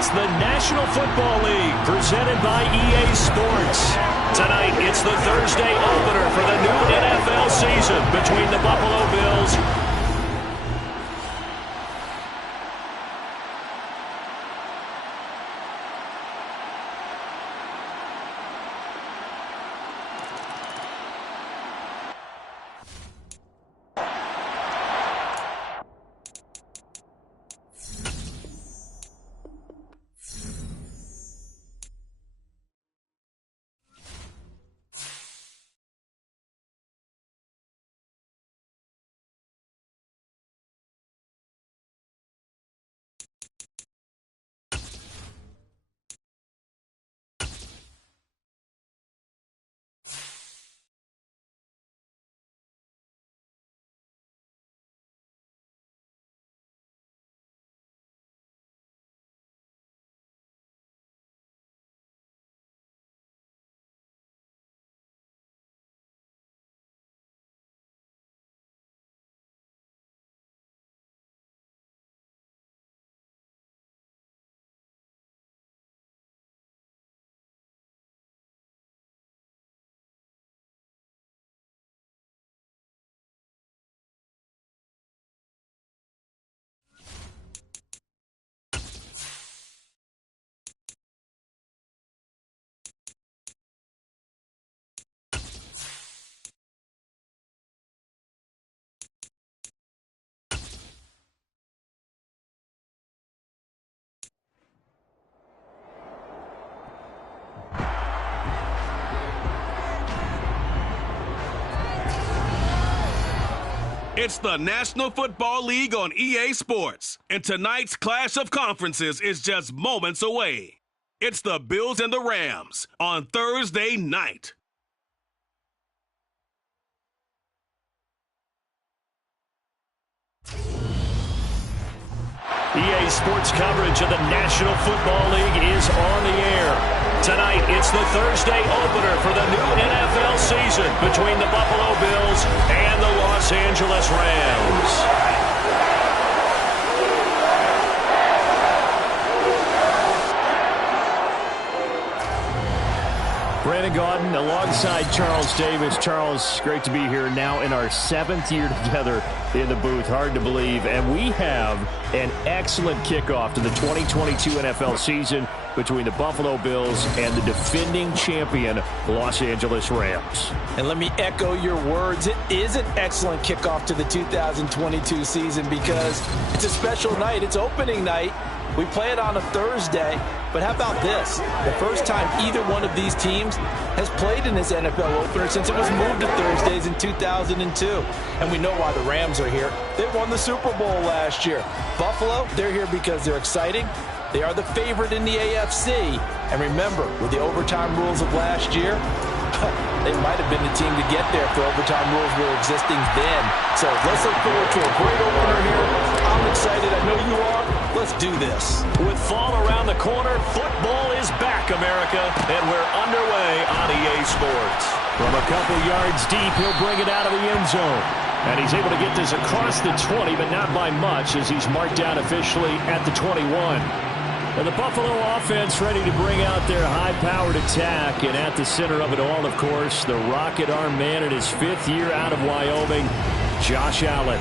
It's the National Football League presented by EA Sports. Tonight, it's the Thursday opener for the new NFL season between the Buffalo Bills It's the National Football League on EA Sports, and tonight's clash of conferences is just moments away. It's the Bills and the Rams on Thursday night. EA Sports coverage of the National Football League is on the air. Tonight, it's the Thursday opener for the new NFL season between the Buffalo Bills and the Los Angeles Rams. Brandon Gaudin alongside Charles Davis. Charles, great to be here now in our 7th year together in the booth. Hard to believe. And we have an excellent kickoff to the 2022 NFL season between the Buffalo Bills and the defending champion Los Angeles Rams. And let me echo your words. It is an excellent kickoff to the 2022 season because it's a special night. It's opening night. We play it on a Thursday, but how about this? The first time either one of these teams has played in this NFL opener since it was moved to Thursdays in 2002. And we know why the Rams are here. They won the Super Bowl last year. Buffalo, they're here because they're exciting. They are the favorite in the AFC. And remember, with the overtime rules of last year, they might have been the team to get there if the overtime rules were existing then. So let's look forward to a great opener here. I'm excited. I know you are. Let's do this. With fall around the corner, football is back, America, and we're underway on EA Sports. From a couple yards deep, he'll bring it out of the end zone. And he's able to get this across the 20, but not by much as he's marked down officially at the 21. And the Buffalo offense ready to bring out their high-powered attack. And at the center of it all, of course, the rocket arm man in his 5th year out of Wyoming, Josh Allen.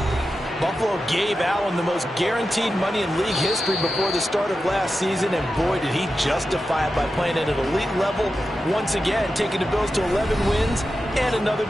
Buffalo gave Allen the most guaranteed money in league history before the start of last season, and boy, did he justify it by playing at an elite level once again, taking the Bills to 11 wins and another...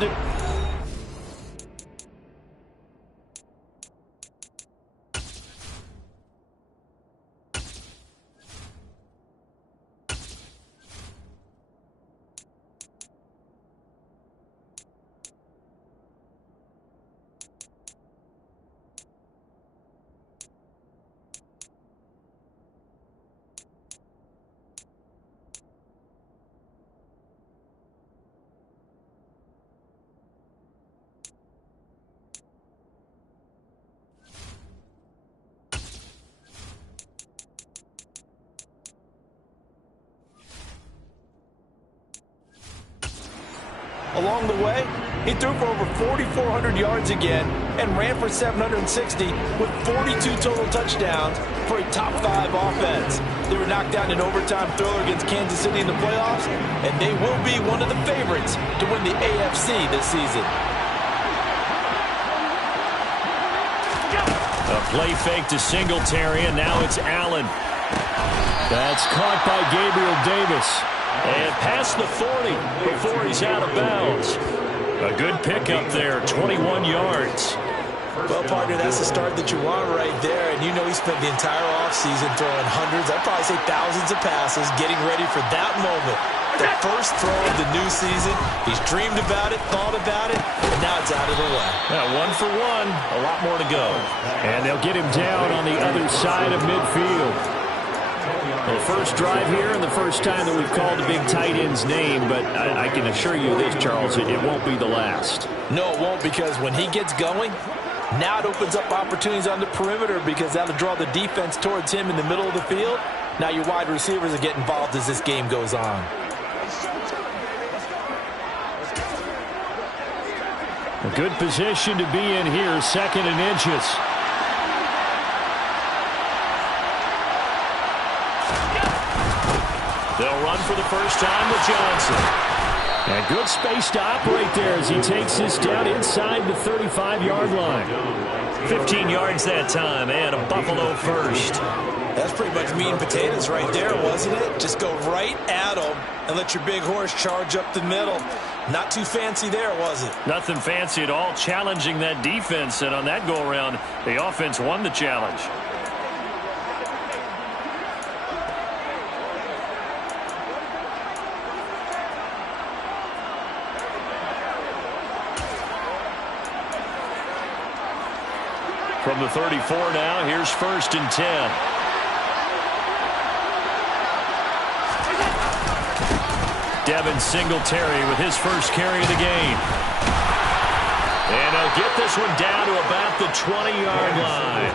Along the way, He threw for over 4,400 yards again and ran for 760 with 42 total touchdowns for a top-5 offense. They were knocked down in overtime thriller against Kansas City in the playoffs, and they will be one of the favorites to win the AFC this season. A play fake to Singletary, and now it's Allen. That's caught by Gabriel Davis. And past the 40 before he's out of bounds. A good pickup there, 21 yards. Well, partner, that's the start that you want right there. And you know he spent the entire offseason throwing hundreds, I'd probably say thousands of passes, getting ready for that moment. The first throw of the new season. He's dreamed about it, thought about it, and now it's out of the way. Yeah, 1 for 1, a lot more to go. And they'll get him down on the other side of midfield. Well, the first drive here and the first time that we've called the big tight end's name, but I can assure you this, Charles, it won't be the last. No, it won't, because when he gets going, now it opens up opportunities on the perimeter because that'll draw the defense towards him in the middle of the field. Now your wide receivers will get involved as this game goes on. A good position to be in here, 2nd and inches. They'll run for the first time with Johnson. And good space to operate there as he takes this down inside the 35-yard line. 15 yards that time, and a Buffalo first. That's pretty much meat and potatoes right there, wasn't it? Just go right at him and let your big horse charge up the middle. Not too fancy there, was it? Nothing fancy at all, challenging that defense, and on that go-around, the offense won the challenge. From the 34 now, here's 1st and 10. Devin Singletary with his first carry of the game. And he'll get this one down to about the 20-yard line.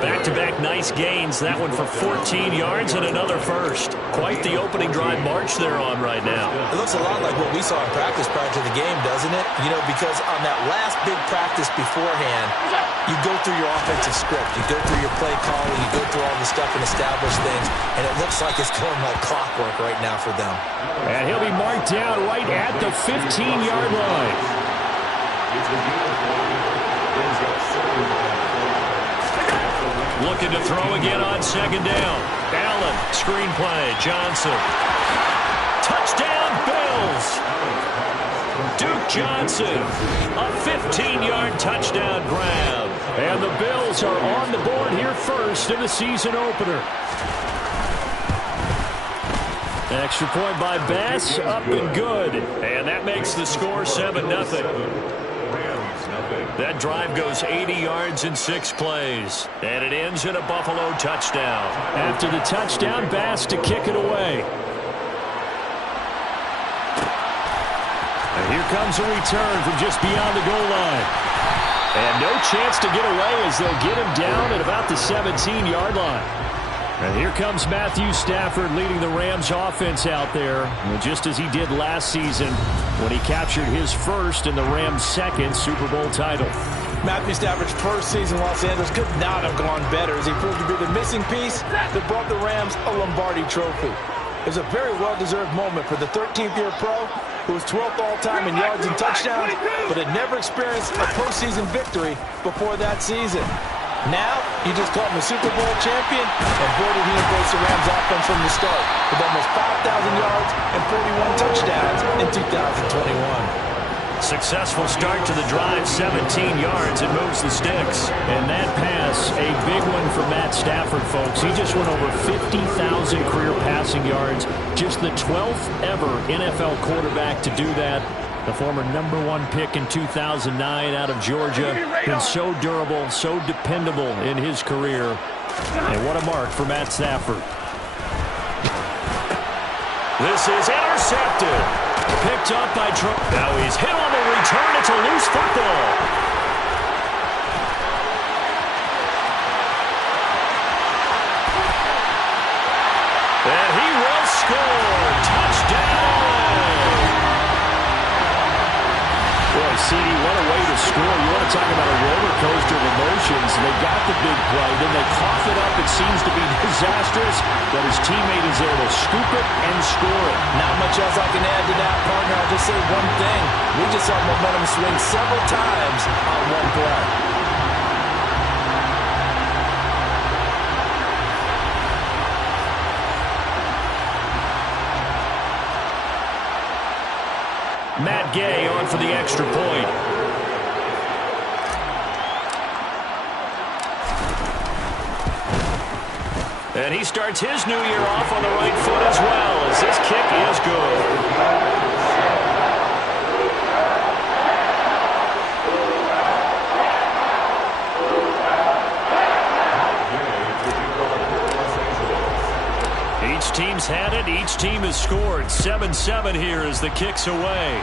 Back-to-back nice gains. That one for 14 yards and another first. Quite the opening drive march they're on right now. It looks a lot like what we saw in practice prior to the game, doesn't it? You know, because on that last big practice beforehand, you go through your offensive script. You go through your play calling. You go through all the stuff and establish things. And it looks like it's going like clockwork right now for them. And he'll be marked down right at the 15-yard line. Looking to throw again on 2nd down. Allen, screenplay, Johnson. Touchdown, Bills! Duke Johnson, a 15-yard touchdown grab. And the Bills are on the board here first in the season opener. Extra point by Bass, up and good. And that makes the score 7-0. That drive goes 80 yards in 6 plays. And it ends in a Buffalo touchdown. After the touchdown, Bass to kick it away. And here comes a return from just beyond the goal line. And no chance to get away as they'll get him down at about the 17-yard line. And here comes Matthew Stafford leading the Rams offense out there, just as he did last season when he captured his first and the Rams' second Super Bowl title. Matthew Stafford's first season in Los Angeles could not have gone better as he proved to be the missing piece that brought the Rams a Lombardi trophy. It was a very well-deserved moment for the 13th-year pro who was 12th all-time in yards and touchdowns, but had never experienced a postseason victory before that season. Now, you just call him a Super Bowl champion, and boy did he embrace the Rams offense from the start, with almost 5,000 yards and 41 touchdowns in 2021. Successful start to the drive, 17 yards, and moves the sticks. And that pass, a big one for Matt Stafford, folks. He just went over 50,000 career passing yards, just the 12th ever NFL quarterback to do that. The former #1 pick in 2009 out of Georgia. Been so durable, so dependable in his career. And what a mark for Matt Stafford. This is intercepted. Picked up by Trump. Now he's hit on the return. It's a loose football. And he will score. Touchdown. Boy, score. You want to talk about a roller coaster of emotions. They got the big play, then they cough it up. It seems to be disastrous, but his teammate is there to scoop it and score it. Not much else I can add to that, partner. I'll just say one thing. We just saw momentum swing several times on one play. Matt Gay on for the extra point. And he starts his new year off on the right foot as well, as this kick is good. Each team's had it. Each team has scored. 7-7 here as the kick's away.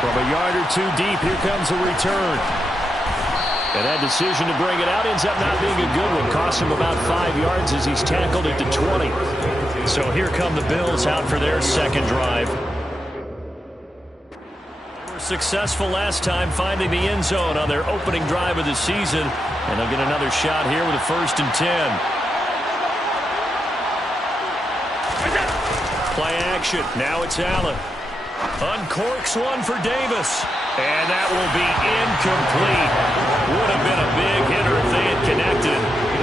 From a yard or two deep, here comes a return. And that decision to bring it out ends up not being a good one. Costs him about 5 yards as he's tackled at the 20. So here come the Bills out for their second drive. They were successful last time finding the end zone on their opening drive of the season. And they'll get another shot here with a 1st and 10. Play action. Now it's Allen. Uncorks one for Davis. And that will be incomplete. Would have been a big hitter if they had connected.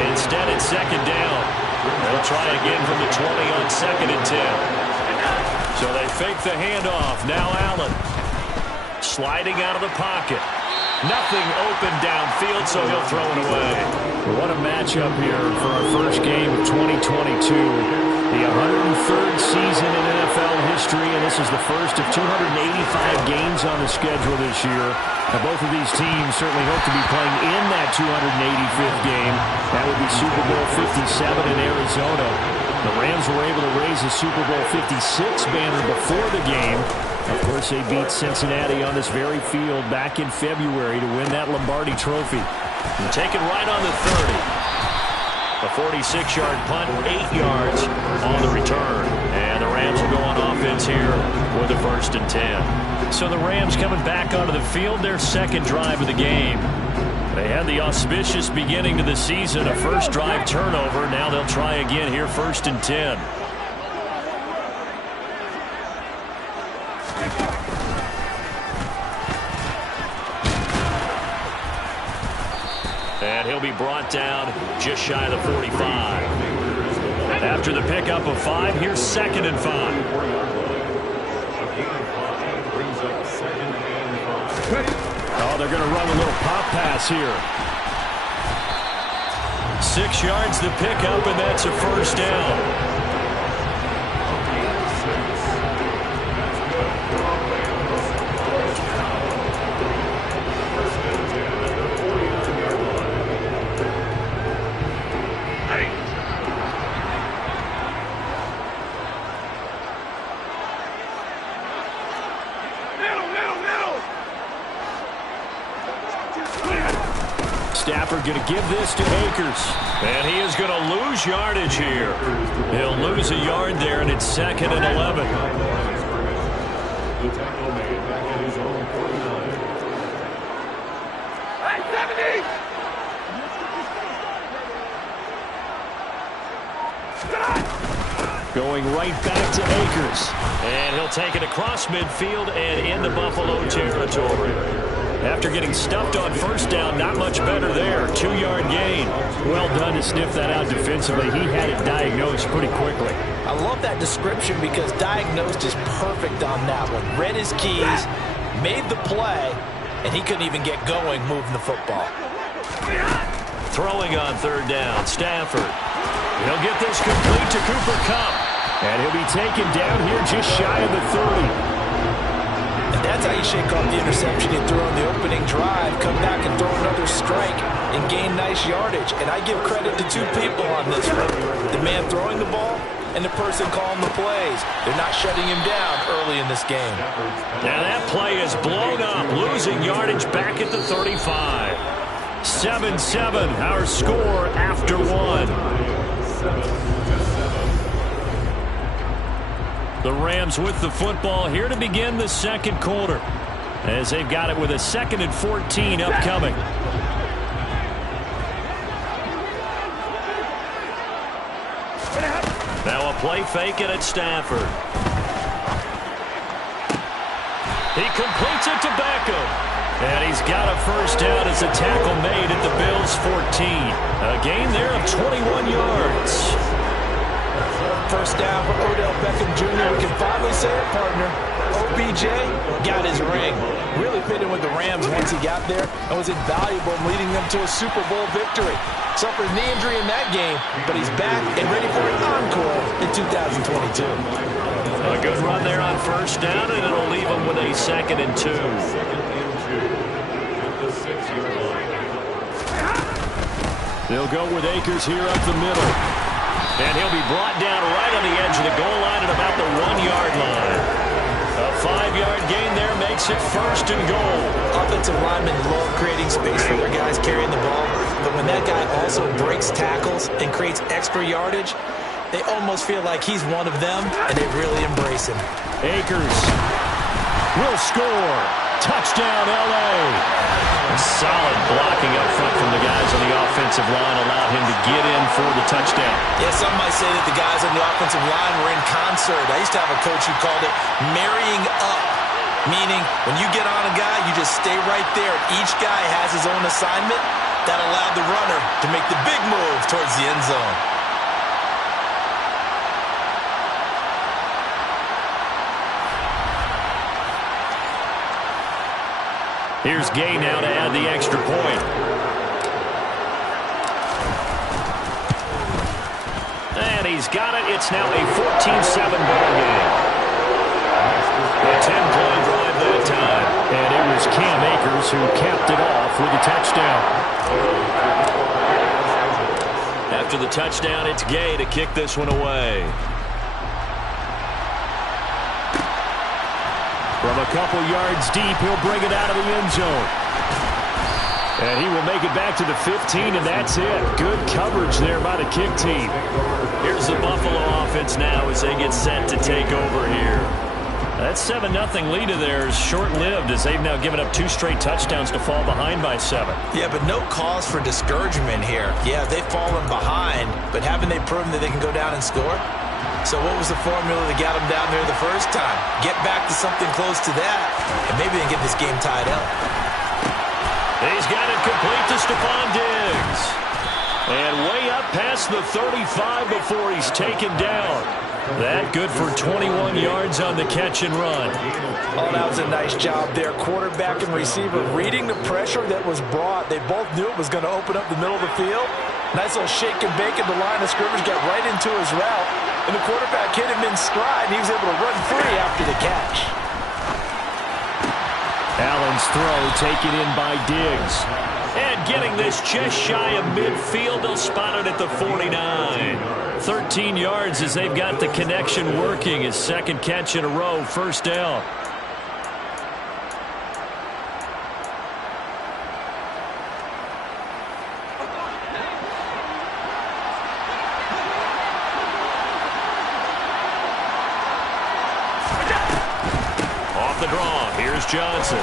Instead, it's second down. They'll try again from the 20 on 2nd and 10. So they fake the handoff. Now Allen. Sliding out of the pocket. Nothing open downfield, so he'll throw it away. What a matchup here for our first game of 2022. The 103rd season in NFL history, and this is the first of 285 games on the schedule this year. Now, both of these teams certainly hope to be playing in that 285th game. That would be Super Bowl 57 in Arizona. The Rams were able to raise the Super Bowl 56 banner before the game. Of course, they beat Cincinnati on this very field back in February to win that Lombardi Trophy. And take it right on the 30. A 46-yard punt, 8 yards on the return. And the Rams will go on offense here with a 1st and 10. So the Rams coming back onto the field, their second drive of the game. They had the auspicious beginning to the season, a first drive turnover. Now they'll try again here, 1st and 10. And he'll be brought down just shy of the 45. After the pickup of 5, here's 2nd and 5. Oh, they're going to run a little pop pass here. 6 yards the pickup, and that's a 1st down. Stafford going to give this to Akers. And he is going to lose yardage here. He'll lose a yard there, and it's 2nd and 11. Going right back to Akers. And he'll take it across midfield and into Buffalo territory. After getting stuffed on 1st down, not much better there. 2-yard gain. Well done to sniff that out defensively. He had it diagnosed pretty quickly. I love that description because diagnosed is perfect on that one. Read his keys, made the play, and he couldn't even get going moving the football. Throwing on 3rd down, Stafford. He'll get this complete to Cooper Kupp. And he'll be taken down here just shy of the 30. And that's how you shake off the interception he threw on the opening drive, come back and throw another strike and gain nice yardage. And I give credit to 2 people on this one. The man throwing the ball and the person calling the plays. They're not shutting him down early in this game. Now that play is blown up, losing yardage back at the 35. 7-7, our score after 1. The Rams with the football here to begin the second quarter. as they've got it with a 2nd and 14 upcoming. Now a play fake and it's Stafford. He completes it to Beckham. And he's got a first down as a tackle made at the Bills' 14. A gain there of 21 yards. First down for Odell Beckham Jr. We can finally say it, partner. OBJ got his ring. Really fit in with the Rams once he got there and was invaluable in leading them to a Super Bowl victory. Suffered a knee injury in that game, but he's back and ready for an encore in 2022. A good run there on first down, and it'll leave him with a 2nd and 2. They'll go with Akers here up the middle. And he'll be brought down right on the edge of the goal line at about the 1-yard line. A 5-yard gain there makes it 1st and goal. Offensive linemen love creating space for their guys carrying the ball, but when that guy also breaks tackles and creates extra yardage, they almost feel like he's one of them, and they really embrace him. Akers will score. Touchdown, L.A. Solid blocking up front from the guys on the offensive line allowed him to get in for the touchdown. Yeah, some might say that the guys on the offensive line were in concert. I used to have a coach who called it marrying up, meaning when you get on a guy, you just stay right there. Each guy has his own assignment. That allowed the runner to make the big move towards the end zone. Here's Gay now to add the extra point. And he's got it. It's now a 14-7 ball game. A 10-play drive that time. And it was Cam Akers who capped it off with a touchdown. After the touchdown, it's Gay to kick this one away. From a couple yards deep, he'll bring it out of the end zone. And he will make it back to the 15, and that's it. Good coverage there by the kick team. Here's the Buffalo offense now as they get set to take over here. That 7-0 lead of theirs short-lived as they've now given up 2 straight touchdowns to fall behind by 7. Yeah, but no cause for discouragement here. Yeah, they've fallen behind, but haven't they proven that they can go down and score? So what was the formula that got them down there the first time? Get back to something close to that, and maybe they get this game tied up. He's got it complete to Stephon Diggs. And way up past the 35 before he's taken down. That good for 21 yards on the catch and run. Oh, that was a nice job there. Quarterback and receiver reading the pressure that was brought. They both knew it was going to open up the middle of the field. Nice little shake and bake at the line of scrimmage, got right into his route. And the quarterback hit him in stride, and he was able to run free after the catch. Allen's throw taken in by Diggs. And getting this just shy of midfield, they'll spot it at the 49. 13 yards as they've got the connection working. His 2nd catch in a row, 1st down. Off the draw, here's Johnson.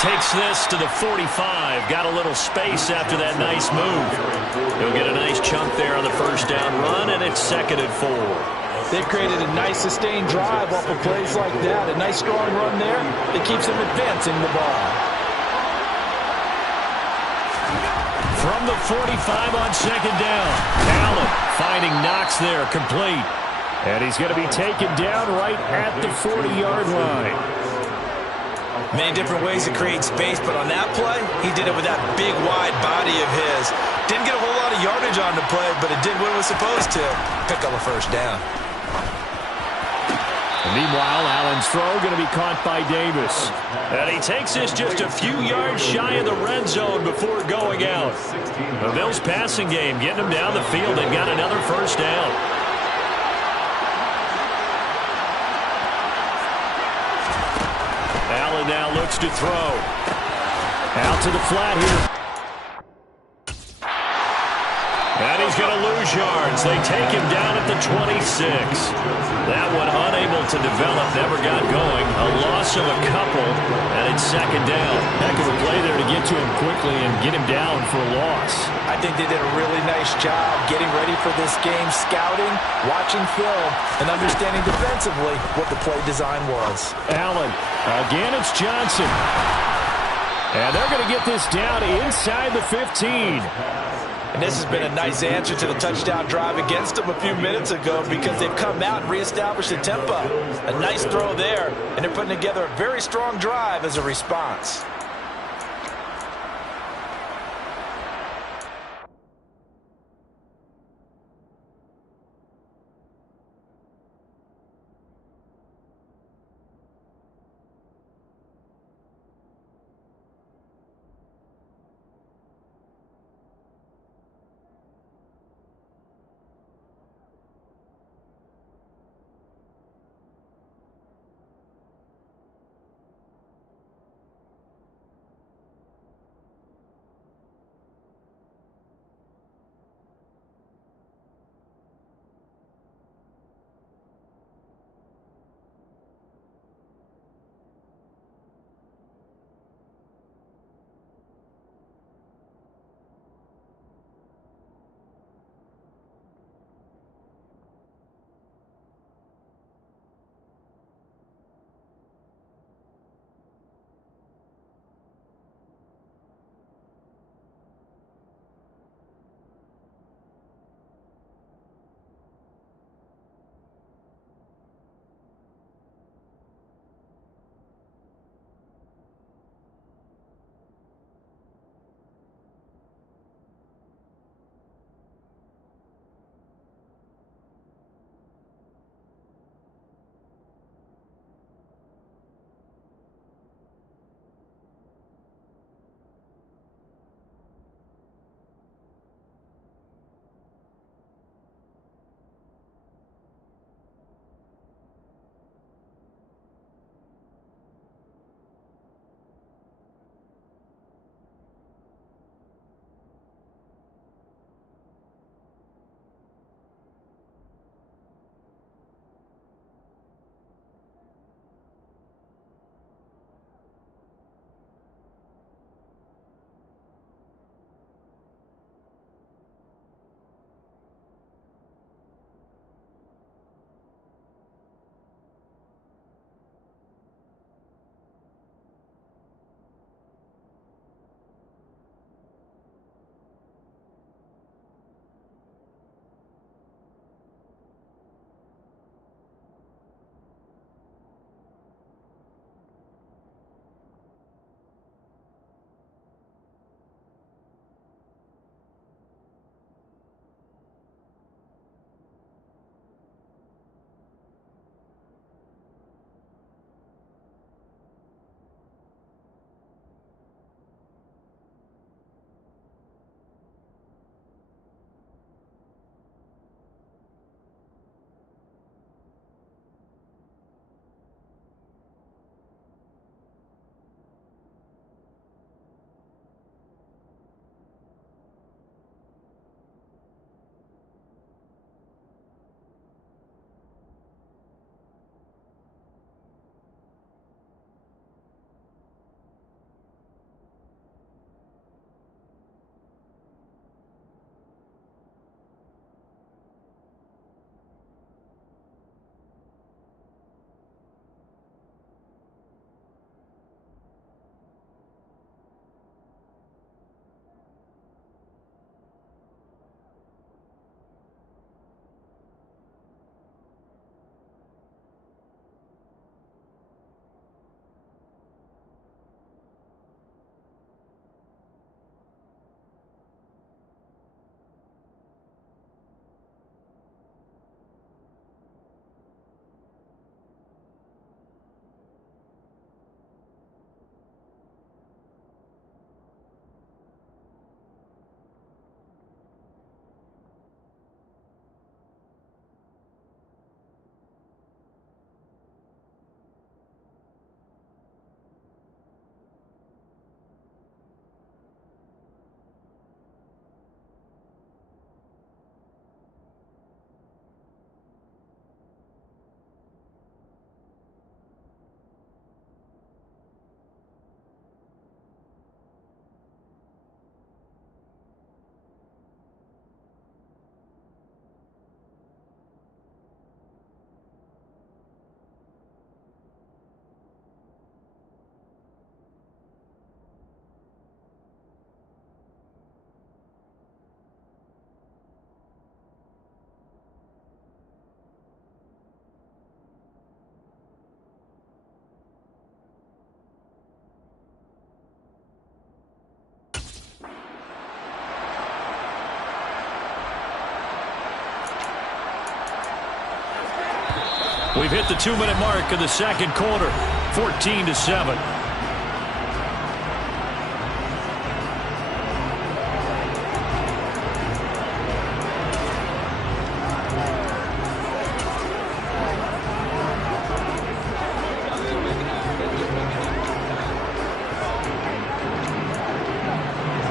Takes this to the 45. Got a little space after that nice move. He'll get a nice chunk there on the first down run, and it's 2nd and 4. They've created a nice sustained drive off of plays like that. A nice strong run there that keeps them advancing the ball. From the 45 on 2nd down. Allen finding Knox there, complete. And he's going to be taken down right at the 40-yard line. Many different ways to create space, but on that play, he did it with that big, wide body of his. Didn't get a whole lot of yardage on the play, but it did what it was supposed to. Pick up a first down. And meanwhile, Allen's throw going to be caught by Davis. And he takes this just a few yards shy of the red zone before going out. The Bills' passing game getting them down the field. They've got another first down. Allen now looks to throw. Out to the flat here. And And he's going to lose yards. They take him down at the 26. That one unable to develop, never got going. A loss of a couple, and it's second down. Heck of a play there to get to him quickly and get him down for a loss. I think they did a really nice job getting ready for this game, scouting, watching film, and understanding defensively what the play design was. Allen, again it's Johnson. And they're going to get this down inside the 15. And this has been a nice answer to the touchdown drive against them a few minutes ago because they've come out and reestablished the tempo. A nice throw there, and they're putting together a very strong drive as a response. We've hit the 2-minute mark of the second quarter, 14-7.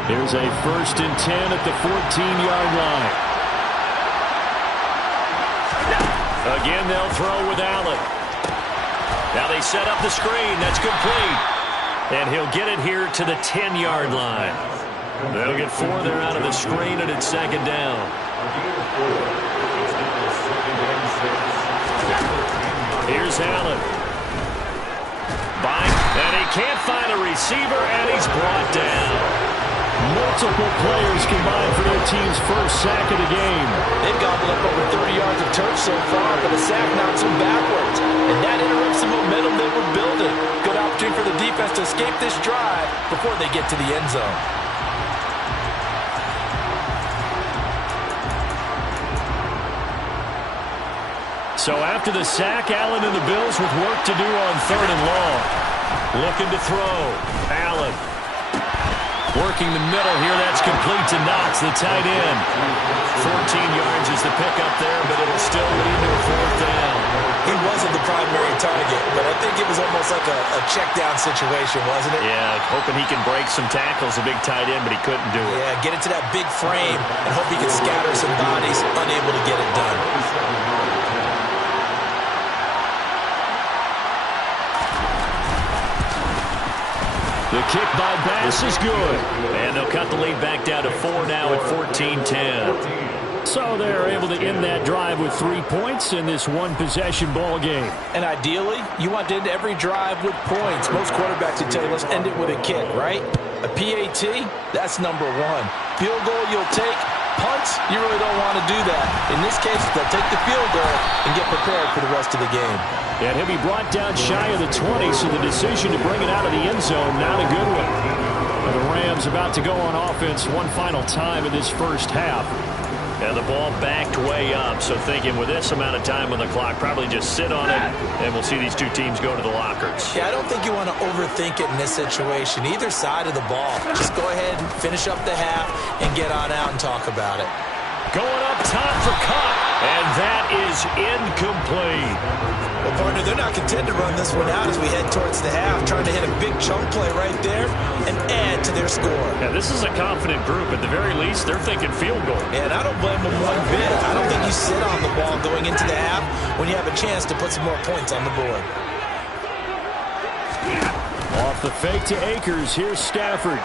Here's a 1st and 10 at the 14-yard line. Again, they'll throw with Allen. Now they set up the screen. That's complete. And he'll get it here to the 10-yard line. They'll get 4 there out of the screen, and it's 2nd down. Here's Allen. And he can't find a receiver, and he's brought down. Multiple players combined for their team's first sack of the game. They've gobbled up over 30 yards of turf so far, but a sack knocks them backwards. And that interrupts the momentum they were building. Good opportunity for the defense to escape this drive before they get to the end zone. So after the sack, Allen and the Bills with work to do on 3rd and long. Looking to throw. Allen. Working the middle here. That's complete to Knox, the tight end. 14 yards is the pickup there, but it'll still lead to a 4th down. He wasn't the primary target, but I think it was almost like a check down situation, wasn't it? Yeah, hoping he can break some tackles, a big tight end, but he couldn't do it. Yeah, get into that big frame and hope he can scatter some bodies, unable to get it done. The kick by Bass is good. And they'll cut the lead back down to 4 now at 14-10. So they're able to end that drive with 3 points in this one-possession ball game. And ideally, you want to end every drive with points. Most quarterbacks would tell you, let's end it with a kick, right? A PAT, that's number 1. Field goal you'll take. Punts, you really don't want to do that. In this case, they'll take the field goal and get prepared for the rest of the game. And he'll be brought down shy of the 20, so the decision to bring it out of the end zone, not a good one. The Rams about to go on offense one final time in this first half. And the ball backed way up, so thinking with this amount of time on the clock, probably just sit on it, and we'll see these two teams go to the lockers. Yeah, I don't think you want to overthink it in this situation, either side of the ball. Just go ahead and finish up the half and get on out and talk about it. Going up top for Cup, and that is incomplete. Well, partner, they're not content to run this one out as we head towards the half, trying to hit a big chunk play right there and add to their score. Yeah, this is a confident group. At the very least, they're thinking field goal. Yeah, and I don't blame them one bit. I don't think you sit on the ball going into the half when you have a chance to put some more points on the board. Off the fake to Akers. Here's Stafford.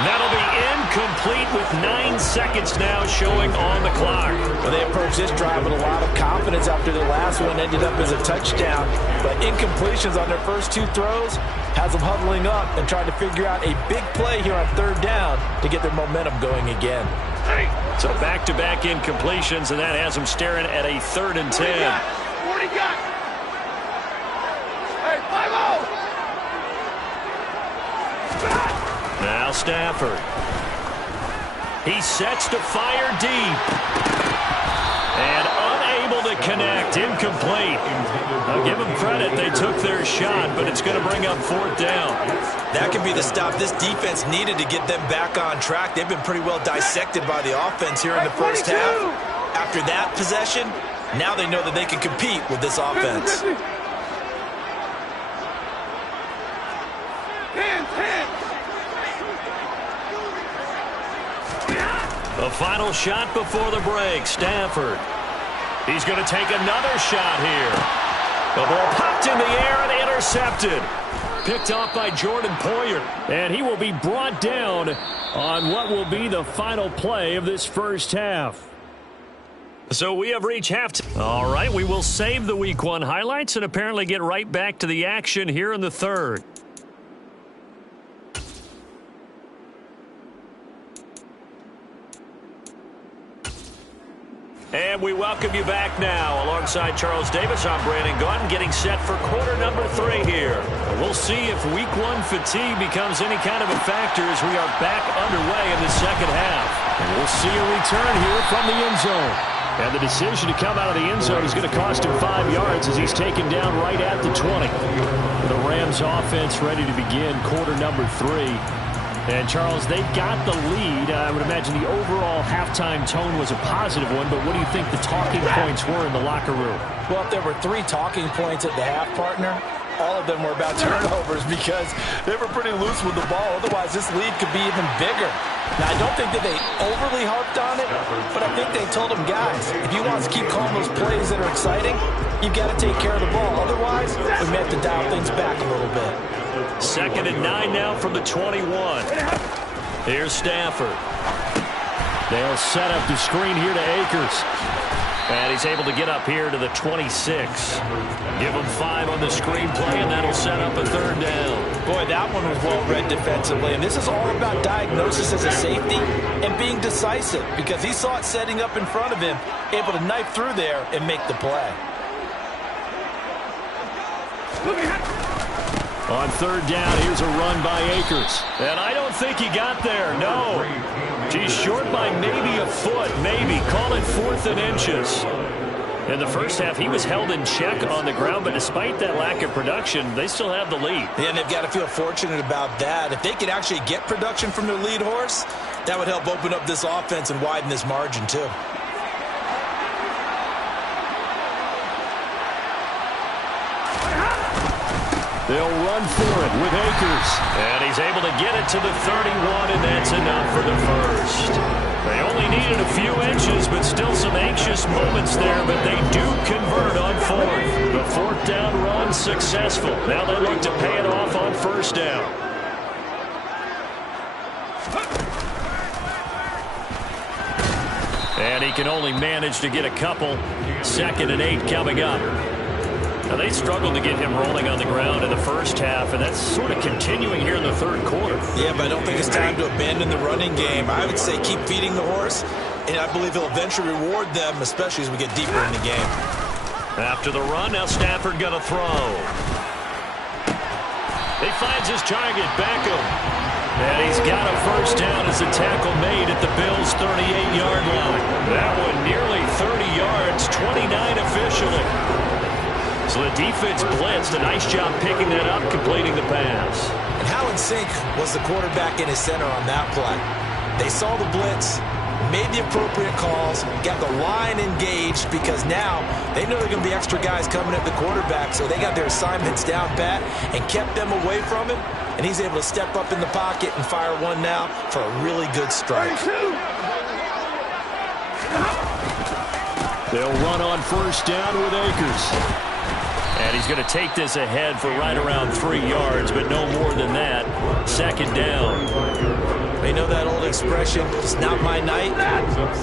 That'll be incomplete with 9 seconds now showing on the clock. Well, they approached this drive with a lot of confidence after their last one ended up as a touchdown. But incompletions on their first 2 throws has them huddling up and trying to figure out a big play here on 3rd down to get their momentum going again. So back-to-back incompletions, and that has them staring at a 3rd and 10. What do you got? Hey, 5-0! Now Stafford. He sets to fire deep. And unable to connect. Incomplete. I'll give them credit. They took their shot, but it's going to bring up 4th down. That could be the stop this defense needed to get them back on track. They've been pretty well dissected by the offense here in the first half. After that possession, now they know that they can compete with this offense. The final shot before the break. Stafford. He's going to take another shot here. The ball popped in the air and intercepted. Picked off by Jordan Poyer. And he will be brought down on what will be the final play of this first half. So we have reached halftime. All right, we will save the Week 1 highlights and apparently get right back to the action here in the 3rd. And we welcome you back now. Alongside Charles Davis, I'm Brandon Gunn, getting set for quarter number 3 here. We'll see if Week 1 fatigue becomes any kind of a factor as we are back underway in the second half. And we'll see a return here from the end zone. And the decision to come out of the end zone is going to cost him 5 yards as he's taken down right at the 20. The Rams offense ready to begin quarter number 3. And, Charles, they've got the lead. I would imagine the overall halftime tone was a positive one, but what do you think the talking points were in the locker room? Well, if there were 3 talking points at the half, partner, all of them were about turnovers because they were pretty loose with the ball. Otherwise, this lead could be even bigger. Now, I don't think that they overly harped on it, but I think they told them, guys, if you want us to keep calling those plays that are exciting, you've got to take care of the ball. Otherwise, we may have to dial things back a little bit. 2nd and 9 now from the 21. Here's Stafford. They'll set up the screen here to Akers. And he's able to get up here to the 26. Give him 5 on the screenplay, and that'll set up a 3rd down. Boy, that one was well read defensively. And this is all about diagnosis as a safety and being decisive because he saw it setting up in front of him, able to knife through there and make the play. On 3rd down, here's a run by Akers. And I don't think he got there, no. He's short by maybe a foot, maybe. Call it 4th and inches. In the first half, he was held in check on the ground, but despite that lack of production, they still have the lead. Yeah, and they've got to feel fortunate about that. If they could actually get production from their lead horse, that would help open up this offense and widen this margin, too. They'll run for it with Akers. And he's able to get it to the 31, and that's enough for the first. They only needed a few inches, but still some anxious moments there, but they do convert on 4th. The 4th down run successful. Now they look to pay it off on 1st down. And he can only manage to get a couple. 2nd and 8 coming up. Now, they struggled to get him rolling on the ground in the first half, and that's sort of continuing here in the 3rd quarter. Yeah, but I don't think it's time to abandon the running game. I would say keep feeding the horse, and I believe he'll eventually reward them, especially as we get deeper in the game. After the run, now Stafford got a throw. He finds his target, Beckham. And he's got a 1st down as the tackle made at the Bills' 38-yard line. That one nearly 30 yards, 29 officially. So the defense blitzed. A nice job picking that up, completing the pass. And how in sync was the quarterback in his center on that play? They saw the blitz, made the appropriate calls, got the line engaged because now they know there are going to be extra guys coming at the quarterback, so they got their assignments down pat and kept them away from him, and he's able to step up in the pocket and fire one now for a really good strike. They'll run on 1st down with Akers. And he's going to take this ahead for right around 3 yards, but no more than that. 2nd down. They know that old expression, it's not my night.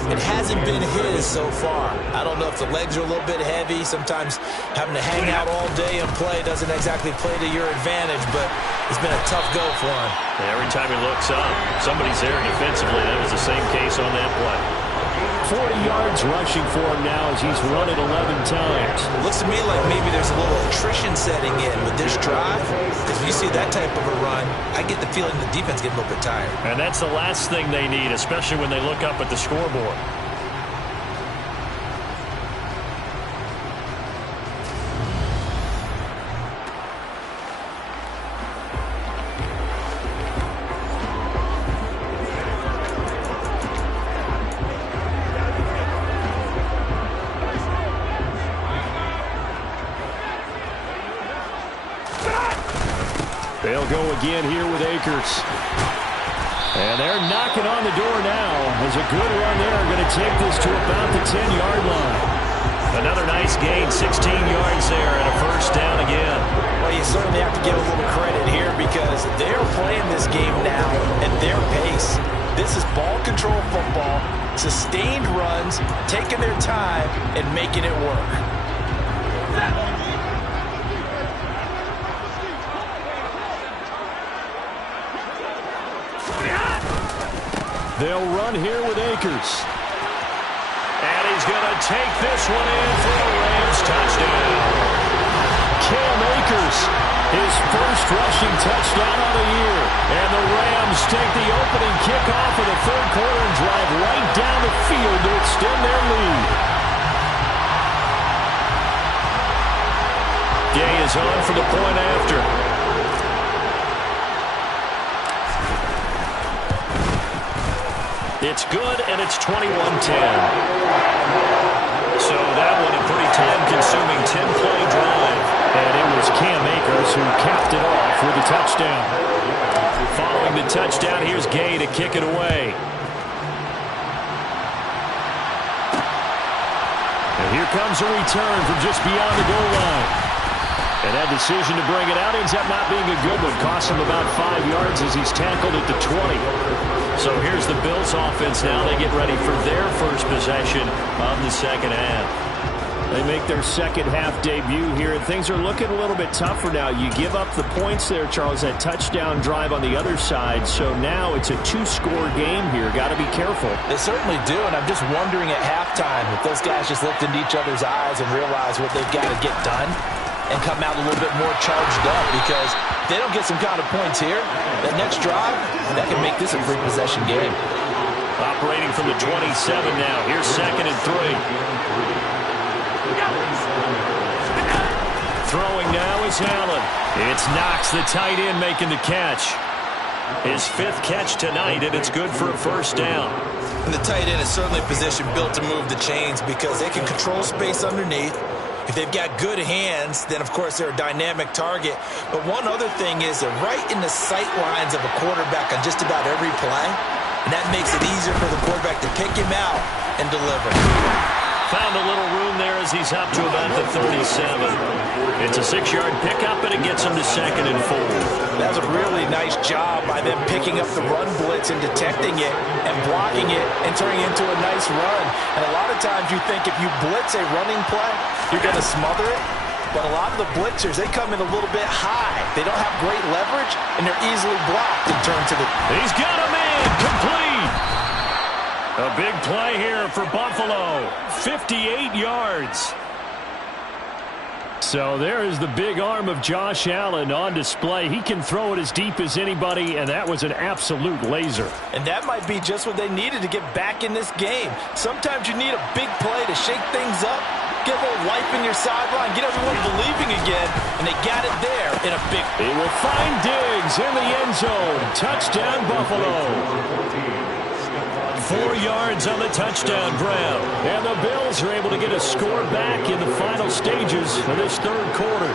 It hasn't been his so far. I don't know if the legs are a little bit heavy. Sometimes having to hang out all day and play doesn't exactly play to your advantage, but it's been a tough go for him. Every time he looks up, somebody's there defensively. That was the same case on that play. 40 yards rushing for him now as he's run it 11 times. It looks to me like maybe there's a little attrition setting in with this drive. Because when you see that type of a run, I get the feeling the defense getting a little bit tired. And that's the last thing they need, especially when they look up at the scoreboard. They'll go again here with Akers. And they're knocking on the door now. As a good run there, going to take this to about the 10-yard line. Another nice gain, 16 yards there, and a 1st down again. Well, you certainly have to give a little credit here because they're playing this game now at their pace. This is ball control football, sustained runs, taking their time, and making it work. They'll run here with Akers. And he's going to take this one in for a Rams touchdown. Cam Akers, his first rushing touchdown of the year. And the Rams take the opening kickoff of the 3rd quarter and drive right down the field to extend their lead. Gay is on for the point after. It's good, and it's 21-10. So that one a pretty time-consuming 10-play drive. And it was Cam Akers who capped it off with a touchdown. Following the touchdown, here's Gay to kick it away. And here comes a return from just beyond the goal line. And that decision to bring it out ends up not being a good one. Cost him about 5 yards as he's tackled at the 20. So here's the Bills offense now. They get ready for their first possession of the second half. They make their second half debut here, and things are looking a little bit tougher now. You give up the points there, Charles, that touchdown drive on the other side. So now it's a 2-score game here. Got to be careful. They certainly do, and I'm just wondering at halftime if those guys just looked into each other's eyes and realized what they've got to get done and come out a little bit more charged up, because if they don't get some kind of points here, that next drive, that can make this a free possession game. Operating from the 27 now. Here's 2nd and 3. Throwing now is Allen. It's Knox, the tight end, making the catch. His 5th catch tonight, and it's good for a first down. And the tight end is certainly a position built to move the chains because they can control space underneath. If they've got good hands, then, of course, they're a dynamic target. But one other thing is they're right in the sight lines of a quarterback on just about every play, and that makes it easier for the quarterback to pick him out and deliver. Found a little room there as he's up to about the 37. It's a 6-yard pickup, and it gets him to 2nd and 4. That's a really nice job by them picking up the run blitz and detecting it and blocking it and turning it into a nice run. And a lot of times you think if you blitz a running play, you're going to smother it. But a lot of the blitzers, they come in a little bit high. They don't have great leverage, and they're easily blocked and turned to the... He's got him in. Complete. A big play here for Buffalo. 58 yards. So there is the big arm of Josh Allen on display. He can throw it as deep as anybody, and that was an absolute laser. And that might be just what they needed to get back in this game. Sometimes you need a big play to shake things up, get a little life in your sideline, get everyone believing again, and they got it there in a big... He will find Diggs in the end zone. Touchdown, Buffalo. 4 yards on the touchdown grab. And the Bills are able to get a score back in the final stages of this third quarter.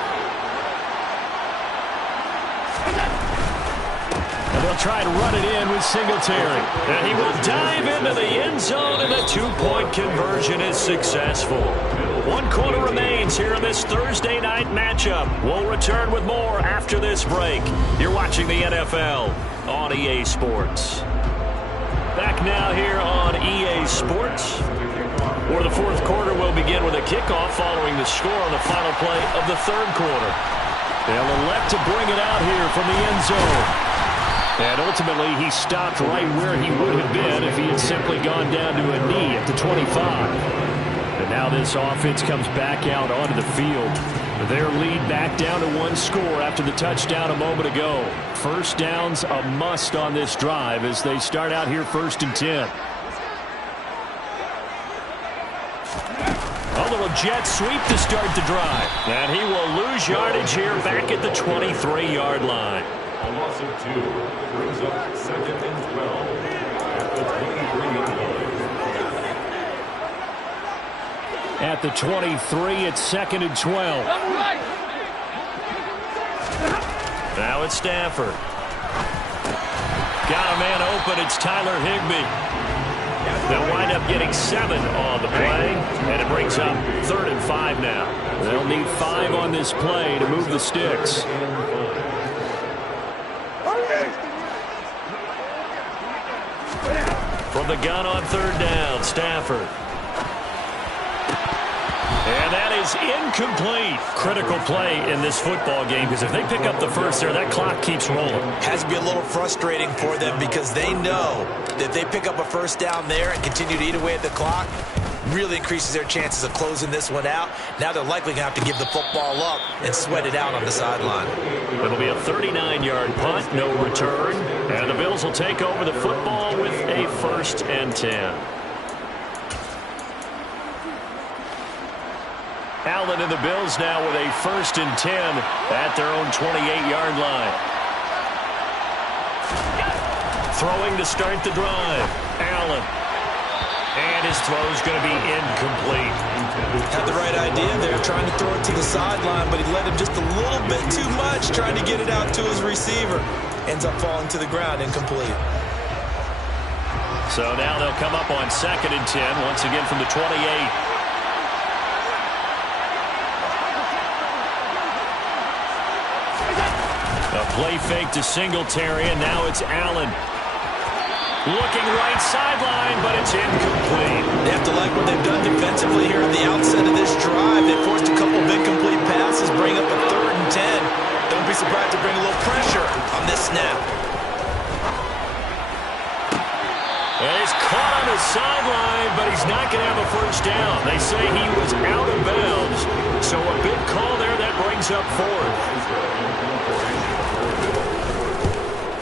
And they'll try to run it in with Singletary. And he will dive into the end zone, and the 2-point conversion is successful. 1 quarter remains here in this Thursday night matchup. We'll return with more after this break. You're watching the NFL on EA Sports. Back now here on EA Sports, where the fourth quarter will begin with a kickoff following the score on the final play of the third quarter. They'll elect to bring it out here from the end zone. And ultimately, he stopped right where he would have been if he had simply gone down to a knee at the 25. And now this offense comes back out onto the field. Their lead back down to 1 score after the touchdown a moment ago. First down's a must on this drive as they start out here 1st and 10. A little jet sweep to start the drive. And he will lose yardage here back at the 23-yard line. A loss of 2 brings up 2nd and 12 at the 23-yard line. At the 23, it's 2nd and 12. Now it's Stafford. Got a man open. It's Tyler Higbee. They'll wind up getting 7 on the play, and it brings up 3rd and 5 now. They'll need 5 on this play to move the sticks. From the gun on 3rd down, Stafford. And that is incomplete. Critical play in this football game, because if they pick up the first there, that clock keeps rolling. Has to be a little frustrating for them because they know that if they pick up a first down there and continue to eat away at the clock, really increases their chances of closing this one out. Now they're likely going to have to give the football up and sweat it out on the sideline. It'll be a 39-yard punt, no return. And the Bills will take over the football with a 1st and 10. Allen and the Bills now with a 1st and 10 at their own 28-yard line. Throwing to start the drive. Allen. And his throw is going to be incomplete. Had the right idea there, trying to throw it to the sideline, but he led him just a little bit too much, trying to get it out to his receiver. Ends up falling to the ground, incomplete. So now they'll come up on 2nd and 10, once again from the 28. A play fake to Singletary, and now it's Allen. Looking right sideline, but it's incomplete. They have to like what they've done defensively here at the outset of this drive. They forced a couple of incomplete passes, bring up a 3rd and 10. Don't be surprised to bring a little pressure on this snap. And he's caught on the sideline, but he's not going to have a 1st down. They say he was out of bounds. So a big call there that brings up 4th.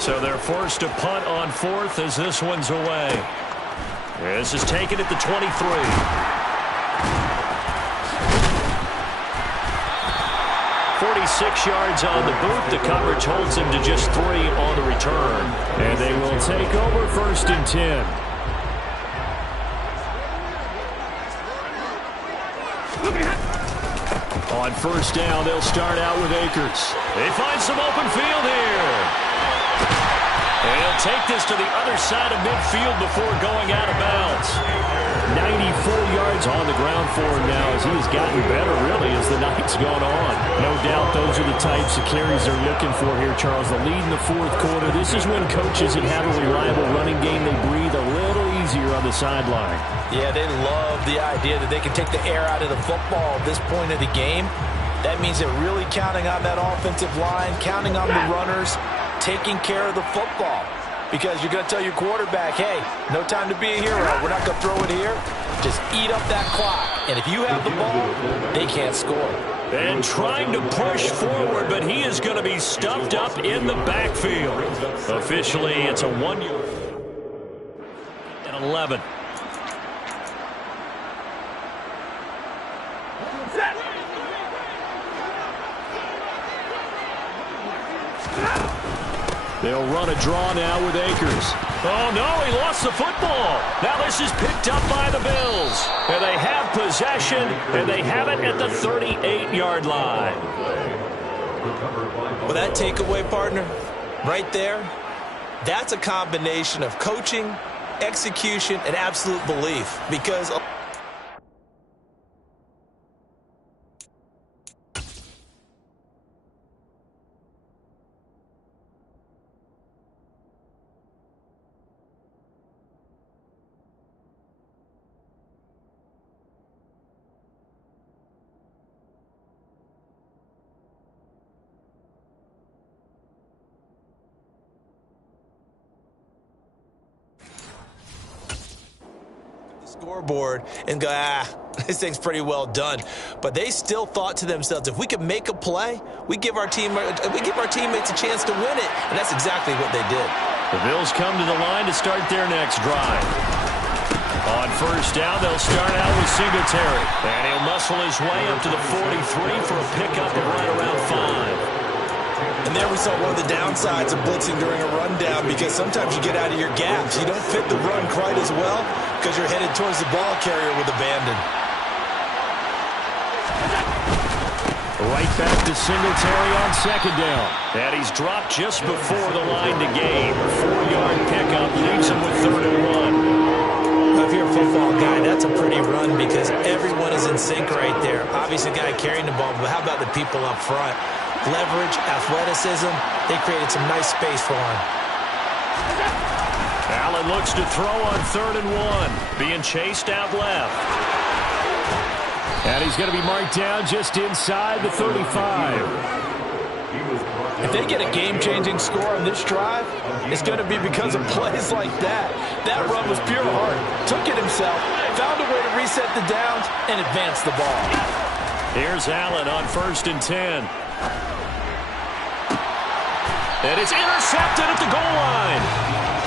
So they're forced to punt on 4th as this one's away. This is taken at the 23. 46 yards on the boot. The coverage holds him to just 3 on the return. And they will take over 1st and 10. On 1st down, they'll start out with Akers. They find some open field here. And he'll take this to the other side of midfield before going out of bounds. 94 yards on the ground for him now as he has gotten better, really, as the night's gone on. No doubt those are the types of carries they're looking for here, Charles. The lead in the 4th quarter. This is when coaches that have a reliable running game, they breathe a little easier on the sideline. Yeah, they love the idea that they can take the air out of the football at this point of the game. That means they're really counting on that offensive line, counting on the runners, taking care of the football. Because you're going to tell your quarterback, hey, no time to be a hero. We're not going to throw it here. Just eat up that clock. And if you have the ball, they can't score. And trying to push forward, but he is going to be stuffed up in the backfield. Officially, it's a 1-yard. And 11. They'll run a draw now with Akers. Oh, no, he lost the football. Now this is picked up by the Bills. And they have possession, and they have it at the 38-yard line. Well, that takeaway, partner, right there, that's a combination of coaching, execution, and absolute belief. Because scoreboard and go, this thing's pretty well done. But they still thought to themselves, if we could make a play, we give our teammates a chance to win it. And that's exactly what they did. The Bills come to the line to start their next drive. On 1st down, they'll start out with Singletary. And he'll muscle his way up to the 43 for a pickup of right around 5. And there we saw one of the downsides of blitzing during a rundown, because sometimes you get out of your gaps. You don't fit the run quite as well because you're headed towards the ball carrier with abandon. Right back to Singletary on 2nd down. And he's dropped just before the line to gain. 4-yard pickup leaves him with 3rd and 1. Now, if you're a football guy, that's a pretty run because everyone is in sync right there. Obviously, the guy carrying the ball, but how about the people up front? Leverage, athleticism, they created some nice space for him. Allen looks to throw on 3rd and 1. Being chased out left. And he's going to be marked down just inside the 35. If they get a game-changing score on this drive, it's going to be because of plays like that. That run was pure heart. Took it himself, found a way to reset the downs, and advance the ball. Here's Allen on 1st and 10. And it's intercepted at the goal line.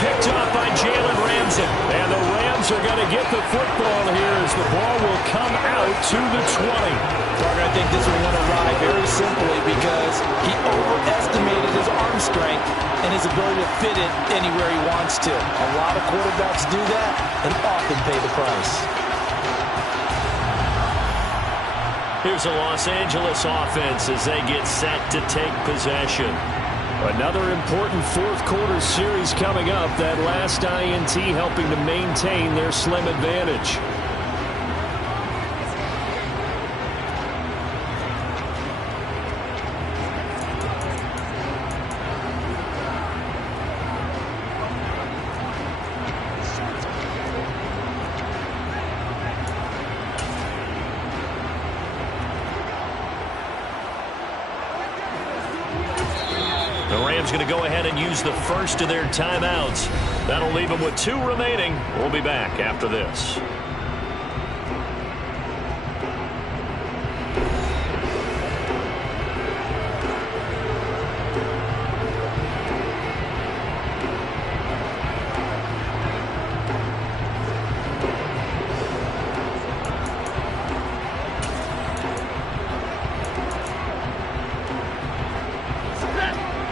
picked off by Jalen Ramsey. And the Rams are going to get the football here as the ball will come out to the 20. I think this one went awry very simply because he overestimated his arm strength and his ability to fit it anywhere he wants to. A lot of quarterbacks do that and often pay the price. Here's a Los Angeles offense as they get set to take possession. Another important fourth quarter series coming up. That last INT helping to maintain their slim advantage. Going to go ahead and use the first of their timeouts. That'll leave them with 2 remaining. We'll be back after this.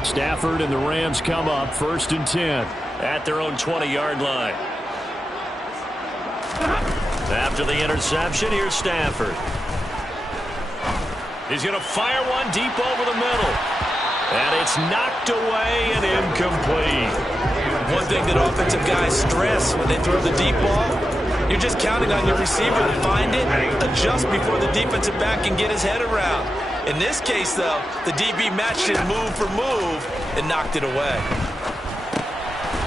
Stafford and the Rams come up 1st and 10 at their own 20-yard line. After the interception, here's Stafford. He's going to fire one deep over the middle. And it's knocked away and incomplete. One thing that offensive guys stress when they throw the deep ball, you're just counting on your receiver to find it, adjust before the defensive back can get his head around. In this case, though, the DB matched it move for move and knocked it away.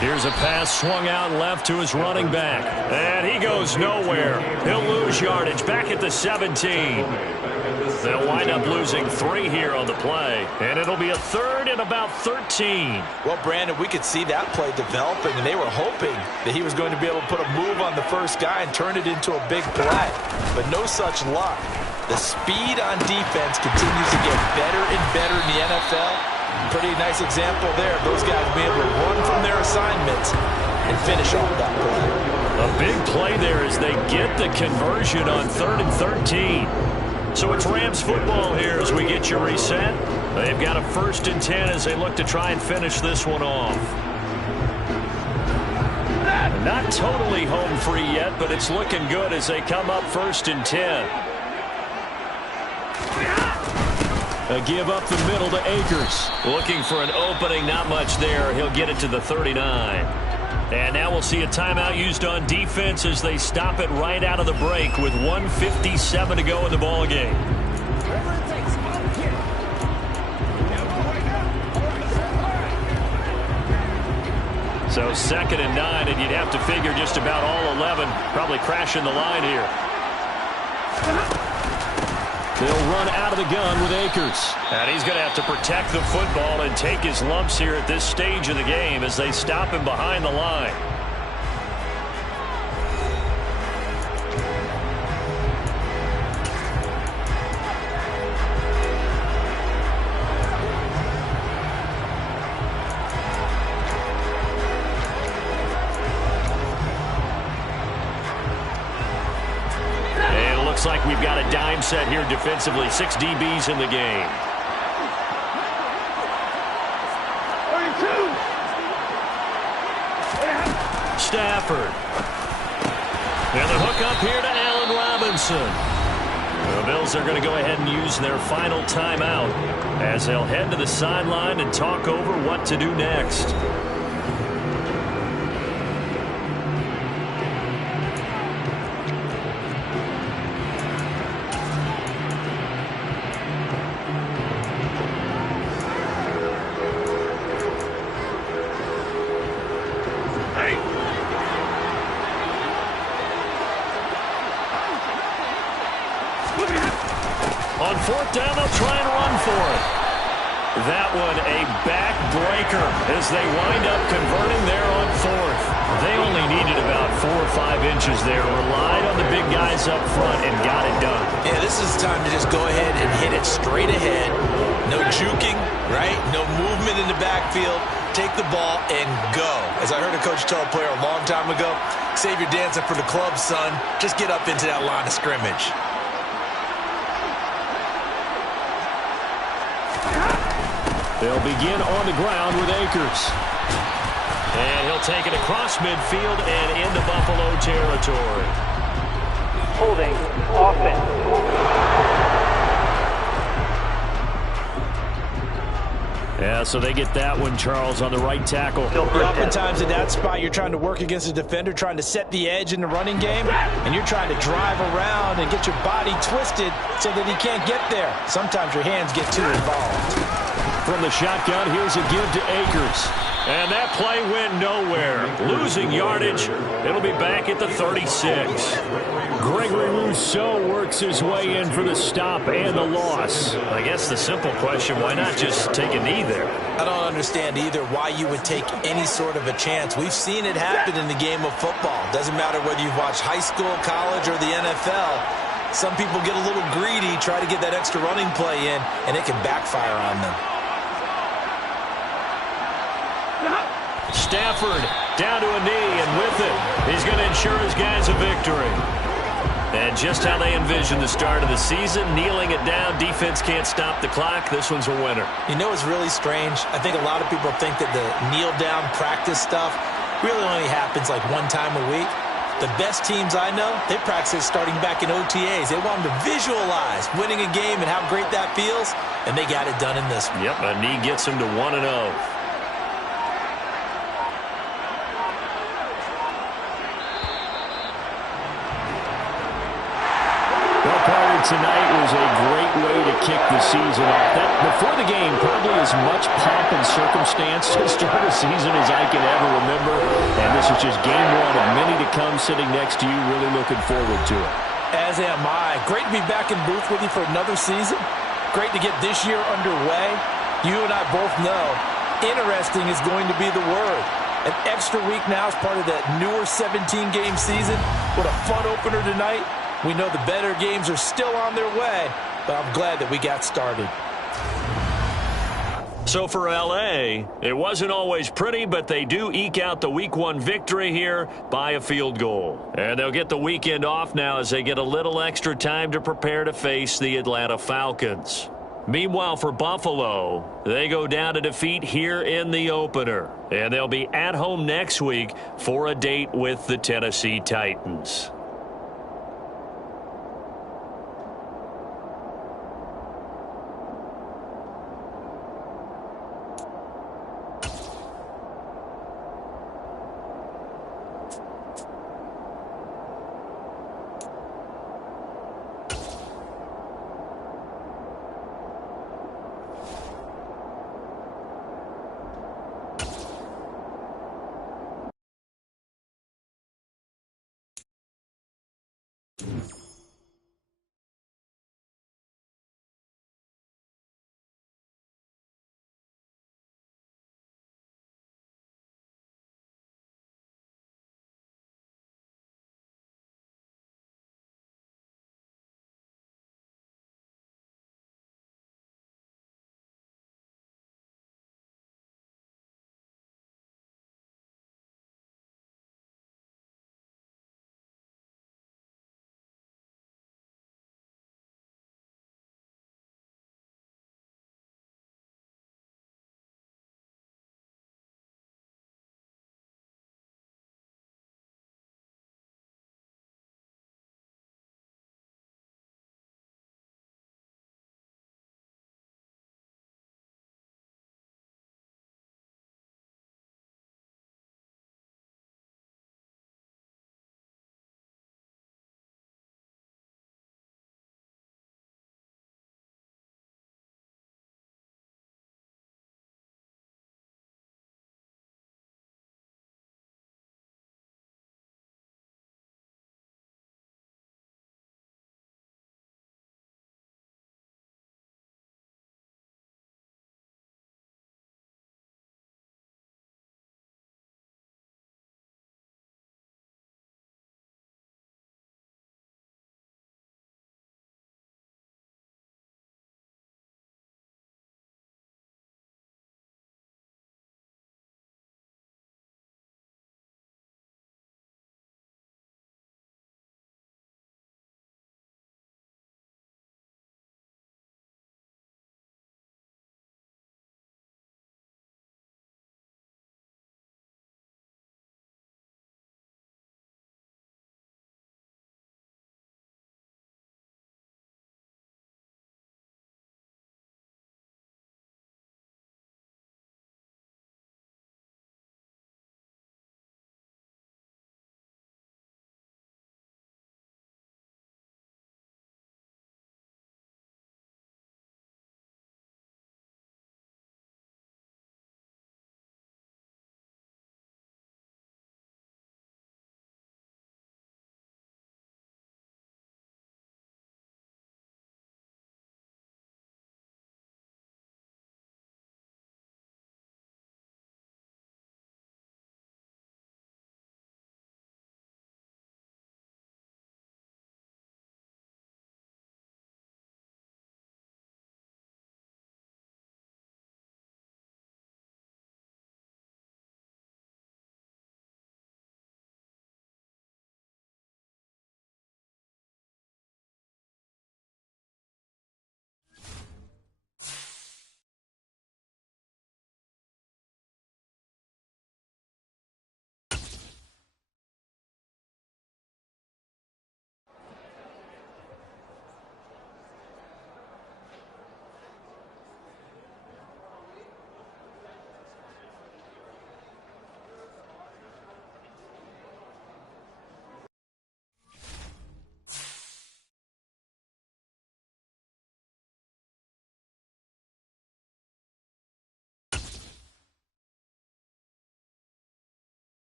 Here's a pass swung out left to his running back. And he goes nowhere. He'll lose yardage back at the 17. They'll wind up losing 3 here on the play. And it'll be a 3rd and about 13. Well, Brandon, we could see that play developing, and they were hoping that he was going to be able to put a move on the first guy and turn it into a big play. But no such luck. The speed on defense continues to get better and better in the NFL. Pretty nice example there. Those guys being able to run from their assignments and finish off that play. A big play there as they get the conversion on 3rd and 13. So it's Rams football here as we get you reset. They've got a 1st and 10 as they look to try and finish this one off. Not totally home free yet, but it's looking good as they come up 1st and 10. A give up the middle to Akers. Looking for an opening, not much there. He'll get it to the 39. And now we'll see a timeout used on defense as they stop it right out of the break with 1:57 to go in the ball game. So 2nd and 9, and you'd have to figure just about all 11 probably crashing the line here. They'll run out of the gun with Akers. And he's going to have to protect the football and take his lumps here at this stage of the game as they stop him behind the line. Looks like we've got a dime set here defensively. 6 DBs in the game. 32. Stafford. And the hook up here to Allen Robinson. The Bills are going to go ahead and use their final timeout as they'll head to the sideline and talk over what to do next. On 4th down, they'll try and run for it. That one a backbreaker as they wind up converting there on 4th. They only needed about 4 or 5 inches there. Relied on the big guys up front and got it done. Yeah, this is time to just go ahead and hit it straight ahead. No juking, right? No movement in the backfield. take the ball, and go. As I heard a coach tell a player a long time ago, save your dancing for the club, son. Just get up into that line of scrimmage. They'll begin on the ground with Akers. And he'll take it across midfield and into Buffalo territory. Holding offense. Yeah, so they get that one, Charles, on the right tackle. Oftentimes in that spot, you're trying to work against a defender, trying to set the edge in the running game, and you're trying to drive around and get your body twisted so that he can't get there. Sometimes your hands get too involved. From the shotgun, here's a give to Akers. And that play went nowhere. Losing yardage. It'll be back at the 36. Gregory Rousseau works his way in for the stop and the loss. I guess the simple question, why not just take a knee there? I don't understand either why you would take any sort of a chance. We've seen it happen in the game of football. Doesn't matter whether you've watched high school, college, or the NFL. Some people get a little greedy, try to get that extra running play in, and it can backfire on them. Stafford down to a knee, and with it, he's going to ensure his guys a victory. And just how they envisioned the start of the season, kneeling it down, defense can't stop the clock. This one's a winner. You know what's really strange? I think a lot of people think that the kneel-down practice stuff really only happens like one time a week. The best teams I know, they practice starting back in OTAs. They want them to visualize winning a game and how great that feels, and they got it done in this one. Yep, a knee gets them to 1-0. Tonight was a great way to kick the season off. That, before the game, probably as much pomp and circumstance to start a season as I can ever remember. And this is just game one of many to come sitting next to you. Really looking forward to it. As am I. Great to be back in booth with you for another season. Great to get this year underway. You and I both know interesting is going to be the word. An extra week now as part of that newer 17-game season. What a fun opener tonight. We know the better games are still on their way, but I'm glad that we got started. So for L.A., it wasn't always pretty, but they do eke out the Week 1 victory here by a field goal. And they'll get the weekend off now as they get a little extra time to prepare to face the Atlanta Falcons. Meanwhile, for Buffalo, they go down to defeat here in the opener. And they'll be at home next week for a date with the Tennessee Titans.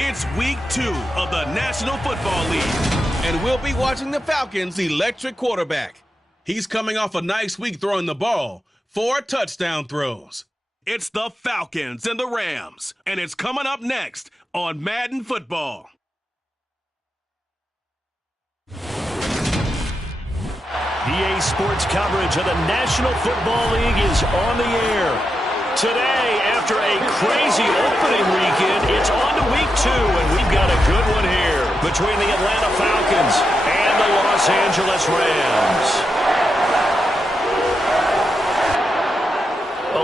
It's week 2 of the National Football League, and we'll be watching the Falcons' electric quarterback. He's coming off a nice week throwing the ball, 4 touchdown throws. It's the Falcons and the Rams, and it's coming up next on Madden Football. EA Sports coverage of the National Football League is on the air. Today, after a crazy opening weekend, it's on to week 2, and we've got a good one here between the Atlanta Falcons and the Los Angeles Rams.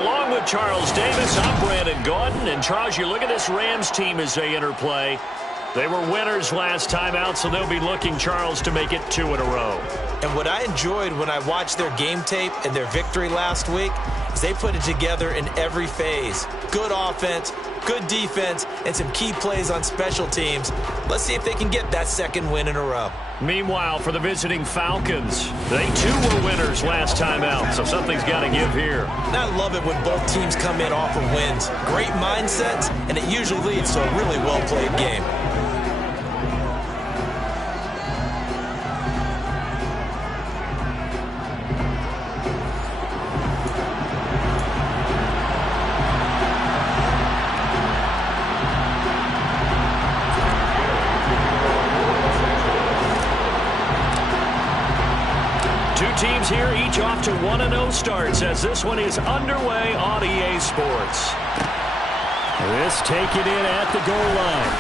Along with Charles Davis, I'm Brandon Gaudin. And Charles, you look at this Rams team as they interplay. They were winners last time out, so they'll be looking, Charles, to make it 2 in a row. And what I enjoyed when I watched their game tape and their victory last week is they put it together in every phase. Good offense, good defense, and some key plays on special teams. Let's see if they can get that second win in a row. Meanwhile, for the visiting Falcons, they too were winners last time out, so something's got to give here. And I love it when both teams come in off of wins. Great mindsets, and it usually leads to a really well-played game. Teams here, each off to 1-0 starts as this one is underway on EA Sports. This taken in at the goal line.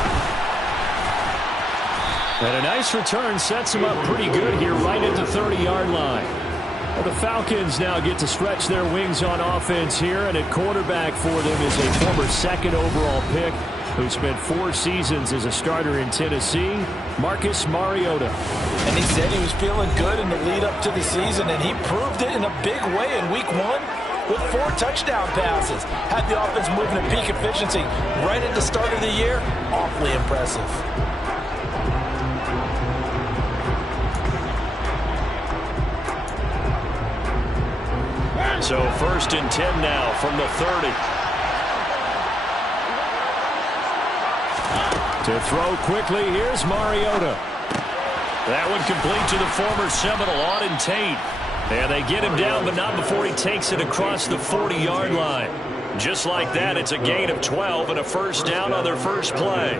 And a nice return sets him up pretty good here right at the 30-yard line. Well, the Falcons now get to stretch their wings on offense here, and at quarterback for them is a former second overall pick who spent 4 seasons as a starter in Tennessee, Marcus Mariota. And he said he was feeling good in the lead up to the season, and he proved it in a big way in week 1 with 4 touchdown passes. Had the offense moving at peak efficiency right at the start of the year. Awfully impressive. So 1st and 10 now from the 30. To throw quickly, here's Mariota. That one complete to the former Seminole, Auden Tate. And they get him down, but not before he takes it across the 40-yard line. Just like that, it's a gain of 12 and a first down on their first play.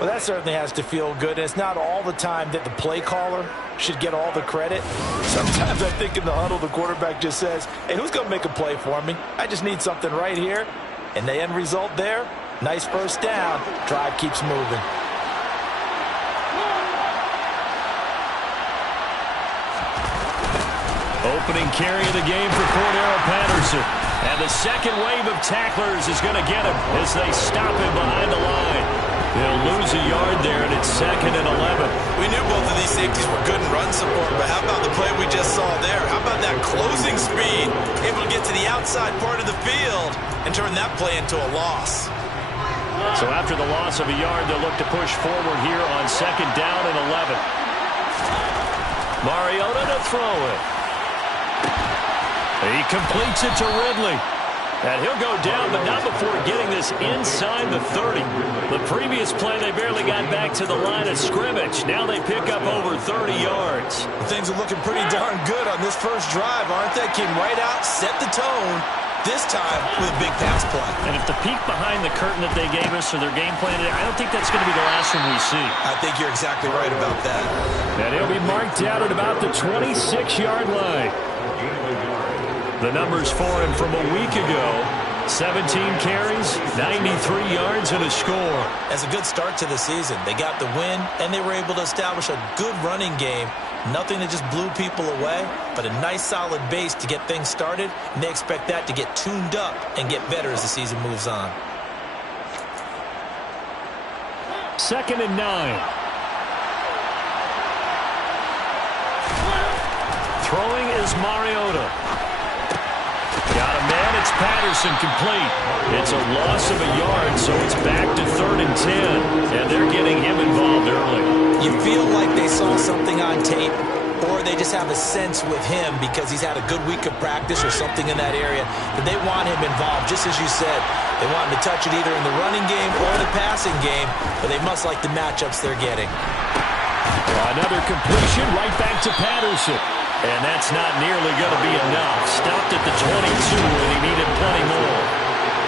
Well, that certainly has to feel good. It's not all the time that the play caller should get all the credit. Sometimes I think in the huddle, the quarterback just says, hey, who's going to make a play for me? I just need something right here. And the end result there, nice first down. Drive keeps moving. Opening carry of the game for Cordero Patterson. And the second wave of tacklers is going to get him as they stop him behind the line. He'll lose a yard there, and it's 2nd and 11. We knew both of these safeties were good in run support, but how about the play we just saw there? How about that closing speed? Able to get to the outside part of the field and turn that play into a loss. So after the loss of a yard, they'll look to push forward here on 2nd down and 11. Mariota to throw it. He completes it to Ridley. And he'll go down, but not before getting this inside the 30. The previous play, they barely got back to the line of scrimmage. Now they pick up over 30 yards. Things are looking pretty darn good on this first drive, aren't they? Came right out, set the tone, this time with a big pass play. And if the peek behind the curtain that they gave us or their game plan, I don't think that's going to be the last one we see. I think you're exactly right about that. And he'll be marked out at about the 26-yard line. The numbers for him from a week ago, 17 carries, 93 yards, and a score. As a good start to the season, they got the win, and they were able to establish a good running game. Nothing that just blew people away, but a nice solid base to get things started, and they expect that to get tuned up and get better as the season moves on. 2nd and 9. Throwing is Mariota. Got a man, it's Patterson complete. It's a loss of a yard, so it's back to 3rd and 10. And they're getting him involved early. You feel like they saw something on tape or they just have a sense with him because he's had a good week of practice or something in that area that they want him involved. Just as you said, they want him to touch it either in the running game or the passing game, but they must like the matchups they're getting. Another completion right back to Patterson. And that's not nearly going to be enough. Stopped at the 22, and he needed plenty more.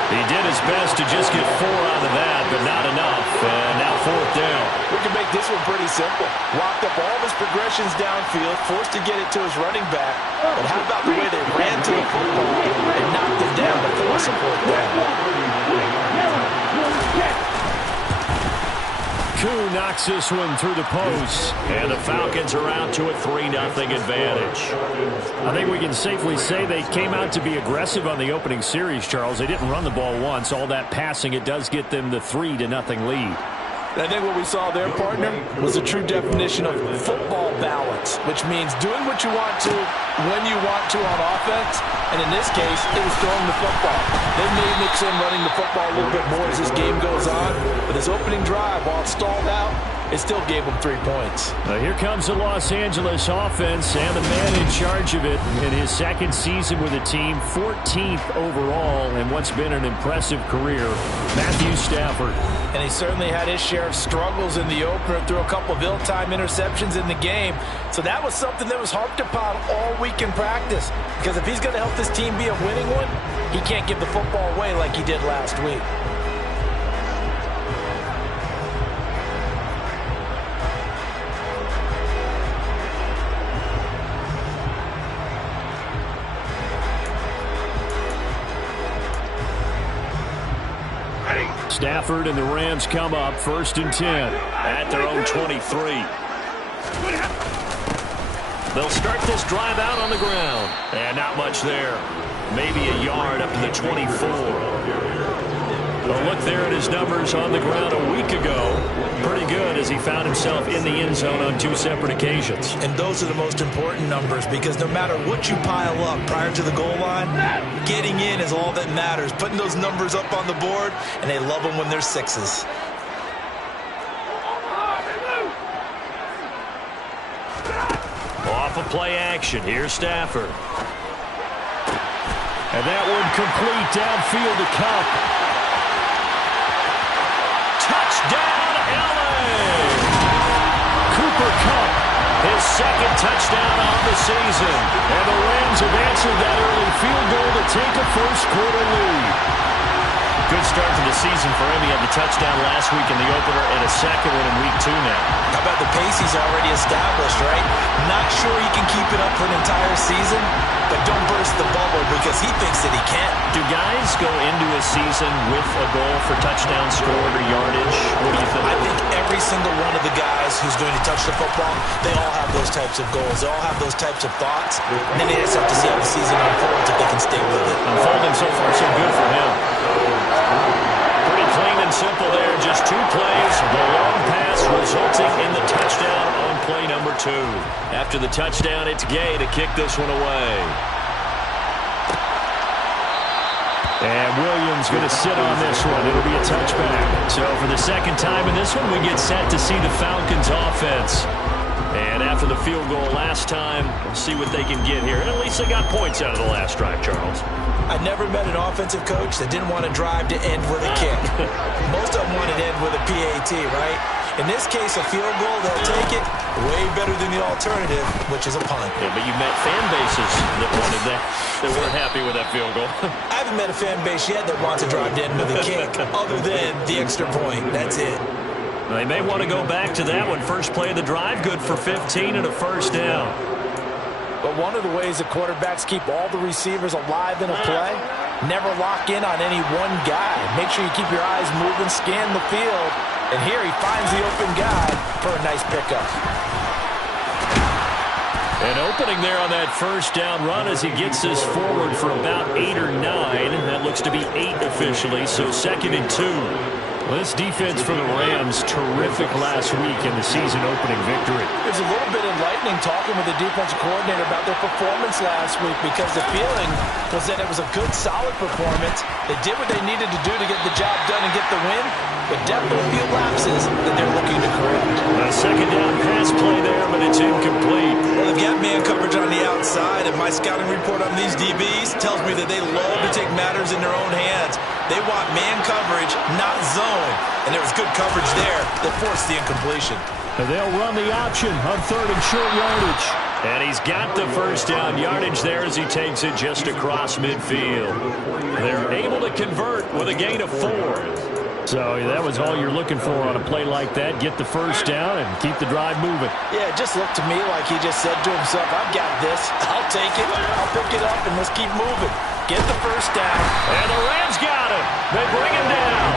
He did his best to just get 4 out of that, but not enough. And now 4th down. We can make this one pretty simple. Locked up all of his progressions downfield, forced to get it to his running back. But how about the way they ran to the football and knocked him down to force a 4th down? Koo knocks this one through the post, and the Falcons are out to a 3-0 advantage. I think we can safely say they came out to be aggressive on the opening series, Charles. They didn't run the ball once. All that passing, it does get them the 3-0 lead. I think what we saw there, partner, was a true definition of football balance, which means doing what you want to when you want to on offense. And in this case, it was throwing the football. They may mix in running the football a little bit more as this game goes on. But this opening drive, while it stalled out, it still gave them 3 points. Here comes the Los Angeles offense, and the man in charge of it in his 2nd season with the team, 14th overall in what's been an impressive career, Matthew Stafford. And he certainly had his share of struggles in the opener, threw a couple of ill-timed interceptions in the game. So that was something that was harped upon all week in practice. Because if he's going to help this team be a winning one, he can't give the football away like he did last week. Stafford and the Rams come up 1st and 10 At their own 23. They'll start this drive out on the ground. And not much there. Maybe a yard up to the 24. A look there at his numbers on the ground a week ago. Pretty good as he found himself in the end zone on 2 separate occasions. And those are the most important numbers because no matter what you pile up prior to the goal line, getting in is all that matters. Putting those numbers up on the board, and they love them when they're 6s. Off of play action. Here's Stafford. And that one complete downfield to Cup. Touchdown, LA! Cooper Kupp, his 2nd touchdown on the season. And the Rams have answered that early field goal to take a 1st quarter lead. Good start to the season for him. He had the touchdown last week in the opener and a 2nd one in week 2 now. How about the pace he's already established, right? Not sure he can keep it up for an entire season, but don't burst the bubble because he thinks that he can. Do guys go into a season with a goal for touchdown scored or yardage? What do you think? I think every single one of the guys who's going to touch the football, they all have those types of goals. They all have those types of thoughts. And then they just have to see how the season unfolds if they can stay with it. Unfolding so far so good for him. Pretty clean and simple there. Just 2 plays. The long pass resulting in the touchdown on play number 2. After the touchdown, it's Gay to kick this one away. And Williams going to sit on this one. It'll be a touchback. So for the 2nd time in this one, we get set to see the Falcons offense. And after the field goal last time, we'll see what they can get here. And at least they got points out of the last drive, Charles. I never met an offensive coach that didn't want to drive to end with a kick. Most of them want to end with a PAT, right? In this case, a field goal, they'll take it way better than the alternative, which is a punt. Yeah, but you met fan bases that wanted that. They weren't happy with that field goal. I haven't met a fan base yet that wants to drive to end with a kick, other than the extra point. That's it. They may want to go back to that one. First play of the drive, good for 15 and a 1st down. But one of the ways that quarterbacks keep all the receivers alive in a play, never lock in on any one guy. Make sure you keep your eyes moving, scan the field. And here he finds the open guy for a nice pickup. An opening there on that 1st down run as he gets this forward for about 8 or 9. That looks to be 8 officially, so 2nd and 2. This defense for the Rams, terrific last week in the season-opening victory. It was a little bit enlightening talking with the defensive coordinator about their performance last week because the feeling was that it was a good, solid performance. They did what they needed to do to get the job done and get the win, but definitely a few lapses that they're looking to correct. A second down pass play there, but it's incomplete. Well, they've got man coverage on the outside, and my scouting report on these DBs tells me that they love to take matters in their own hands. They want man coverage, not zone. And there was good coverage there that forced the incompletion. And they'll run the option on third and short yardage. And he's got the first down yardage there as he takes it just across midfield. They're able to convert with a gain of 4. So that was all you're looking for on a play like that. Get the first down and keep the drive moving. Yeah, it just looked to me like he just said to himself, I've got this. I'll take it. I'll pick it up, and let's keep moving. Get the first down. And the Rams got him. They bring him down.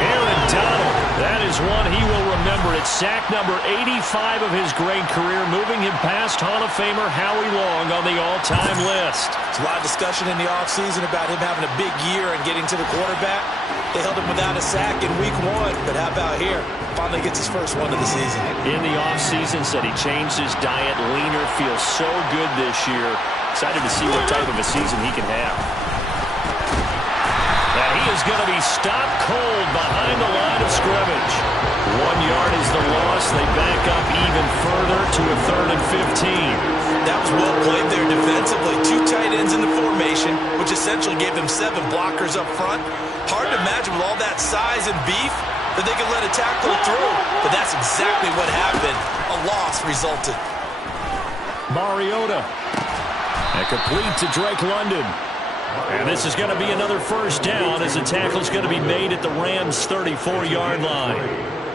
Aaron Donald, that is one he will remember. It's sack number 85 of his great career, moving him past Hall of Famer Howie Long on the all-time list. There's a lot of discussion in the offseason about him having a big year and getting to the quarterback. They held him without a sack in week 1, but how about here? Finally gets his first one of the season. In the offseason, said he changed his diet, leaner, feels so good this year. Excited to see what type of a season he can have. Now he is going to be stopped cold behind the line of scrimmage. 1 yard is the loss. They back up even further to a 3rd and 15. That was well played there defensively. 2 tight ends in the formation, which essentially gave them 7 blockers up front. Hard to imagine with all that size and beef that they could let a tackle through. But that's exactly what happened. A loss resulted. Mariota. And complete to Drake London. And this is going to be another first down as the tackle's going to be made at the Rams' 34-yard line.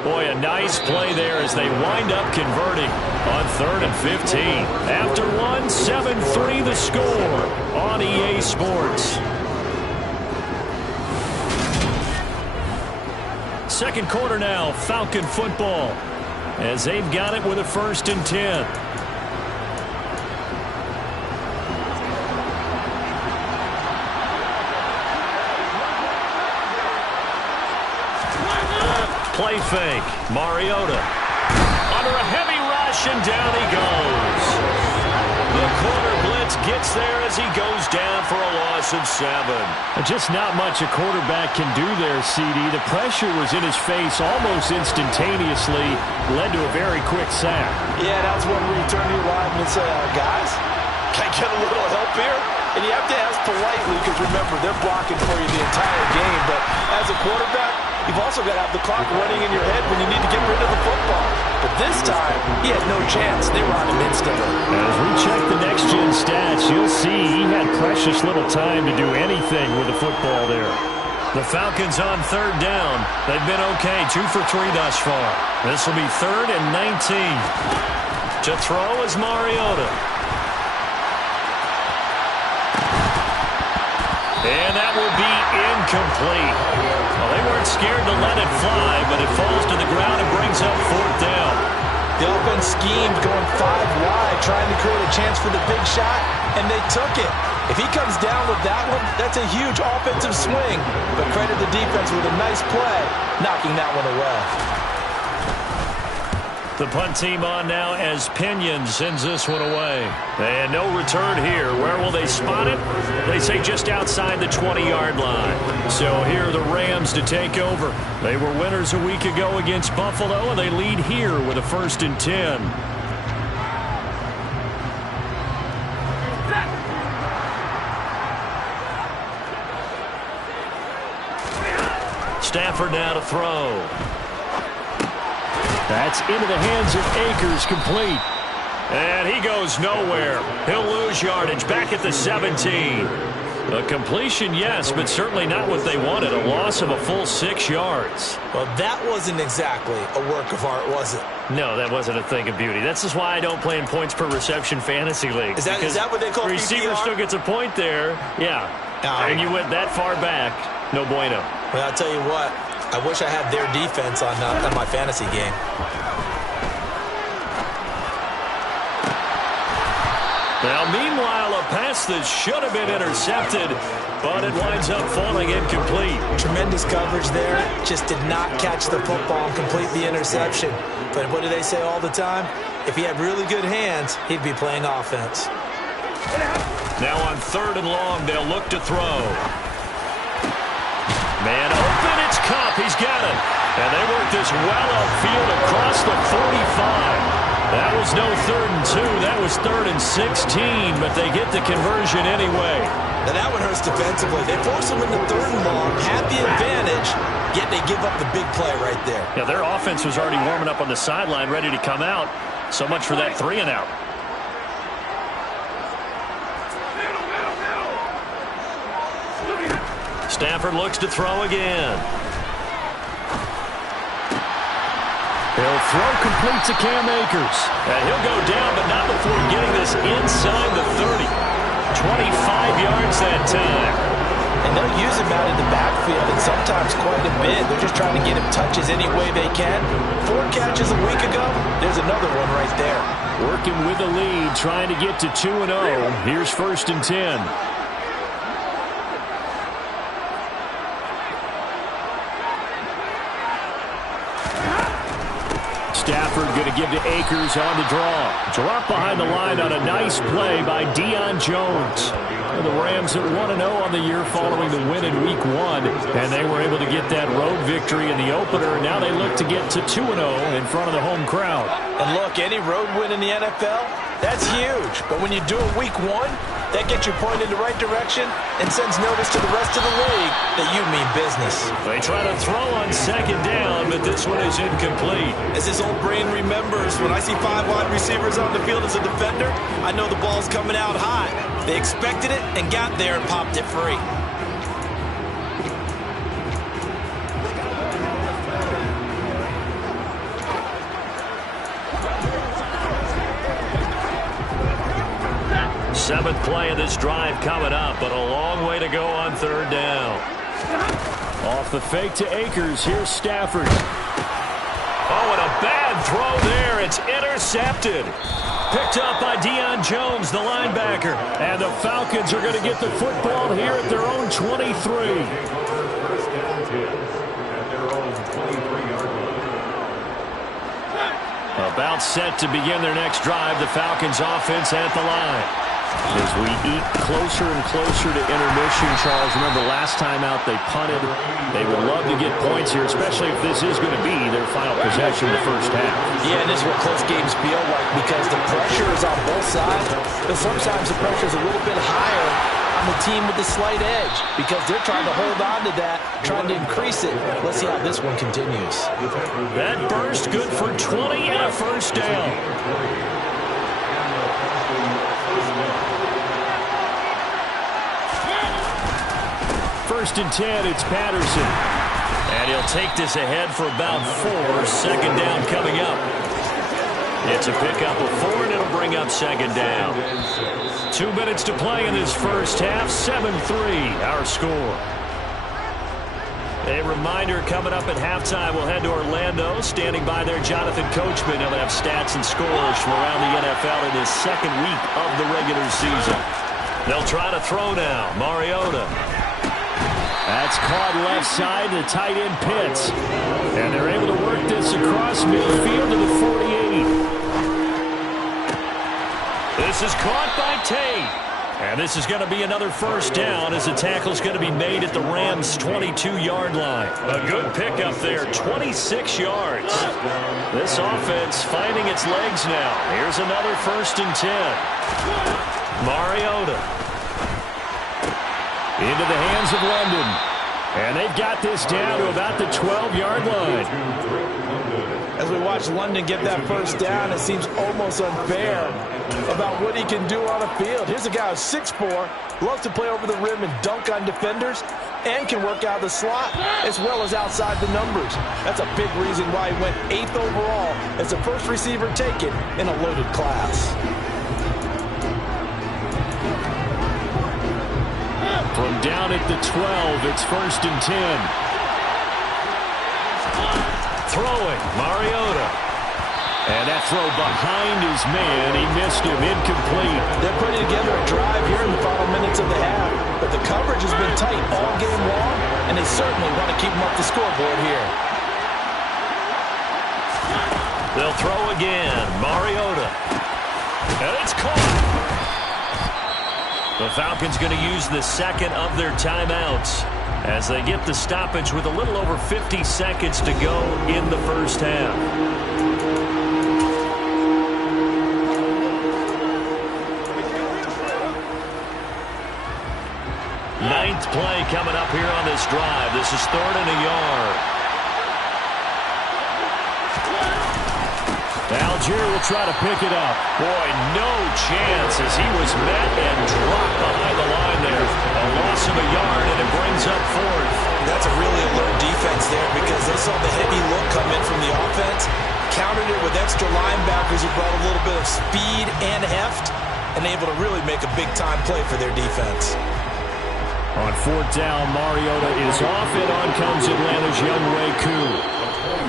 Boy, a nice play there as they wind up converting on 3rd and 15. After one, 7-3 the score on EA Sports. Second quarter now, Falcon football, as they've got it with a 1st and 10. Play fake. Mariota. Under a heavy rush, and down he goes. The corner blitz gets there as he goes down for a loss of 7. Just not much a quarterback can do there, CD. The pressure was in his face almost instantaneously. Led to a very quick sack. Yeah, that's when we turn to your lineman and say, guys, can I get a little help here? And you have to ask politely because, remember, they're blocking for you the entire game. But as a quarterback, you've also got to have the clock running in your head when you need to get rid of the football. But this time, he had no chance. They were on him instantly. As we check the next-gen stats, you'll see he had precious little time to do anything with the football there. The Falcons on 3rd down. They've been okay, 2 for 3 thus far. This will be 3rd and 19. To throw is Mariota. And that will be incomplete. Well, they weren't scared to let it fly, but it falls to the ground and brings up 4th down. The offense schemed going 5 wide, trying to create a chance for the big shot, and they took it. If he comes down with that one, that's a huge offensive swing. But credit the defense with a nice play, knocking that one away. The punt team on now as Pinion sends this one away. And no return here. Where will they spot it? They say just outside the 20-yard line. So here are the Rams to take over. They were winners a week ago against Buffalo, and they lead here with a 1st and 10. Stafford now to throw. That's into the hands of Akers, complete. And he goes nowhere. He'll lose yardage back at the 17. A completion, yes, but certainly not what they wanted. A loss of a full 6 yards. Well, that wasn't exactly a work of art, was it? No, that wasn't a thing of beauty. This is why I don't play in points per reception fantasy leagues. Is that what they call receiver PPR? Still gets a point there. Yeah. And you went that far back. No bueno. Well, I'll tell you what. I wish I had their defense on my fantasy game. Now, meanwhile, a pass that should have been intercepted, but it winds up falling incomplete. Tremendous coverage there. Just did not catch the football and complete the interception. But what do they say all the time? If he had really good hands, he'd be playing offense. Now on 3rd and long, they'll look to throw. Man open, it's Cup. He's got it. And they work this well upfield across the 45. That was no 3rd and 2. That was 3rd and 16, but they get the conversion anyway. Now that one hurts defensively. They force them into 3rd and long, have the advantage, yet they give up the big play right there. Yeah, their offense was already warming up on the sideline, ready to come out. So much for that 3 and out. Stafford looks to throw again. He'll throw complete to Cam Akers. And he'll go down, but not before getting this inside the 30. 25 yards that time. And they'll use him out in the backfield, and sometimes quite a bit. They're just trying to get him touches any way they can. 4 catches a week ago. There's another one right there. Working with the lead, trying to get to 2-0. Here's 1st and 10. Stafford going to give to Akers on the draw. Drop behind the line on a nice play by Deion Jones. And the Rams at 1-0 on the year following the win in Week 1. And they were able to get that road victory in the opener. Now they look to get to 2-0 in front of the home crowd. And look, any road win in the NFL, that's huge. But when you do it Week 1, that gets you pointed in the right direction and sends notice to the rest of the league that you mean business. They try to throw on 2nd down, but this one is incomplete. As his old brain remembers, when I see 5 wide receivers on the field as a defender, I know the ball's coming out high. They expected it and got there and popped it free. Seventh play of this drive coming up, but a long way to go on 3rd down. Off the fake to Akers. Here's Stafford. Oh, and a bad throw there. It's intercepted. Picked up by Deion Jones, the linebacker. And the Falcons are going to get the football here at their own 23. About set to begin their next drive. The Falcons offense at the line. As we eat closer and closer to intermission, Charles, remember last time out they punted. They would love to get points here, especially if this is going to be their final possession in the first half. Yeah, and this is what close games feel like because the pressure is on both sides, but sometimes the pressure is a little bit higher on the team with the slight edge because they're trying to hold on to that, trying to increase it. Let's see how this one continues. That burst good for 20 and a first down. First and 10, it's Patterson. And he'll take this ahead for about 4. 2nd down coming up. It's a pickup of 4, and it'll bring up 2nd down. 2 minutes to play in this first half. 7-3, our score. A reminder coming up at halftime, we'll head to Orlando. Standing by there, Jonathan Coachman. He'll have stats and scores from around the NFL in his 2nd week of the regular season. They'll try to throw now. Mariota. That's caught left side to tight end Pitts. And they're able to work this across midfield to the 48. This is caught by Tate. And this is going to be another first down as the tackle's going to be made at the Rams' 22-yard line. A good pickup there, 26 yards. This offense finding its legs now. Here's another 1st and 10. Mariota. Into the hands of London. And they've got this down to about the 12-yard line. As we watch London get that first down, it seems almost unfair about what he can do on a field. Here's a guy who's 6'4", loves to play over the rim and dunk on defenders, and can work out the slot as well as outside the numbers. That's a big reason why he went 8th overall as the first receiver taken in a loaded class. From down at the 12, it's 1st and 10. Throwing, Mariota. And that throw behind his man, he missed him, incomplete. They're putting together a drive here in the final minutes of the half, but the coverage has been tight all game long, and they certainly want to keep them up the scoreboard here. They'll throw again. Mariota. And it's caught. The Falcons going to use the second of their timeouts as they get the stoppage with a little over 50 seconds to go in the first half. Ninth play coming up here on this drive. This is 3rd and a yard. Algier will try to pick it up. Boy, no chance as he was met and dropped behind the line there. A loss of a yard, and it brings up 4th. That's a really alert defense there because they saw the heavy look come in from the offense, countered it with extra linebackers who brought a little bit of speed and heft, and able to really make a big-time play for their defense. On 4th down, Mariota is off, and on comes Atlanta's Younghoe Koo.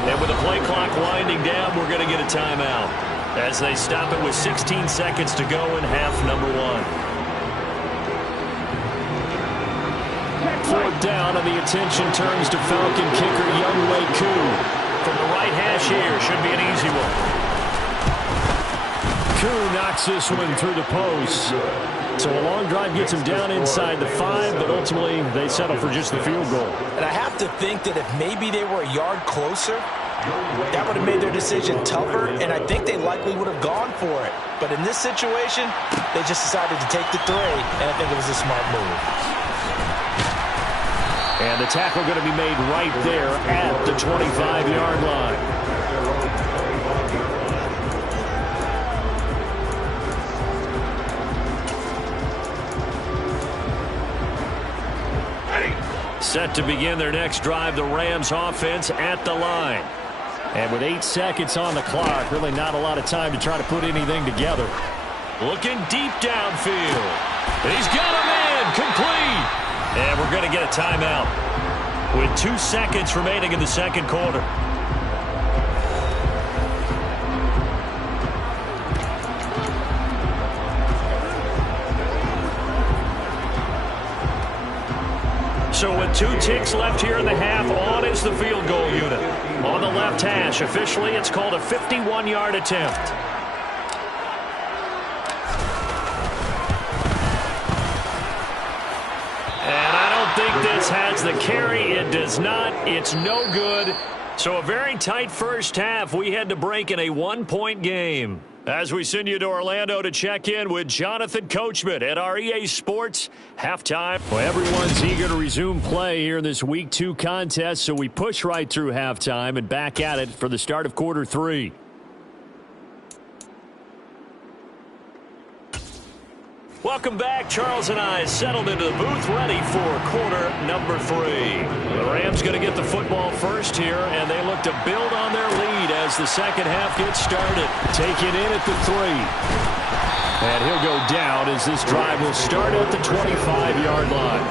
And with the play clock winding down, we're going to get a timeout as they stop it with 16 seconds to go in half number 1. 4th down, and the attention turns to Falcon kicker Younghoe Koo. From the right hash here, should be an easy one. Koo knocks this one through the post. So a long drive gets him down inside the 5, but ultimately they settle for just the field goal. And I have to think that if maybe they were a yard closer, that would have made their decision tougher, and I think they likely would have gone for it. But in this situation, they just decided to take the 3, and I think it was a smart move. And the tackle going to be made right there at the 25-yard line. Set to begin their next drive, the Rams offense at the line. And with 8 seconds on the clock, really not a lot of time to try to put anything together. Looking deep downfield. And he's got a man complete. And we're going to get a timeout with 2 seconds remaining in the second quarter. So with 2 ticks left here in the half, on is the field goal unit. On the left hash, officially it's called a 51-yard attempt. And I don't think this has the carry. It does not. It's no good. So a very tight first half. We had to break in a 1-point game. As we send you to Orlando to check in with Jonathan Coachman at our EA Sports halftime. Well, everyone's eager to resume play here in this Week 2 contest, so we push right through halftime and back at it for the start of quarter 3. Welcome back. Charles and I settled into the booth ready for quarter number 3. The Rams going to get the football first here, and they look to build on their lead as the second half gets started. Taken in at the 3. And he'll go down as this drive will start at the 25-yard line.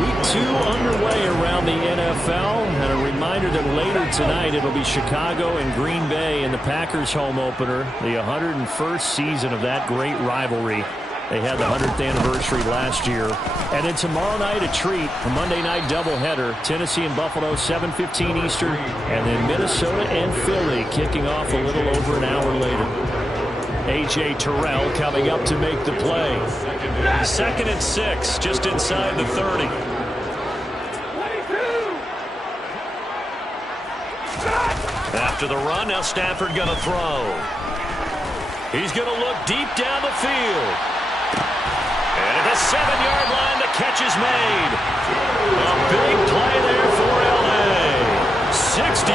Week 2 underway around the NFL, and a reminder that later tonight it'll be Chicago and Green Bay in the Packers home opener, the 101st season of that great rivalry. They had the 100th anniversary last year. And then tomorrow night, a treat, a Monday night doubleheader. Tennessee and Buffalo, 7:15 Eastern. And then Minnesota and Philly kicking off a little over an hour later. A.J. Terrell coming up to make the play. 2nd and 6, just inside the 30. After the run, now Stafford going to throw. He's going to look deep down the field. And at the 7-yard line, the catch is made. A big play there for L.A. 64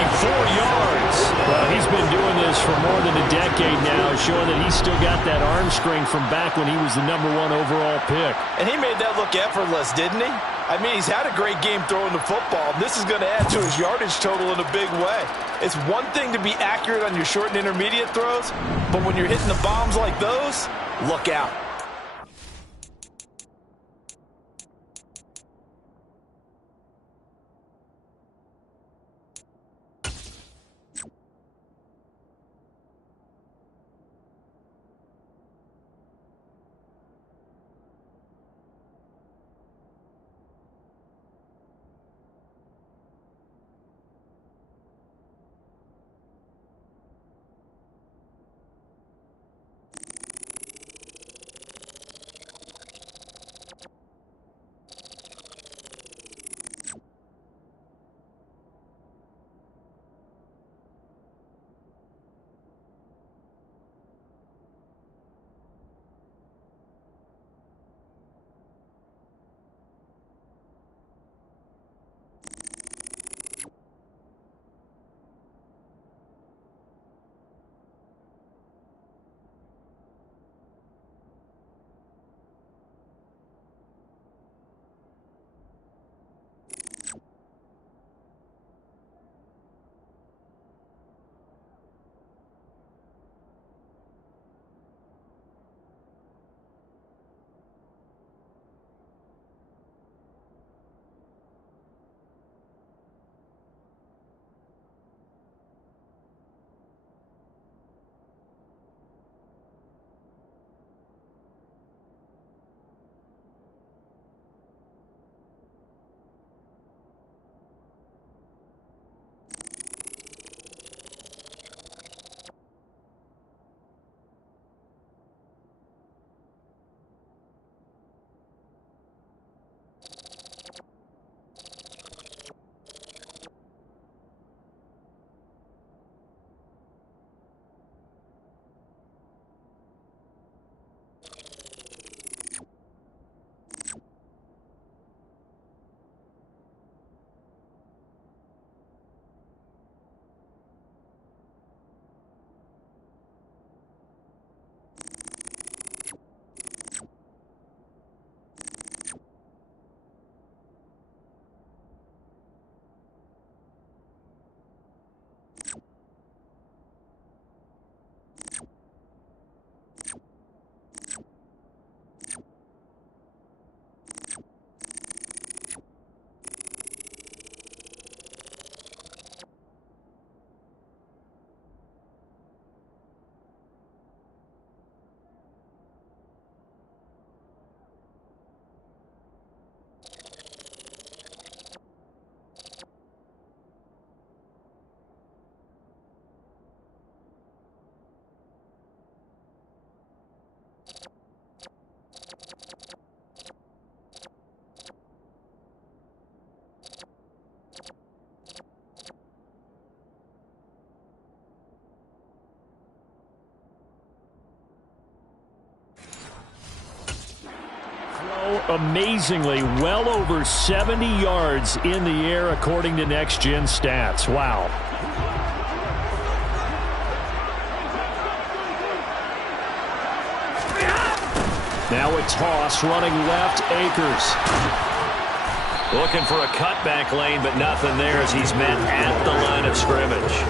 yards. Well, he's been doing this for more than a decade now, showing that he's still got that arm strength from back when he was the #1 overall pick. And he made that look effortless, didn't he? I mean, he's had a great game throwing the football. This is going to add to his yardage total in a big way. It's one thing to be accurate on your short and intermediate throws, but when you're hitting the bombs like those, look out. Amazingly, well over 70 yards in the air according to Next Gen Stats. Wow. Now a toss running left, Akers. Looking for a cutback lane, but nothing there as he's met at the line of scrimmage.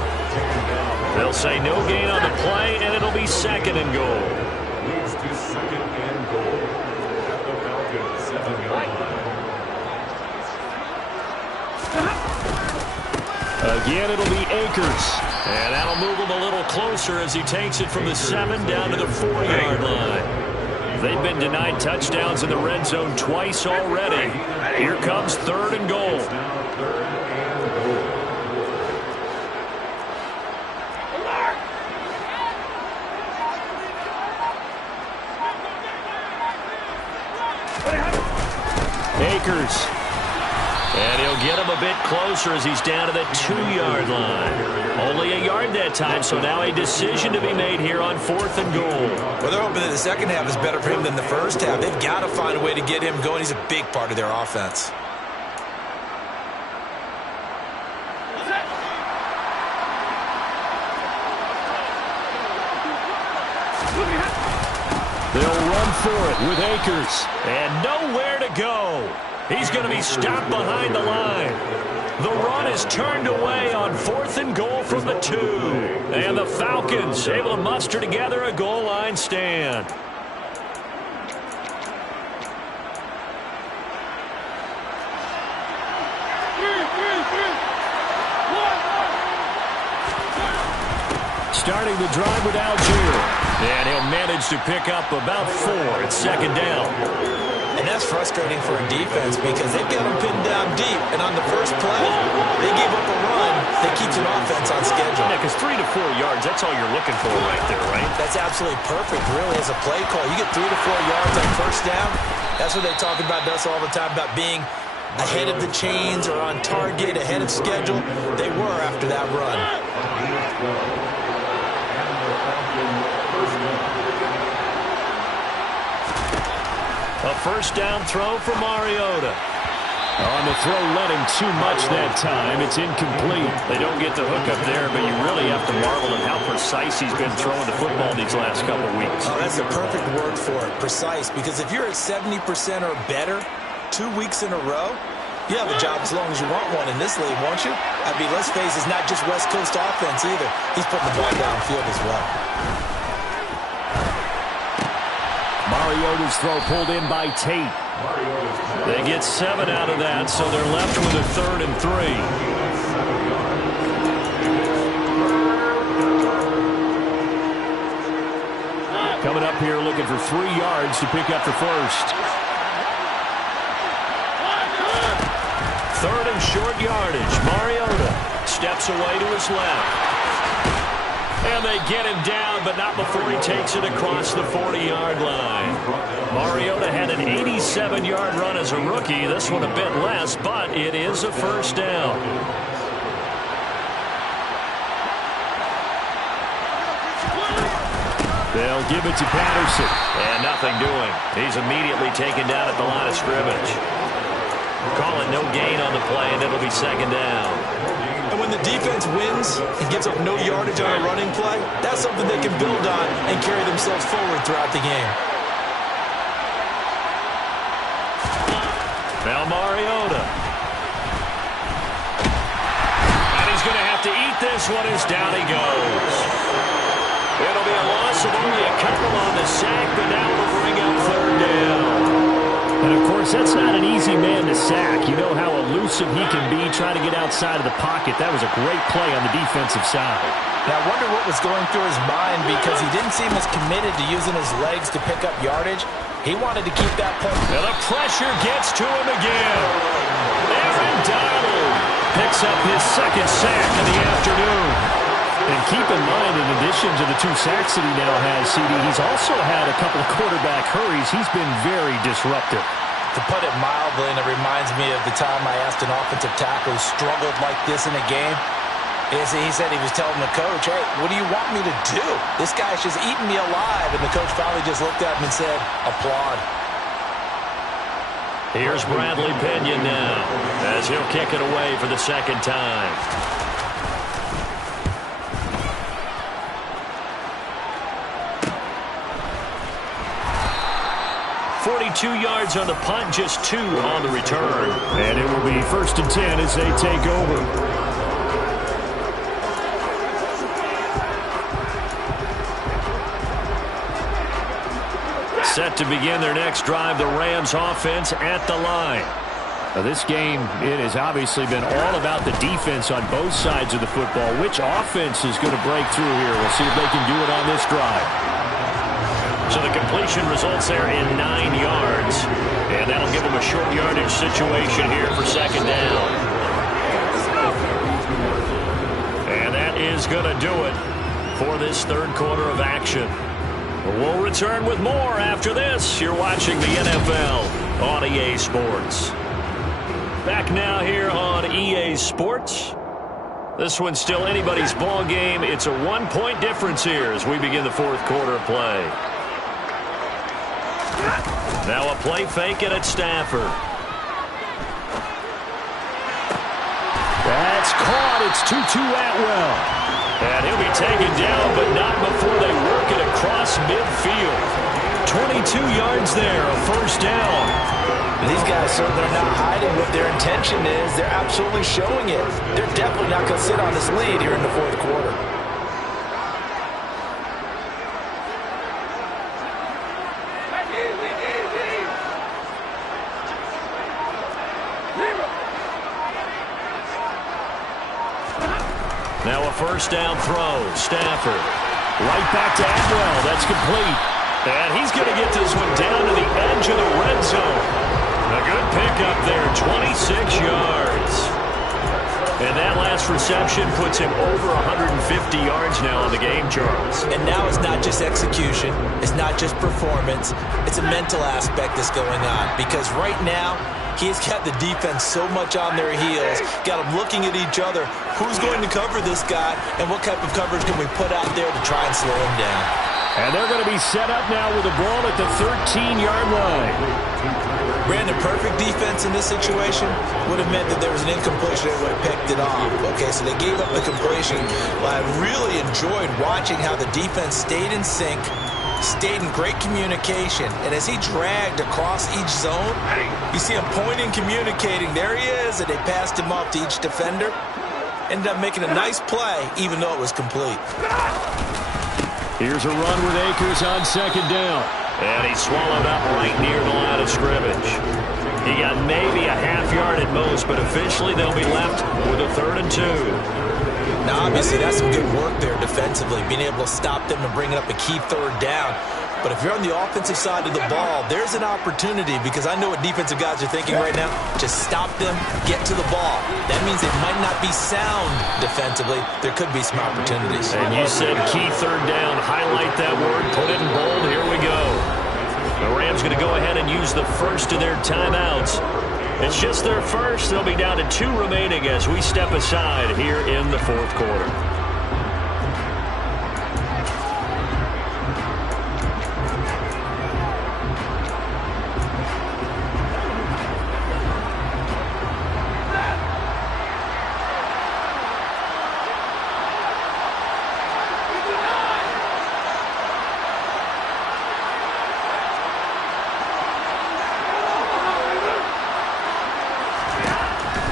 They'll say no gain on the play, and it'll be 2nd and goal. Leads to 2nd and goal at the Falcons 7-yard line. Again, it'll be Akers. And that'll move him a little closer as he takes it from the 7 down to the 4-yard line. They've been denied touchdowns in the red zone twice already. Here comes 3rd and goal. Akers. And he'll get him a bit closer as he's down to the 2-yard line. Only a yard that time, so now a decision to be made here on 4th and goal. Well, they're hoping that the second half is better for him than the first half. They've got to find a way to get him going. He's a big part of their offense. They'll run for it with Akers. And nowhere to go. He's going to be stopped behind the line. The run is turned away on 4th and goal from the 2. And the Falcons able to muster together a goal line stand. Starting the drive with Algier. And he'll manage to pick up about 4 at 2nd down. And that's frustrating for a defense because they've got them pinned down deep. And on the first play, they gave up a run that keeps an offense on schedule. Yeah, because 3 to 4 yards, that's all you're looking for right there, right? That's absolutely perfect, really, as a play call. You get 3 to 4 yards on first down. That's what they talk about us all the time, about being ahead of the chains or on target, ahead of schedule. They were after that run. A first down throw for Mariota. On the throw, led him too much that time. It's incomplete. They don't get the hook up there, but you really have to marvel at how precise he's been throwing the football these last couple weeks. Oh, that's the perfect word for it, precise, because if you're at 70% or better 2 weeks in a row, you have a job as long as you want one in this league, won't you? I mean, let's face it, it's not just West Coast offense either. He's putting the ball downfield as well. Mariota's throw pulled in by Tate. They get 7 out of that, so they're left with a 3rd and 3. Coming up here looking for 3 yards to pick up the first. 3rd and short yardage. Mariota steps away to his left. And they get him down, but not before he takes it across the 40-yard line. Mariota had an 87-yard run as a rookie. This one a bit less, but it is a first down. They'll give it to Patterson. And nothing doing. He's immediately taken down at the line of scrimmage. Call it no gain on the play, and it'll be 2nd down. And when the defense wins and gives up no yardage on a running play, that's something they can build on and carry themselves forward throughout the game. Now Mariota. And he's going to have to eat this one as down he goes. It'll be a loss of only a couple on the sack, but now it'll bring up 3rd down. And, of course, that's not an easy man to sack. You know how elusive he can be trying to get outside of the pocket. That was a great play on the defensive side. Now, I wonder what was going through his mind because he didn't seem as committed to using his legs to pick up yardage. He wanted to keep that point. And the pressure gets to him again. Aaron Donald picks up his 2nd sack of the afternoon. And keep in mind, in addition to the 2 sacks that he now has, CD, he's also had a couple of quarterback hurries. He's been very disruptive. To put it mildly, and it reminds me of the time I asked an offensive tackle who struggled like this in a game. He said he was telling the coach, hey, what do you want me to do? This guy's just eating me alive. And the coach finally just looked at him and said, applaud. Here's Bradley Pinion now as he'll kick it away for the second time. .42 yards on the punt, just 2 on the return. And it will be 1st and 10 as they take over. Set to begin their next drive, the Rams offense at the line. Now this game, it has obviously been all about the defense on both sides of the football. Which offense is going to break through here? We'll see if they can do it on this drive. So the completion results there in 9 yards. And that'll give them a short yardage situation here for second down. And that is going to do it for this third quarter of action. We'll return with more after this. You're watching the NFL on EA Sports. Back now here on EA Sports. This one's still anybody's ball game. It's a 1-point difference here as we begin the fourth quarter of play. Now a play fake and it's Stafford. That's caught. It's Tutu Atwell. And he'll be taken down, but not before they work it across midfield. 22 yards there, a first down. These guys certainly are not hiding what their intention is. They're absolutely showing it. They're definitely not going to sit on this lead here in the fourth quarter. Now a first down throw. Stafford. Right back to Atwell. That's complete. And he's going to get this one down to the edge of the red zone. A good pickup there, 26 yards. And that last reception puts him over 150 yards now on the game, Charles. And now it's not just execution. It's not just performance. It's a mental aspect that's going on. Because right now, he's got the defense so much on their heels, got them looking at each other. Who's going to cover this guy, and what type of coverage can we put out there to try and slow him down? And they're going to be set up now with the ball at the 13-yard line. Brandon, perfect defense in this situation would have meant that there was an incompletion. They would have picked it off. Okay, so they gave up the completion. But I really enjoyed watching how the defense stayed in sync, stayed in great communication, and as he dragged across each zone, you see him pointing, communicating. There he is, and they passed him off to each defender. Ended up making a nice play, even though it was complete. Here's a run with Akers on second down. And he's swallowed up right near the line of scrimmage. He got maybe a half yard at most, but officially they'll be left with a 3rd and 2. Now, obviously, that's some good work there defensively, being able to stop them and bringing up a key 3rd down. But if you're on the offensive side of the ball, there's an opportunity, because I know what defensive guys are thinking right now. Just stop them, get to the ball. That means they might not be sound defensively. There could be some opportunities. And you said key 3rd down. Highlight that word. Put it in bold. Here we go. The Rams going to go ahead and use the first of their timeouts. It's just their first. They'll be down to 2 remaining as we step aside here in the fourth quarter.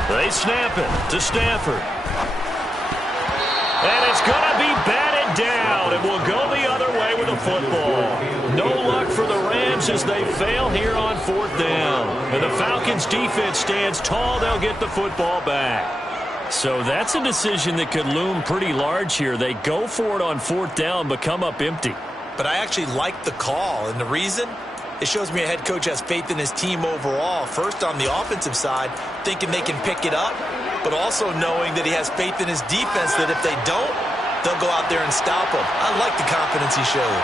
They snap it to Stafford. And it's going to be batted down. It will go the other way with the football. No luck for the Rams as they fail here on 4th down. And the Falcons' defense stands tall. They'll get the football back. So that's a decision that could loom pretty large here. They go for it on 4th down, but come up empty. But I actually like the call, and the reason? It shows me a head coach has faith in his team overall. First, on the offensive side, thinking they can pick it up, but also knowing that he has faith in his defense that if they don't, they'll go out there and stop him. I like the confidence he showed.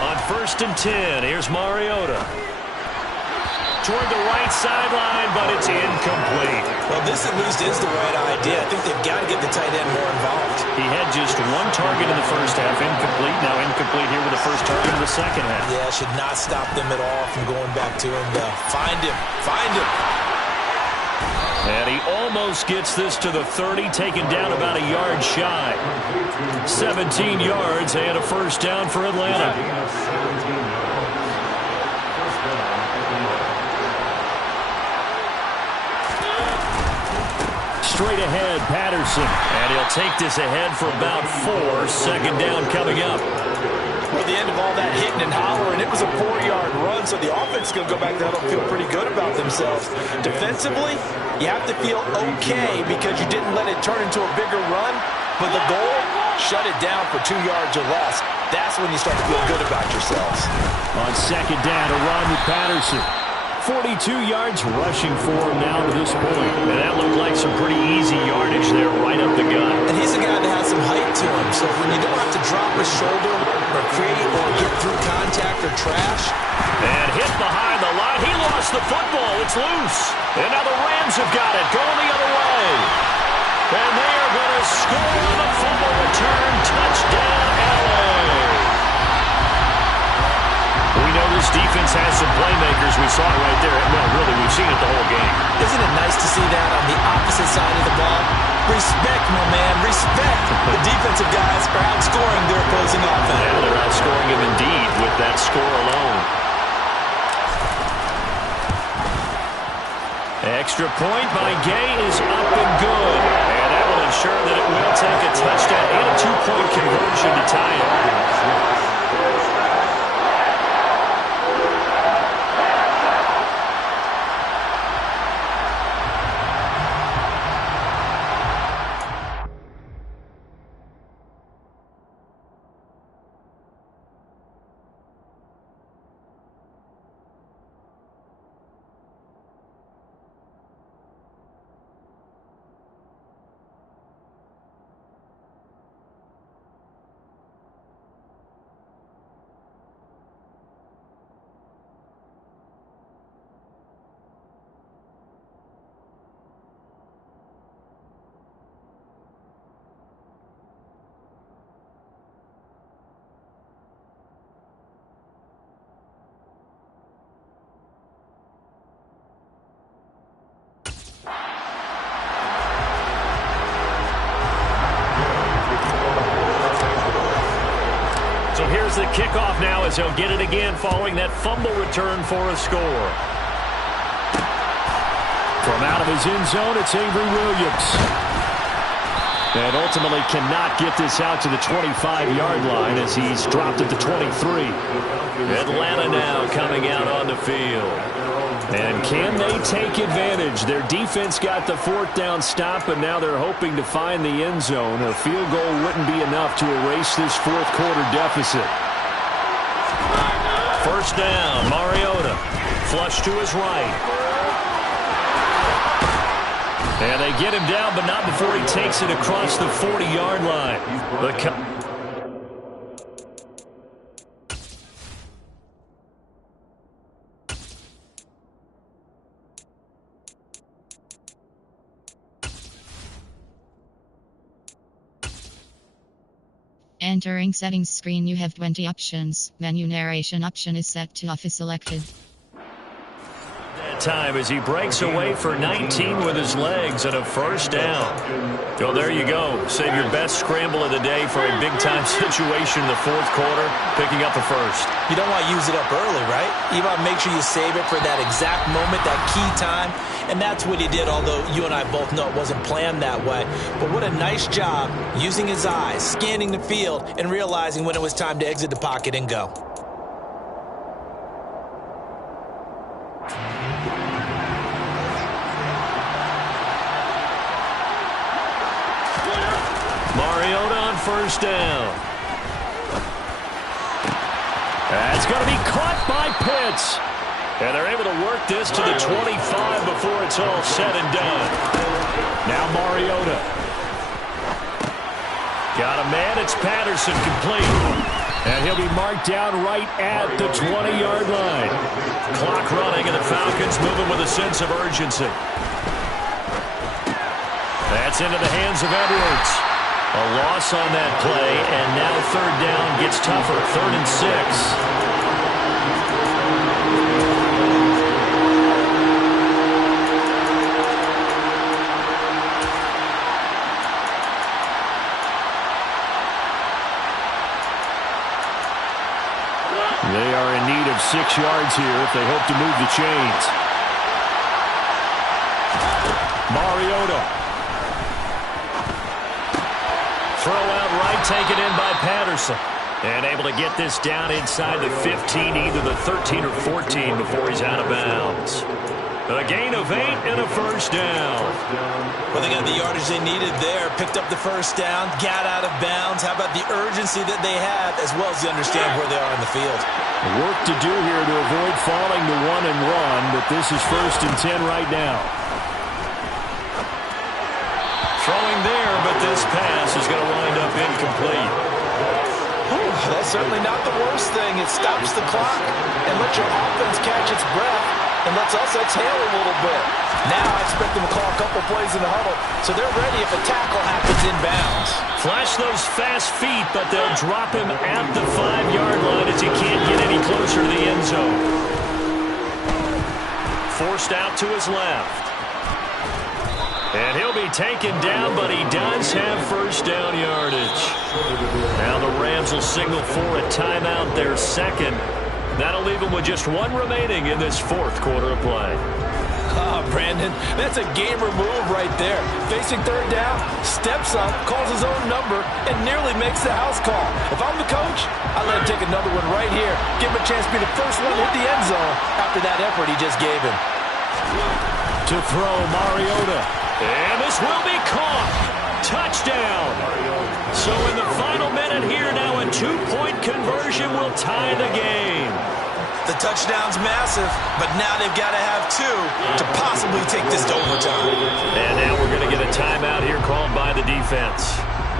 On 1st and 10, here's Mariota. toward the right sideline, but it's incomplete. Well, this at least is the right idea. I think they've got to get the tight end more involved. He had just one target in the first half, incomplete. Now incomplete here with the first target in the second half. Yeah, should not stop them at all from going back to him. Find him. Find him. And he almost gets this to the 30, taken down about a yard shy. 17 yards and a first down for Atlanta. Straight ahead, Patterson. And he'll take this ahead for about 4. Second down coming up. Well, the end of all that hitting and hollering, it was a 4-yard run, so the offense is going to go back there and feel pretty good about themselves. Defensively, you have to feel okay because you didn't let it turn into a bigger run, but the goal, shut it down for 2 yards or less. That's when you start to feel good about yourselves. On second down, a run with Patterson. 42 yards rushing for him now to this point. And that looked like some pretty easy yardage there right up the gut. And he's a guy that has some height to him, so when you don't have to drop a shoulder or create or get through contact or trash. And hit behind the line. He lost the football. It's loose. And now the Rams have got it, going the other way. And they are going to score on the fumble return. Touchdown, LA. We know this defense has some playmakers. We saw it right there. Well, really, we've seen it the whole game. Isn't it nice to see that on the opposite side of the ball? Respect, my man, respect. The defensive guys are outscoring their opposing offense. Yeah, they're outscoring him indeed with that score alone. Extra point by Gay is up and good. And that will ensure that it will take a touchdown and a 2-point conversion to tie it. So here's the kickoff now as he'll get it again following that fumble return for a score. From out of his end zone, it's Avery Williams. And ultimately cannot get this out to the 25-yard line as he's dropped at the 23. Atlanta now coming out on the field. And can they take advantage? Their defense got the 4th down stop, and now they're hoping to find the end zone. A field goal wouldn't be enough to erase this 4th quarter deficit. First down, Mariota. Flush to his right. And they get him down, but not before he takes it across the 40-yard line. Entering settings screen, you have 20 options. Menu narration option is set to off is selected. That time as he breaks away for 19 with his legs and a first down. So there you go. Save your best scramble of the day for a big-time situation in the 4th quarter, picking up the first. You don't want to use it up early, right? You want to make sure you save it for that exact moment, that key time. And that's what he did, although you and I both know it wasn't planned that way. But what a nice job using his eyes, scanning the field, and realizing when it was time to exit the pocket and go. Mariota on first down. That's going to be caught by Pitts. And they're able to work this to the 25 before it's all said and done. Now Mariota. Got a man. It's Patterson complete. And he'll be marked down right at the 20-yard line. Clock running, and the Falcons moving with a sense of urgency. That's into the hands of Edwards. A loss on that play, and now third down gets tougher. 3rd and 6. They are in need of 6 yards here if they hope to move the chains. Mariota. Throw out right, taken in by Patterson. And able to get this down inside the 15, either the 13 or 14 before he's out of bounds. A gain of 8 and a first down. Well, they got the yardage they needed there. Picked up the first down, got out of bounds. How about the urgency that they had, as well as they understand where they are in the field? Work to do here to avoid falling to 1 and 1, but this is 1st and 10 right now. Throwing there, but this pass is going to wind up incomplete. That's certainly not the worst thing. It stops the clock and lets your offense catch its breath and lets us exhale a little bit. Now I expect them to call a couple plays in the huddle, so they're ready if a tackle happens inbounds. Flash those fast feet, but they'll drop him at the 5-yard line as he can't get any closer to the end zone. Forced out to his left. And he'll be taken down, but he does have first down yardage. Now the Rams will signal for a timeout, their second. That'll leave him with just 1 remaining in this 4th quarter of play. Brandon, that's a gamer move right there. Facing third down, steps up, calls his own number, and nearly makes the house call. If I'm the coach, I'd let him take another one right here. Give him a chance to be the first one to hit the end zone after that effort he just gave him. To throw, Mariota. And this will be caught. Touchdown. So in the final minute here now, a 2-point conversion will tie the game. The touchdown's massive, but now they've got to have 2 to possibly take this to overtime. And now we're going to get a timeout here called by the defense.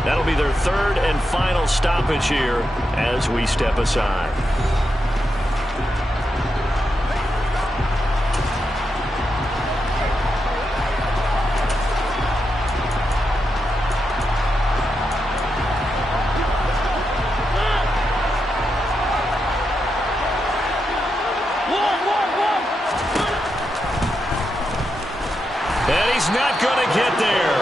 That'll be their 3rd and final stoppage here as we step aside. Not going to get there.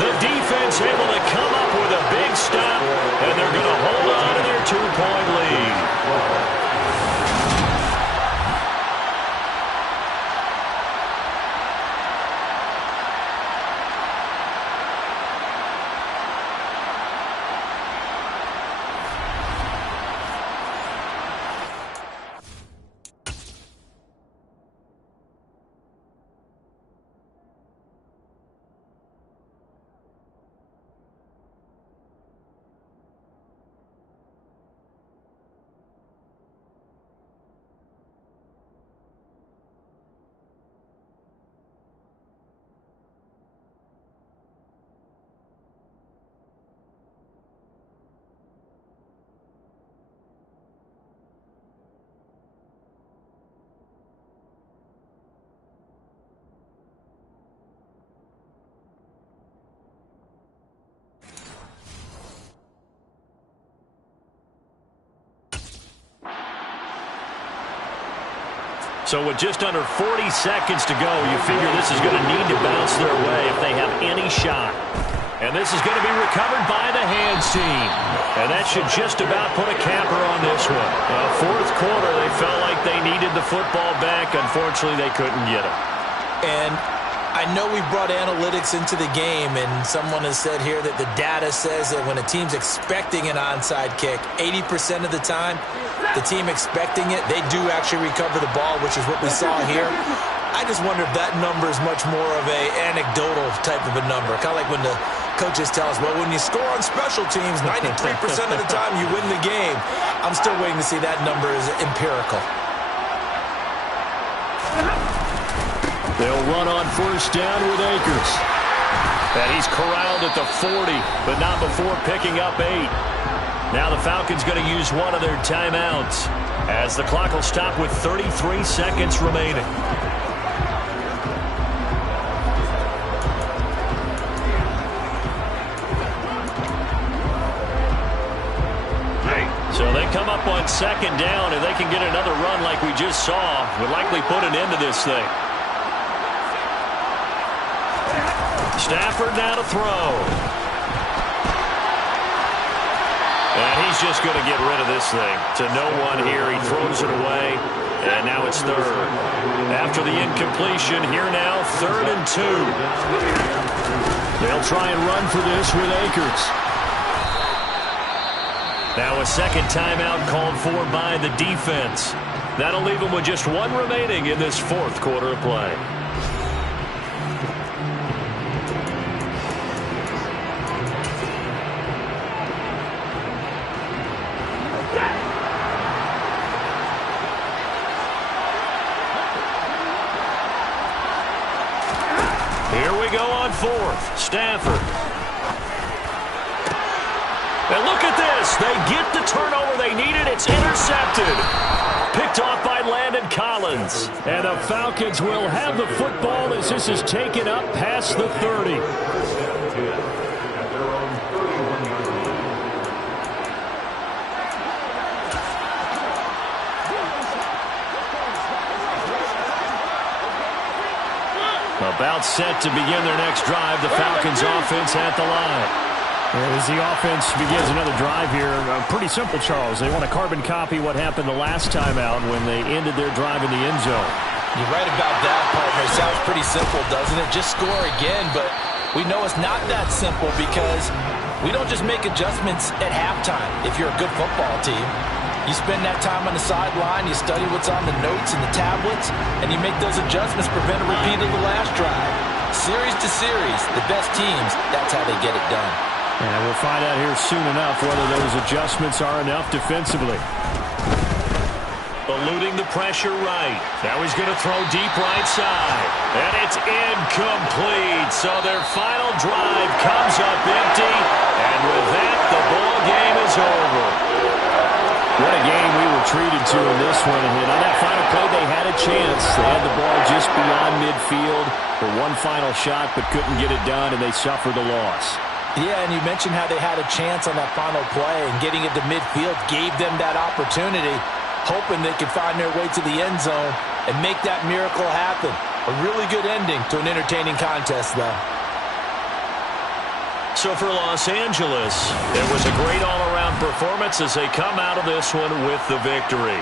The defense able to come up with a big stop, and they're going to hold on to their 2-point lead. So with just under 40 seconds to go, you figure this is going to need to bounce their way if they have any shot. And this is going to be recovered by the hands team. And that should just about put a capper on this one. 4th quarter, they felt like they needed the football back. Unfortunately, they couldn't get it. And I know we brought analytics into the game, and someone has said here that the data says that when a team's expecting an onside kick, 80% of the time, the team expecting it, they do actually recover the ball, which is what we saw here. I just wonder if that number is much more of a anecdotal type of a number. Kind of like when the coaches tell us, well, when you score on special teams, 93% of the time you win the game. I'm still waiting to see that number is empirical. They'll run on first down with Akers. And he's corralled at the 40, but not before picking up 8. Now the Falcons going to use one of their timeouts as the clock will stop with 33 seconds remaining. So they come up on second down, and they can get another run like we just saw. Would likely put an end to this thing. Stafford now to throw. And he's just going to get rid of this thing. To no one here. He throws it away. And now it's third. After the incompletion, here now, 3rd and 2. They'll try and run for this with Akers. Now a second timeout called for by the defense. That'll leave them with just one remaining in this 4th quarter of play. Here we go on 4th. Stafford. And look at this. They get the turnover they needed. It's intercepted. Picked off by Landon Collins. And the Falcons will have the football as this is taken up past the 30. About set to begin their next drive. The Falcons offense at the line. As the offense begins another drive here, pretty simple, Charles. They want to carbon copy what happened the last time out when they ended their drive in the end zone. You're right about that, partner. It sounds pretty simple, doesn't it? Just score again, but we know it's not that simple because we don't just make adjustments at halftime if you're a good football team. You spend that time on the sideline, you study what's on the notes and the tablets, and you make those adjustments, prevent a repeat of the last drive. Series to series, the best teams, that's how they get it done. And we'll find out here soon enough whether those adjustments are enough defensively. Eluding the pressure right. Now he's going to throw deep right side. And it's incomplete. So their final drive comes up empty. And with that, the ball game is over. What a game we were treated to in this one. And on that final play, they had a chance. They had the ball just beyond midfield for one final shot, but couldn't get it done, and they suffered the loss. Yeah, and you mentioned how they had a chance on that final play, and getting it to midfield gave them that opportunity, hoping they could find their way to the end zone and make that miracle happen. A really good ending to an entertaining contest, though. So for Los Angeles, it was a great all-around performance as they come out of this one with the victory.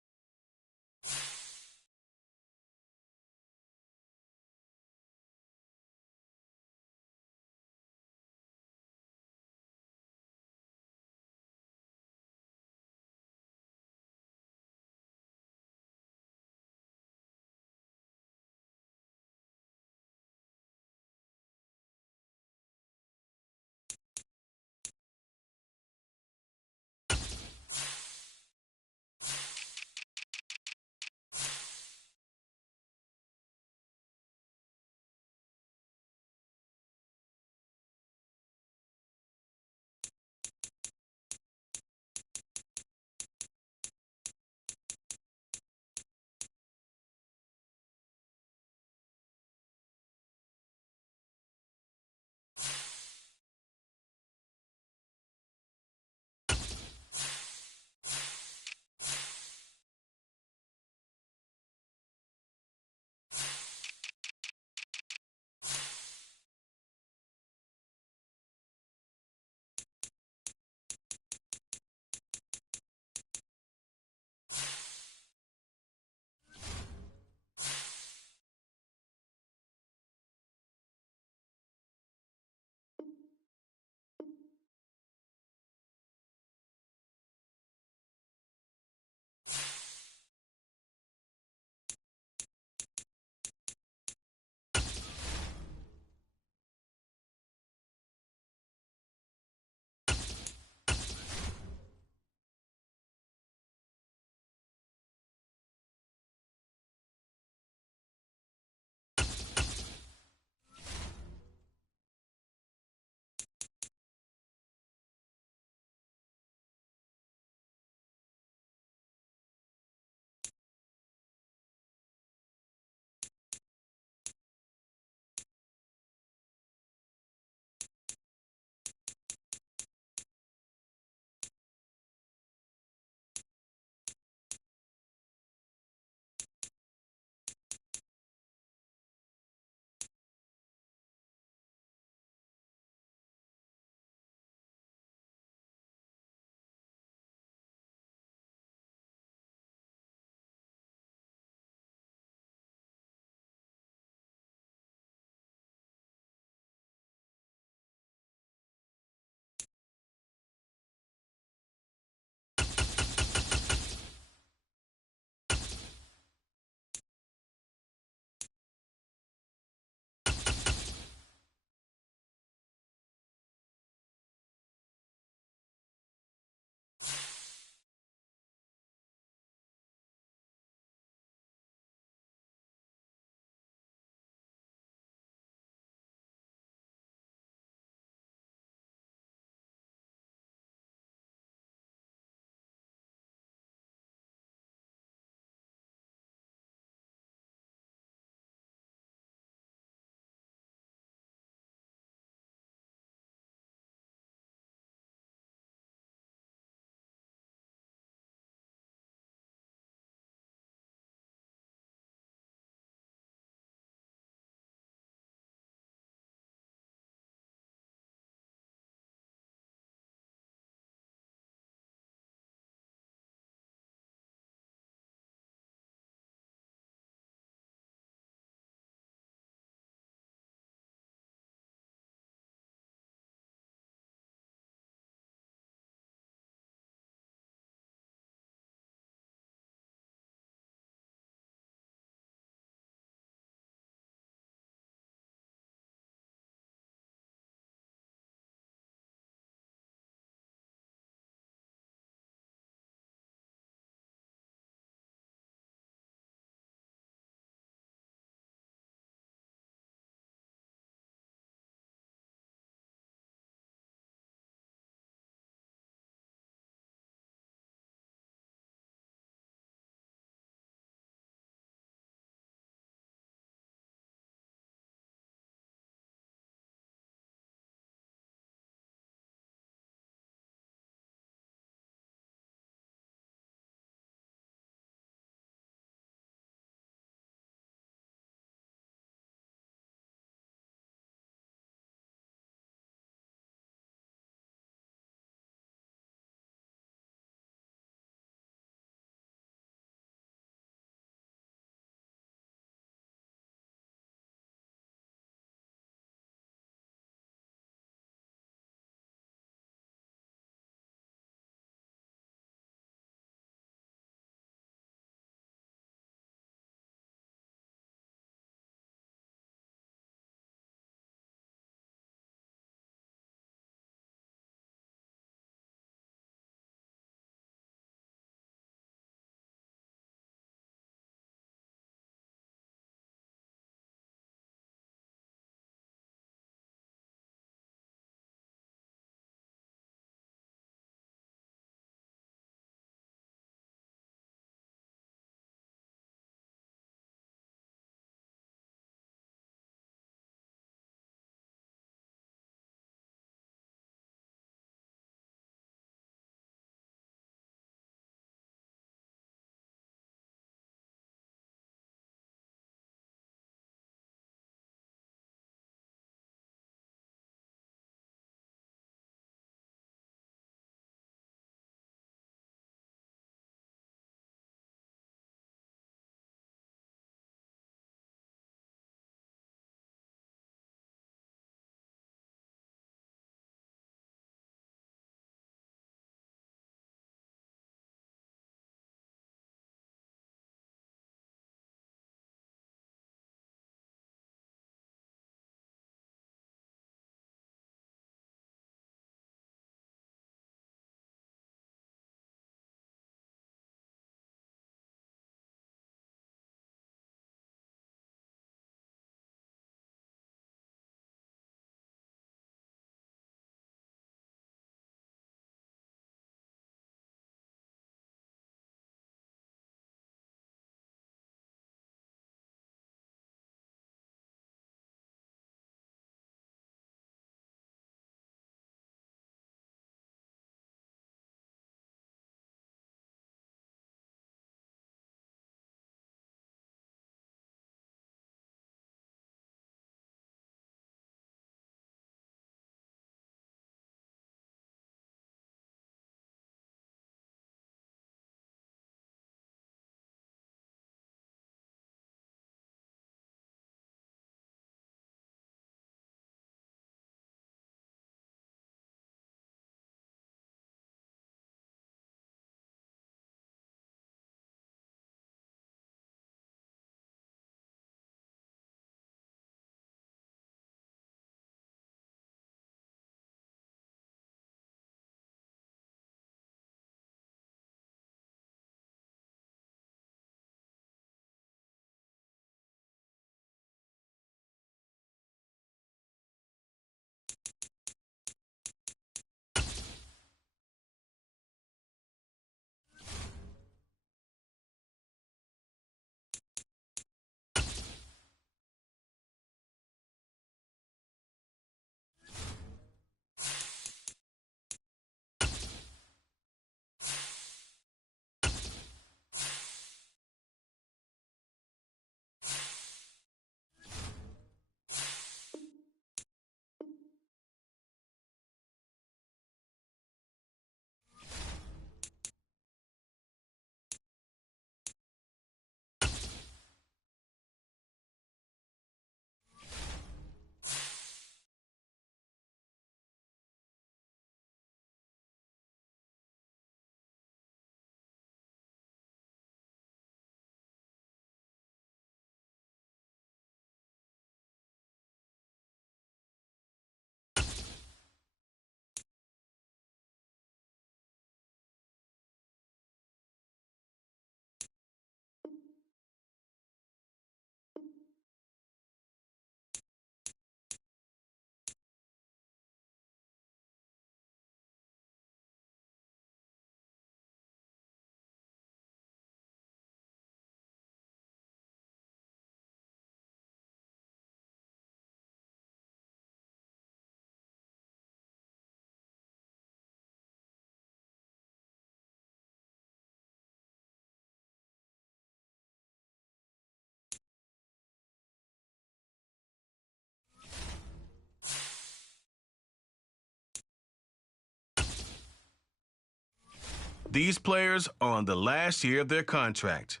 These players are on the last year of their contract.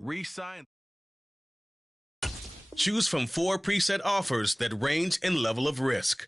Re-sign. Choose from 4 preset offers that range in level of risk.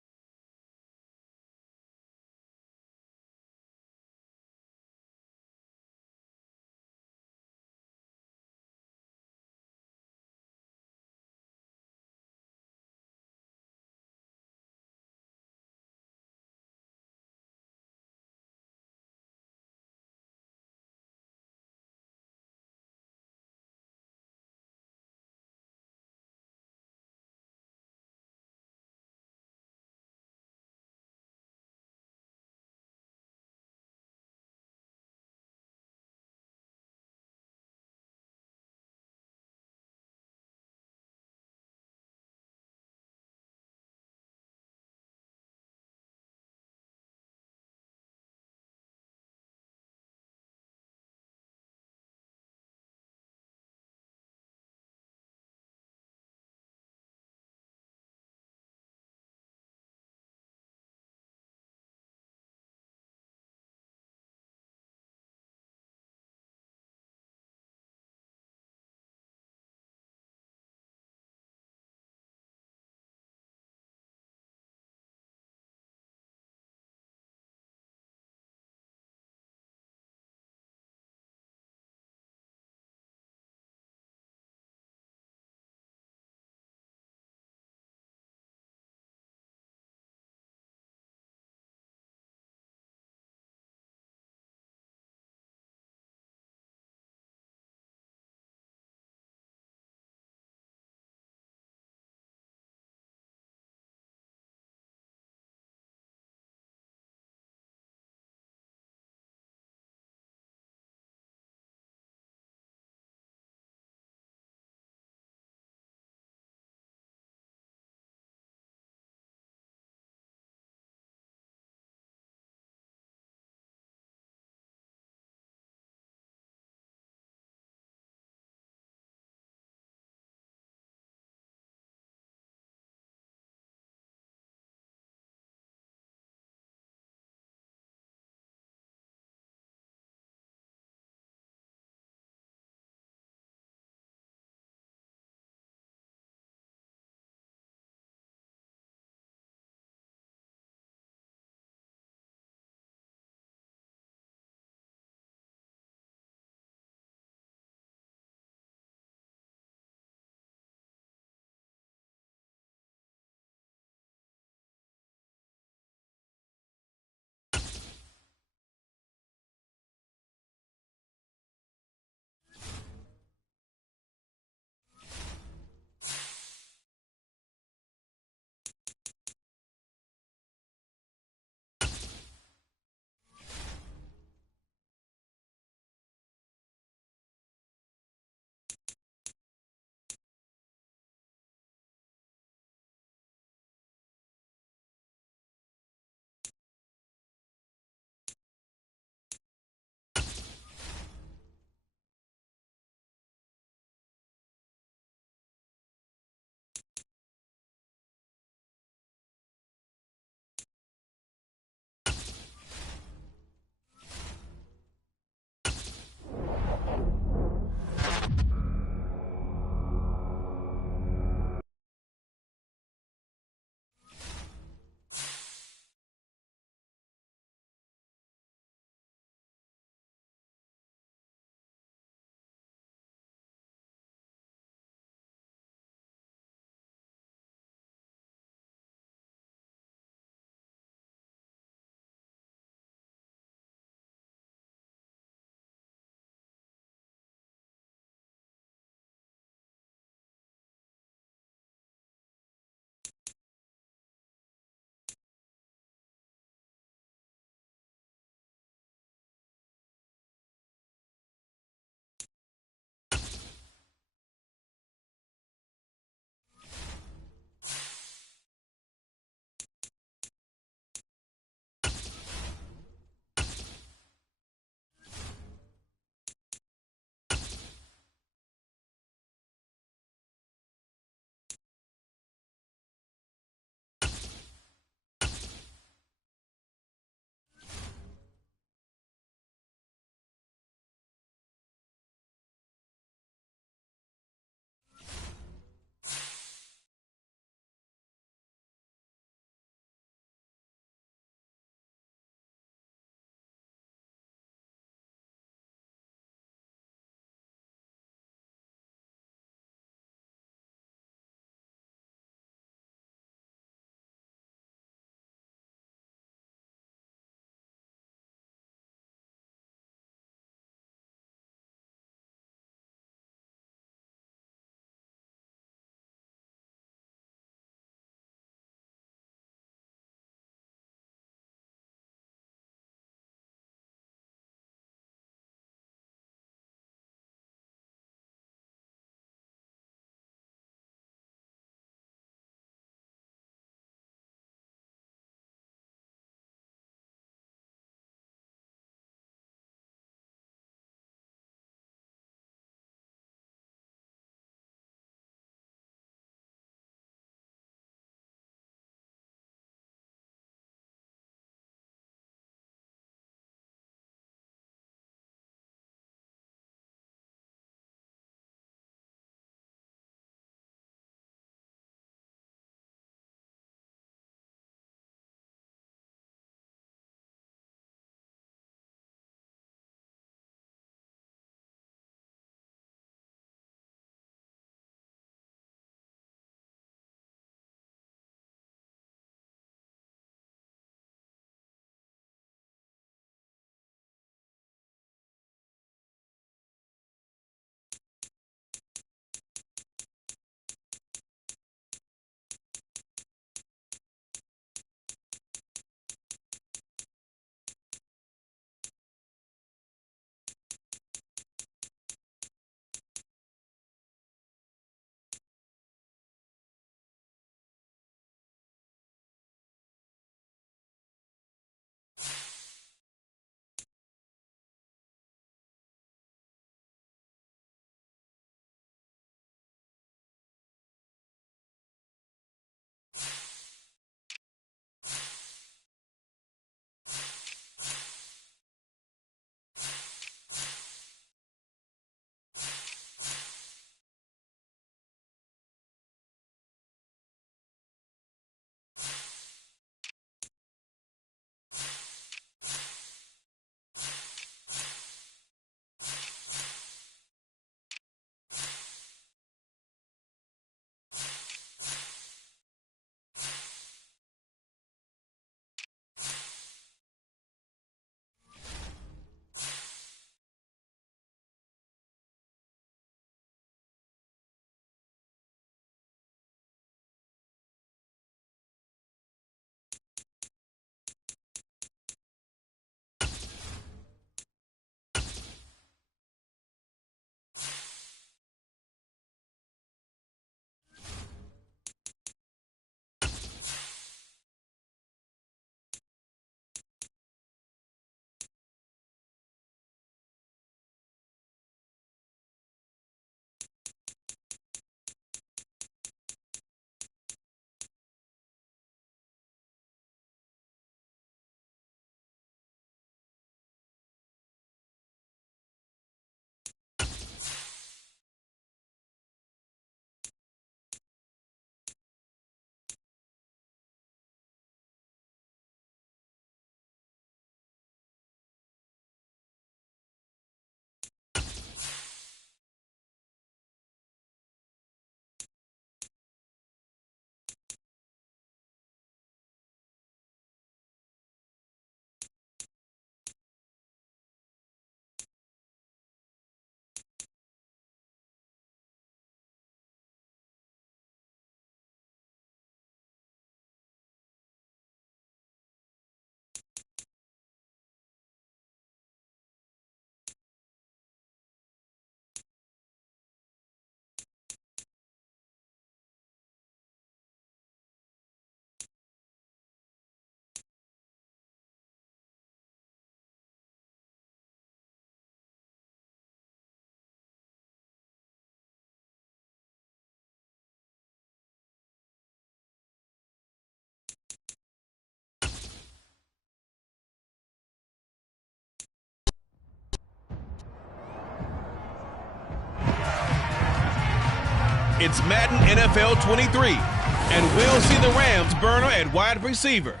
It's Madden NFL 23, and we'll see the Rams burner at wide receiver.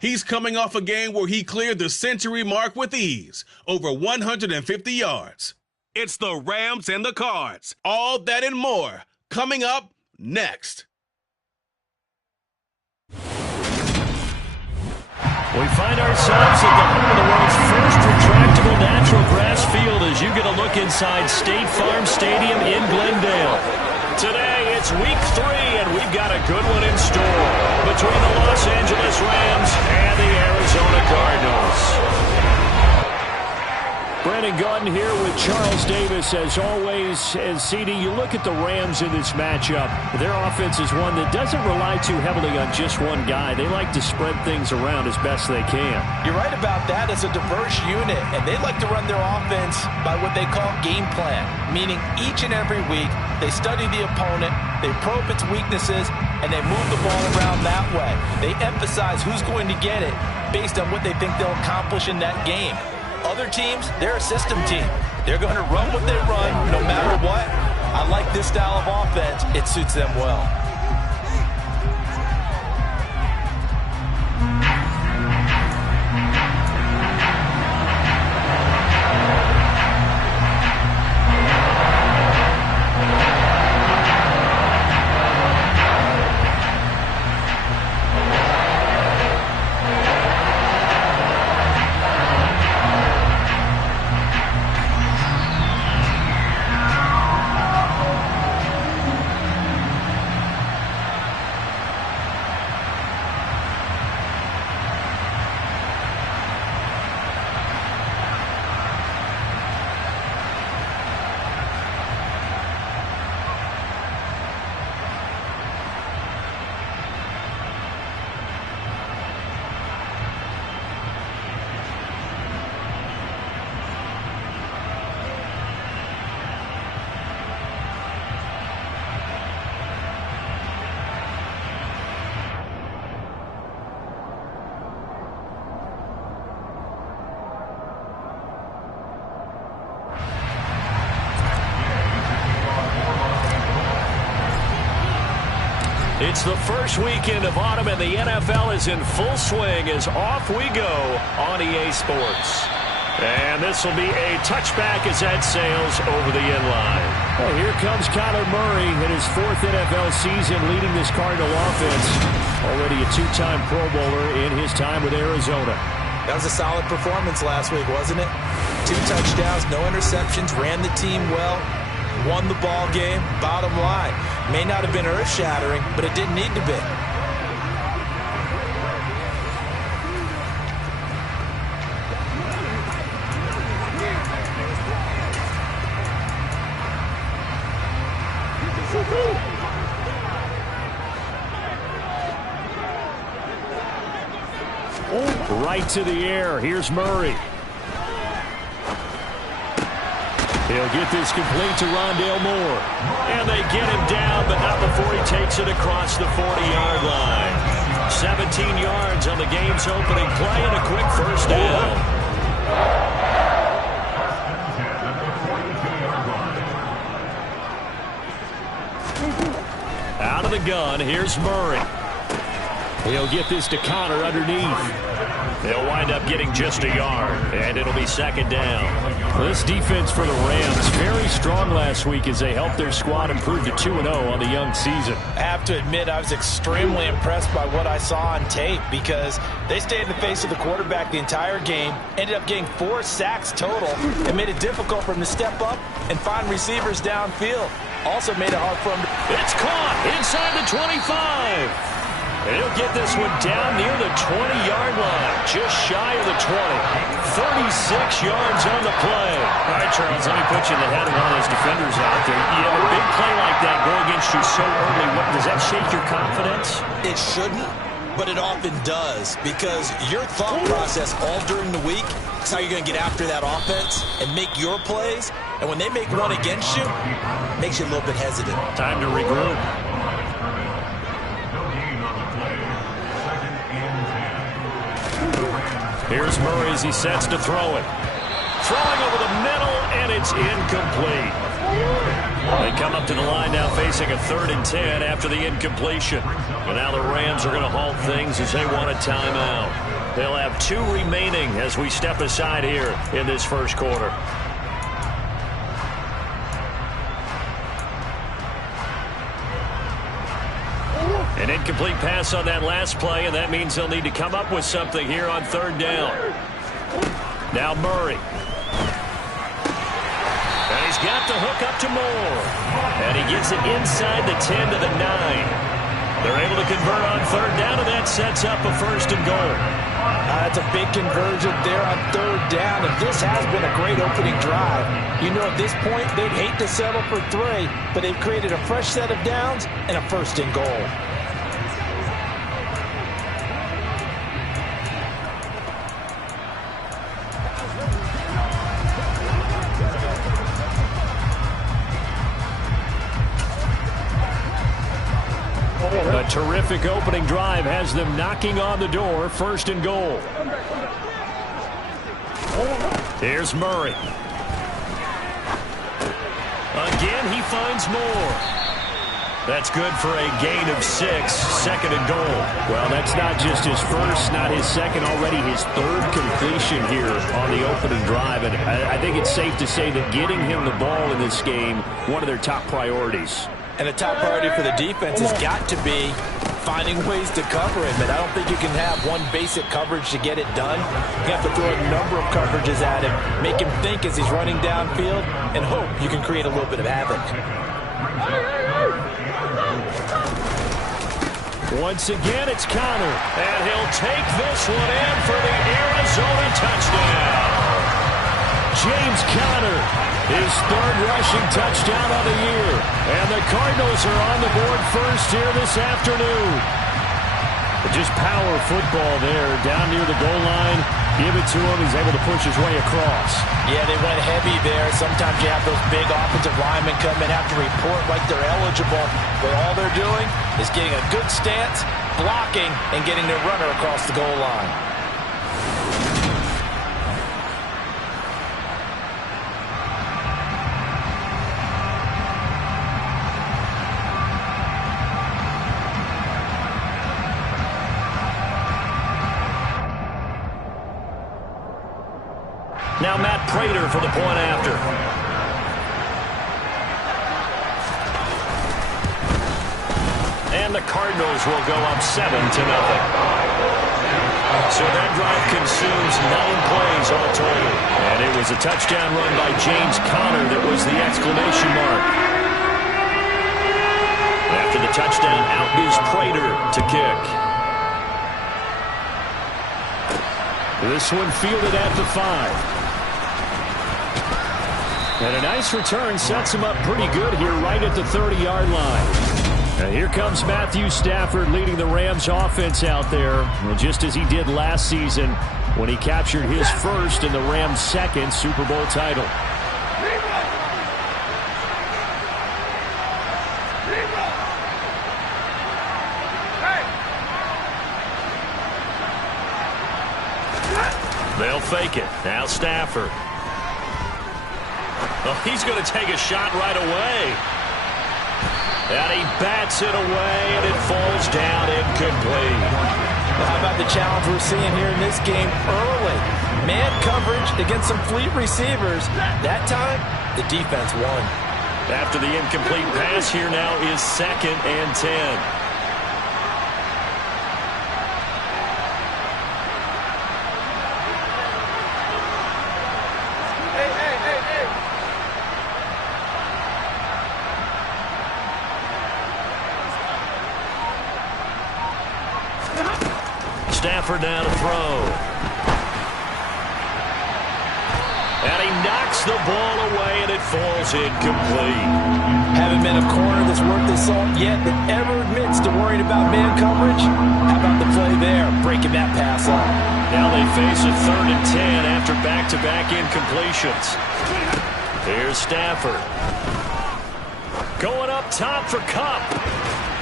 He's coming off a game where he cleared the century mark with ease, over 150 yards. It's the Rams and the Cards. All that and more coming up next. We find ourselves at the home of the world's first retractable natural grass field as you get a look inside State Farm Stadium in Glendale. Today, it's week 3, and we've got a good one in store between the Los Angeles Rams and the Arizona Cardinals. Brandon Gaudin here with Charles Davis. As always, and CD, you look at the Rams in this matchup. Their offense is one that doesn't rely too heavily on just one guy. They like to spread things around as best they can. You're right about that. It's a diverse unit, and they like to run their offense by what they call game plan, meaning each and every week they study the opponent, they probe its weaknesses, and they move the ball around that way. They emphasize who's going to get it based on what they think they'll accomplish in that game. Other teams, they're a system team. They're going to run what they run no matter what. I like this style of offense. It suits them well. It's the first weekend of autumn, and the NFL is in full swing as off we go on EA Sports. And this will be a touchback as that sails over the end line. Well, here comes Kyler Murray in his 4th NFL season leading this Cardinal offense. Already a 2-time Pro Bowler in his time with Arizona. That was a solid performance last week, wasn't it? 2 touchdowns, no interceptions, ran the team well, won the ball game. Bottom line, may not have been earth-shattering, but it didn't need to be. Right to the air. Here's Murray. He'll get this complete to Rondale Moore. And they get him down, but not before he takes it across the 40-yard line. 17 yards on the game's opening play and a quick first down. Out of the gun, here's Murray. He'll get this to Connor underneath. They'll wind up getting just a yard, and it'll be second down. This defense for the Rams, very strong last week as they helped their squad improve to 2-0 on the young season. I have to admit, I was extremely impressed by what I saw on tape because they stayed in the face of the quarterback the entire game, ended up getting 4 sacks total, and made it difficult for him to step up and find receivers downfield. Also made it hard for him to... It's caught inside the 25. And he'll get this one down near the 20-yard line, just shy of the 20. 36 yards on the play. All right, Charles, let me put you in the head of one of those defenders out there. You have a big play like that go against you so early. Does that shake your confidence? It shouldn't, but it often does because your thought process all during the week is how you're going to get after that offense and make your plays. And when they make one against you, it makes you a little bit hesitant. Time to regroup. Here's Murray as he sets to throw it. Throwing over the middle, and it's incomplete. They come up to the line now facing a 3rd and 10 after the incompletion. And now the Rams are going to halt things as they want a timeout. They'll have 2 remaining as we step aside here in this first quarter. An incomplete pass on that last play, and that means they'll need to come up with something here on 3rd down. Now Murray. And he's got the hook up to Moore. And he gets it inside the 10 to the 9. They're able to convert on 3rd down, and that sets up a 1st and goal. That's a big conversion there on 3rd down, and this has been a great opening drive. You know, at this point, they'd hate to settle for 3, but they've created a fresh set of downs and a 1st and goal. A terrific opening drive has them knocking on the door. 1st and goal. Here's Murray. Again, he finds Moore. That's good for a gain of 6. 2nd and goal. Well, that's not just his first, not his second, already his 3rd completion here on the opening drive. And I think it's safe to say that getting him the ball in this game, one of their top priorities. And the top priority for the defense has got to be finding ways to cover him. And I don't think you can have one basic coverage to get it done. You have to throw a number of coverages at him, make him think as he's running downfield, and hope you can create a little bit of havoc. Once again, it's Connor. And he'll take this one in for the Arizona touchdown. James Conner, his 3rd rushing touchdown of the year. And the Cardinals are on the board first here this afternoon. But just power football there, down near the goal line. Give it to him. He's able to push his way across. Yeah, they went heavy there. Sometimes you have those big offensive linemen come in, have to report like they're eligible. But all they're doing is getting a good stance, blocking, and getting their runner across the goal line. Now Matt Prater for the point after. And the Cardinals will go up 7-0. So that drive consumes 9 plays all total. And it was a touchdown run by James Conner that was the exclamation mark. After the touchdown, out is Prater to kick. This one fielded at the 5. And a nice return sets him up pretty good here right at the 30-yard line. And here comes Matthew Stafford leading the Rams offense out there. And just as he did last season when he captured his first and the Rams' 2nd Super Bowl title. They'll fake it. Now Stafford. Oh, he's going to take a shot right away. And he bats it away, and it falls down incomplete. Well, how about the challenge we're seeing here in this game early? Man coverage against some fleet receivers. That time, the defense won. After the incomplete pass, here now is 2nd and 10. Stafford now to throw. And he knocks the ball away, and it falls incomplete. Haven't been a corner that's worth the salt yet that ever admits to worrying about man coverage. How about the play there, breaking that pass up? Now they face a 3rd and 10 after back-to-back incompletions. Here's Stafford. Going up top for Kupp.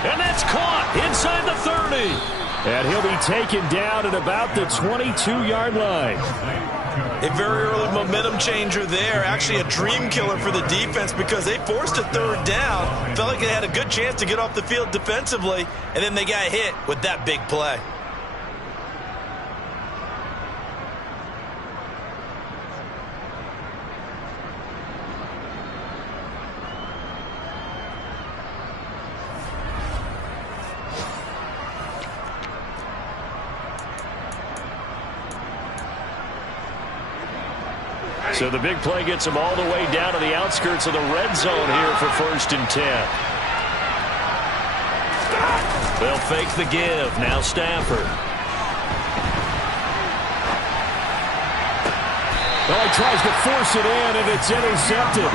And that's caught inside the 30. And he'll be taken down at about the 22-yard line. A very early momentum changer there. Actually a dream killer for the defense because they forced a third down. Felt like they had a good chance to get off the field defensively, and then they got hit with that big play. So the big play gets him all the way down to the outskirts of the red zone here for 1st and 10. They'll fake the give. Now Stafford. Well, he tries to force it in, and it's intercepted.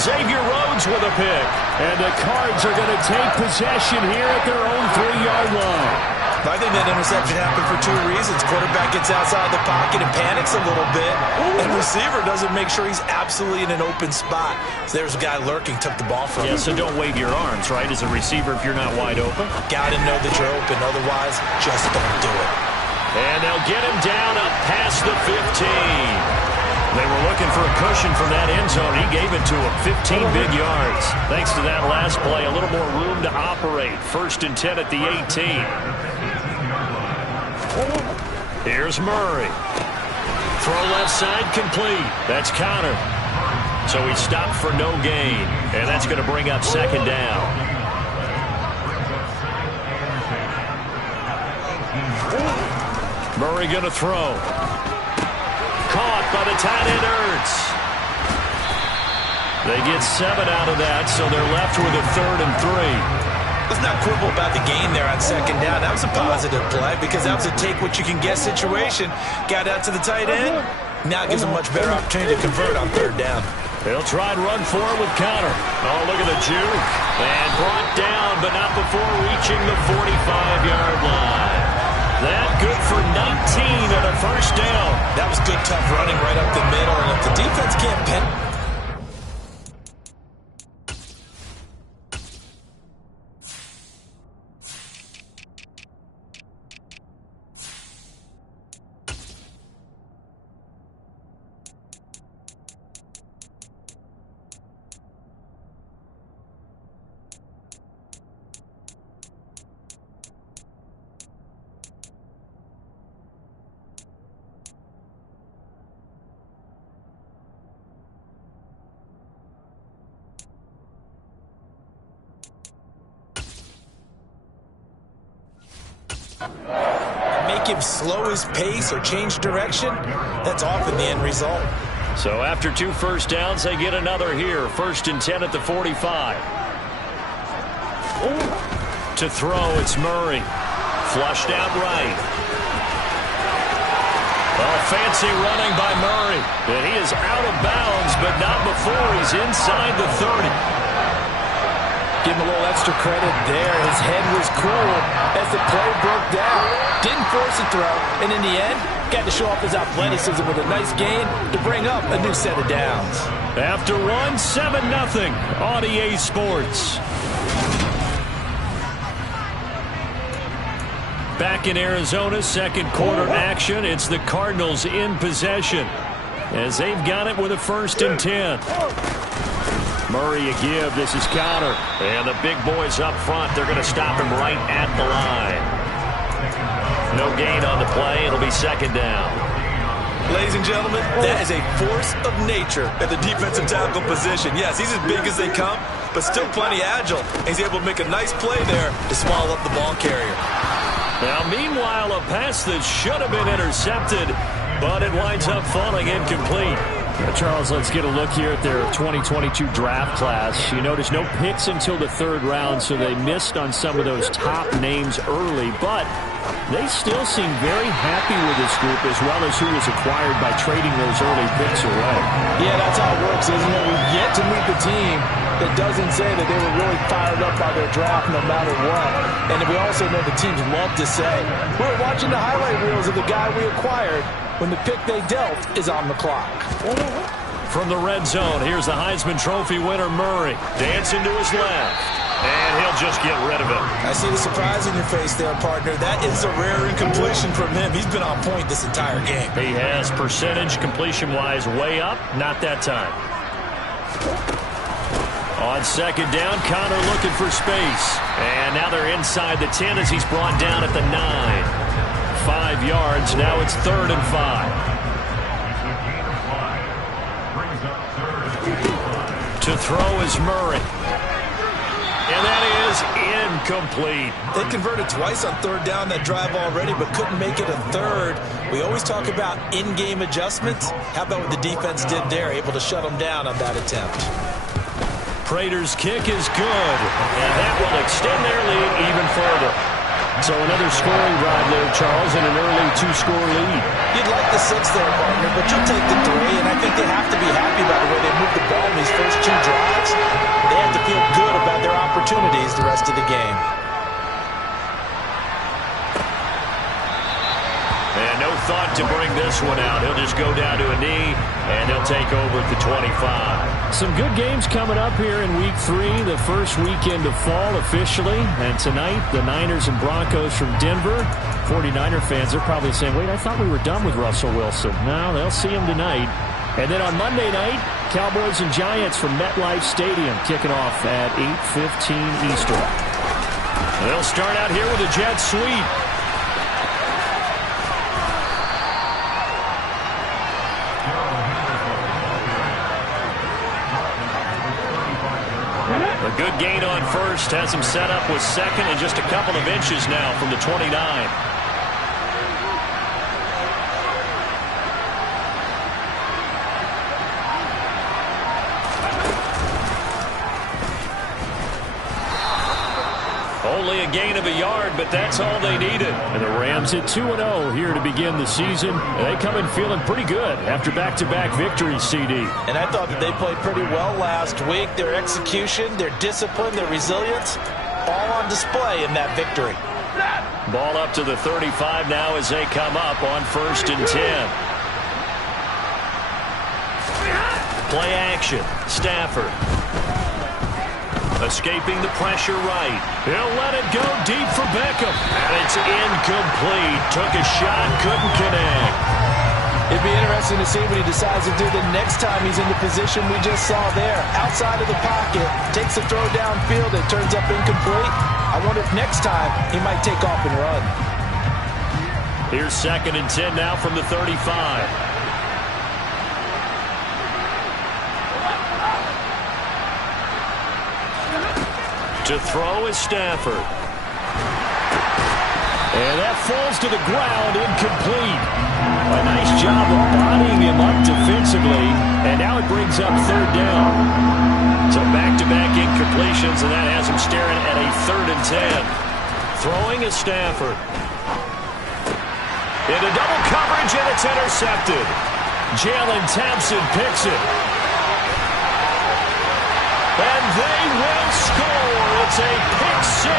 Xavier Rhodes with a pick. And the Cards are going to take possession here at their own 3-yard line. I think that interception happened for 2 reasons. Quarterback gets outside the pocket and panics a little bit, and receiver doesn't make sure he's absolutely in an open spot. So there's a guy lurking, took the ball from him. Yeah, so don't wave your arms, right, as a receiver if you're not wide open. Got to know that you're open. Otherwise, just don't do it. And they'll get him down up past the 15. They were looking for a cushion from that end zone. He gave it to him, 15 big yards. Thanks to that last play, a little more room to operate. 1st and 10 at the 18. Here's Murray. Throw left side complete. That's Connor. So he stopped for no gain. And that's going to bring up 2nd down. Murray going to throw. Caught by the tight end Ertz. They get 7 out of that, so they're left with a 3rd and 3. Let's not quibble about the gain there on 2nd down. That was a positive play because that was a take-what-you-can-get situation. Got out to the tight end. Now it gives them a much better opportunity to convert on 3rd down. They'll try and run for it with Connor. Oh, look at the juke. And brought down, but not before reaching the 45-yard line. That good for 19 and a 1st down. That was good, tough running right up the middle. And if the defense can't pen... make him slow his pace or change direction, that's often the end result. So after 2 first downs, they get another here. 1st and 10 at the 45. To throw, it's Murray. Flushed out right. Oh, fancy running by Murray. And he is out of bounds, but not before he's inside the 30. Give him a little extra credit there. His head was cool as the play broke down. Didn't force a throw, and in the end, got to show off his athleticism with a nice gain to bring up a new set of downs. After 1, 7-0 on EA Sports. Back in Arizona, 2nd quarter action. It's the Cardinals in possession as they've got it with a 1st and 10. Murray a give. This is Connor. And the big boys up front. They're going to stop him right at the line. No gain on the play. It'll be 2nd down. Ladies and gentlemen, that is a force of nature at the defensive tackle position. Yes, he's as big as they come, but still plenty agile. He's able to make a nice play there to swallow up the ball carrier. Now, meanwhile, a pass that should have been intercepted, but it winds up falling incomplete. Charles, let's get a look here at their 2022 draft class. You notice no picks until the 3rd round, so they missed on some of those top names early, but they still seem very happy with this group as well as who was acquired by trading those early picks away. Yeah, that's how it works, isn't it? We've yet to meet the team that doesn't say that they were really fired up by their draft no matter what. And we also know the teams love to say, we're watching the highlight reels of the guy we acquired when the pick they dealt is on the clock. From the red zone, here's the Heisman Trophy winner Murray. Dancing to his left. And he'll just get rid of it. I see the surprise in your face there, partner. That is a rare incompletion from him. He's been on point this entire game. He has percentage completion-wise way up. Not that time. On second down, Connor looking for space. And now they're inside the 10 as he's brought down at the 9. 5 yards. Now it's 3rd and 5. To throw is Murray. And that is incomplete. They converted twice on 3rd down that drive already, but couldn't make it a 3rd. We always talk about in-game adjustments. How about what the defense did there, able to shut them down on that attempt? Prater's kick is good, and that will extend their lead even further. So another scoring drive there, Charles, and an early 2-score lead. You'd like the 6 there, partner, but you'll take the 3, and I think they have to be happy about the way they moved the ball in these first 2 drives. They have to feel good about their opportunities the rest of the game. And no thought to bring this one out. He'll just go down to a knee, and he'll take over at the 25. Some good games coming up here in Week 3, the first weekend of fall officially. And tonight, the Niners and Broncos from Denver. 49er fans, they're probably saying, wait, I thought we were done with Russell Wilson. No, they'll see him tonight. And then on Monday night, Cowboys and Giants from MetLife Stadium kicking off at 8:15 Eastern. They'll start out here with a jet sweep. A good gain on first has him set up with second and just a couple of inches now from the 29. Only a gain of a yard, but that's all they needed. And the Rams at 2-0 here to begin the season. They come in feeling pretty good after back-to-back victories, CD. And I thought that they played pretty well last week. Their execution, their discipline, their resilience, all on display in that victory. Ball up to the 35 now as they come up on 1st and 10. Play action. Stafford. Escaping the pressure right. He'll let it go deep for Beckham. And it's incomplete. Took a shot, couldn't connect. It'd be interesting to see what he decides to do the next time he's in the position we just saw there. Outside of the pocket, takes a throw downfield, it turns up incomplete. I wonder if next time he might take off and run. Here's 2nd and 10 now from the 35. To throw is Stafford. And that falls to the ground, incomplete. A nice job of bodying him up defensively. And now it brings up 3rd down. So back-to-back incompletions, and that has him staring at a 3rd and 10. Throwing is Stafford. Into double coverage, and it's intercepted. Jalen Thompson picks it. And they will score. It's a pick 6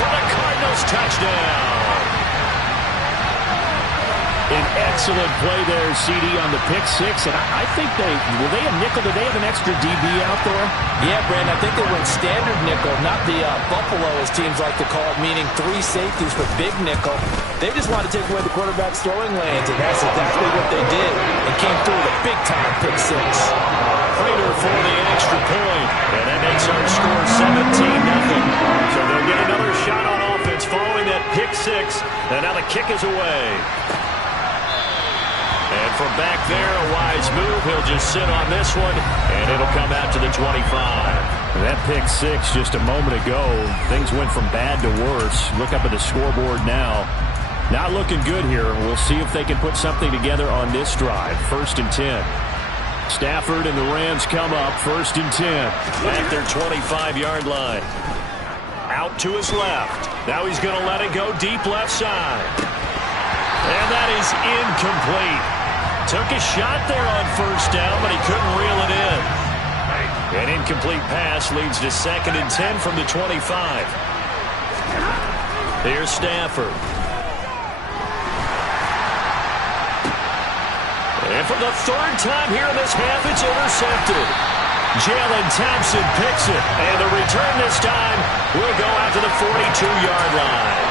for the Cardinals touchdown. An excellent play there, CD, on the pick 6. And I think were they a nickel? Did they have an extra DB out there? Yeah, Brandon, I think they went standard nickel, not the Buffalo, as teams like to call it, meaning 3 safeties for big nickel. They just wanted to take away the quarterback's throwing lanes, and that's exactly what they did. And came through with a big-time pick 6. Prater for the extra point, and that makes our score 17-0. So they'll get another shot on offense following that pick 6, and now the kick is away. And from back there, a wise move. He'll just sit on this one, and it'll come out to the 25. That pick 6 just a moment ago, things went from bad to worse. Look up at the scoreboard now. Not looking good here. We'll see if they can put something together on this drive. 1st and 10. Stafford and the Rams come up 1st and 10. At their 25-yard line. Out to his left. Now he's going to let it go deep left side. And that is incomplete. Took a shot there on 1st down, but he couldn't reel it in. An incomplete pass leads to 2nd and 10 from the 25. Here's Stafford. And for the 3rd time here in this half, it's intercepted. Jalen Thompson picks it. And the return this time 22-yard line.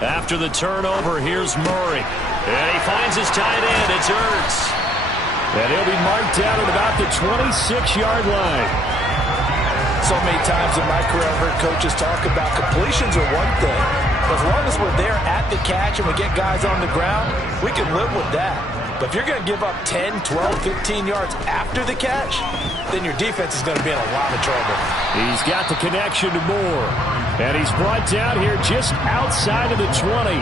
After the turnover, here's Murray. And he finds his tight end. It's Ertz. And he'll be marked down at about the 26-yard line. So many times in my career I've heard coaches talk about completions are one thing. As long as we're there at the catch and we get guys on the ground, we can live with that. But if you're going to give up 10, 12, 15 yards after the catch, then your defense is going to be in a lot of trouble. He's got the connection to Moore. And he's brought down here just outside of the 20.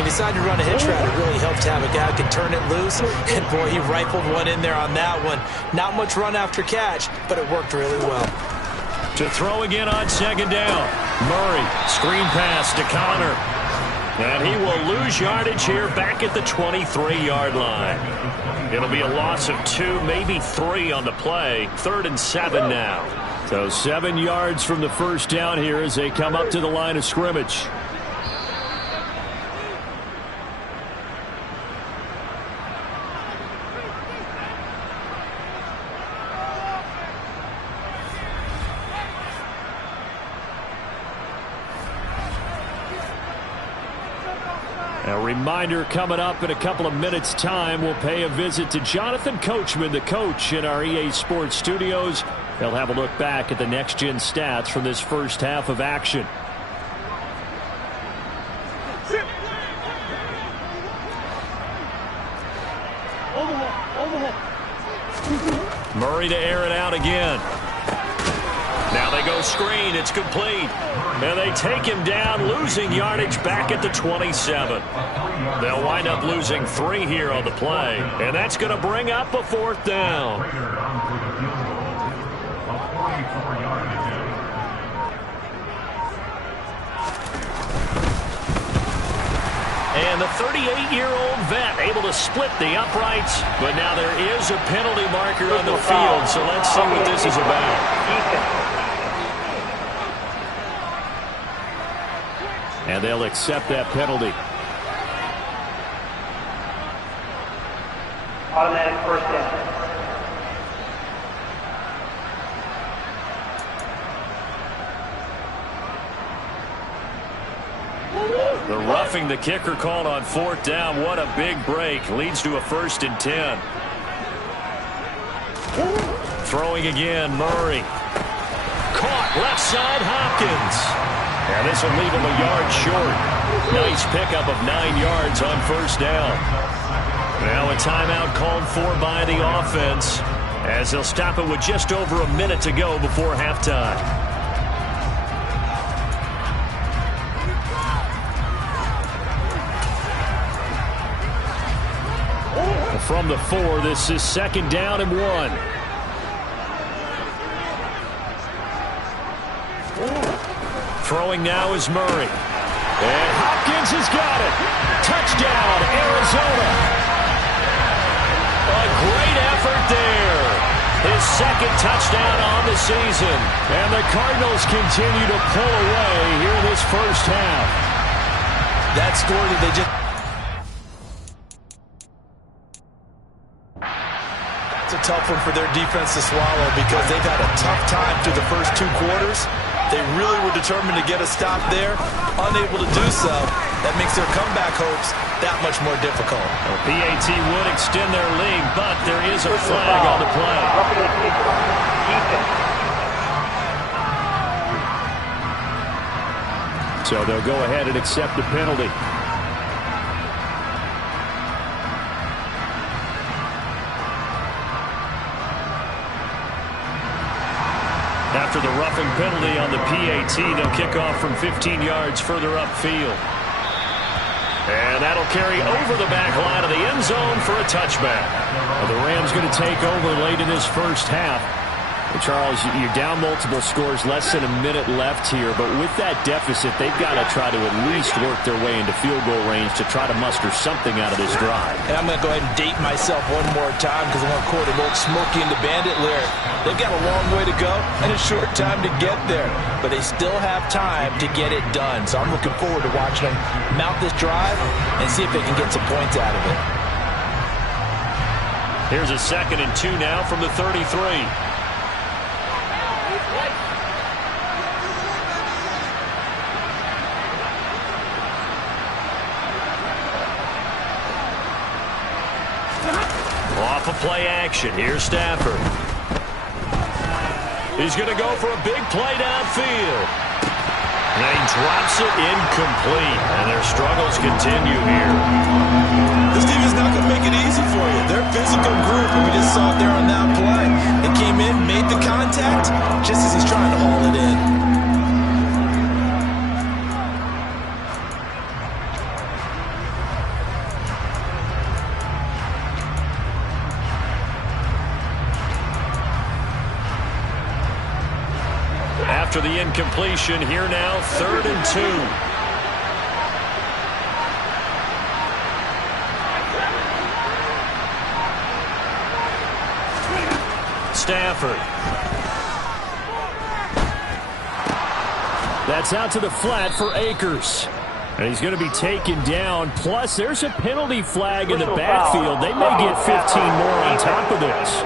He decided to run a hitch route. It really helped to have a guy who could turn it loose. And, boy, he rifled one in there on that one. Not much run after catch, but it worked really well. To throw again on second down. Murray, screen pass to Connor. And he will lose yardage here back at the 23-yard line. It'll be a loss of 2, maybe 3 on the play. 3rd and 7 now. So 7 yards from the first down here as they come up to the line of scrimmage. A reminder coming up in a couple of minutes' time. We'll pay a visit to Jonathan Coachman, the coach in our EA Sports studios. They'll have a look back at the next-gen stats from this first half of action. Murray to air it out again. Now they go screen. It's complete. And they take him down, losing yardage back at the 27. They'll wind up losing 3 here on the play. And that's going to bring up a 4th down. And the 38-year-old vet able to split the uprights. But now there is a penalty marker on the field. So let's see what this is about. And they'll accept that penalty. Automatic first down. The roughing the kicker called on 4th down. What a big break. Leads to a 1st and 10. Throwing again, Murray. Caught left side, Hopkins. And this will leave him a yard short. Nice pickup of 9 yards on 1st down. Now a timeout called for by the offense as they'll stop it with just over a minute to go before halftime. From the 4, this is 2nd down and 1. Throwing now is Murray. And Hopkins has got it. Touchdown, Arizona. A great effort there. His 2nd touchdown on the season. And the Cardinals continue to pull away here in this first half. That score that they just... It's a tough one for their defense to swallow because they've had a tough time through the first 2 quarters. They really were determined to get a stop there. Unable to do so, that makes their comeback hopes that much more difficult. Well, PAT would extend their lead, but there is a flag on the play. So they'll go ahead and accept the penalty. After the roughing penalty on the PAT, they'll kick off from 15 yards further upfield. And that'll carry over the back line of the end zone for a touchback. Well, the Rams going to take over late in this first half. And Charles, you're down multiple scores, less than a minute left here. But with that deficit, they've got to try to at least work their way into field goal range to try to muster something out of this drive. And I'm going to go ahead and date myself one more time because I'm going to quote an old Smokey and the Bandit lyric. They've got a long way to go and a short time to get there. But they still have time to get it done. So I'm looking forward to watching them mount this drive and see if they can get some points out of it. Here's a 2nd and 2 now from the 33. Off of play action. Here's Stafford. He's going to go for a big play downfield. And he drops it incomplete. And their struggles continue here. This team is not going to make it easy for you. They're a physical group, and we just saw it there on that play. They came in, made the contact, just as he's trying to haul it in. After the incompletion, here now, 3rd and 2. Stafford. That's out to the flat for Akers. And he's going to be taken down. Plus, there's a penalty flag in the backfield. They may get 15 more on top of this.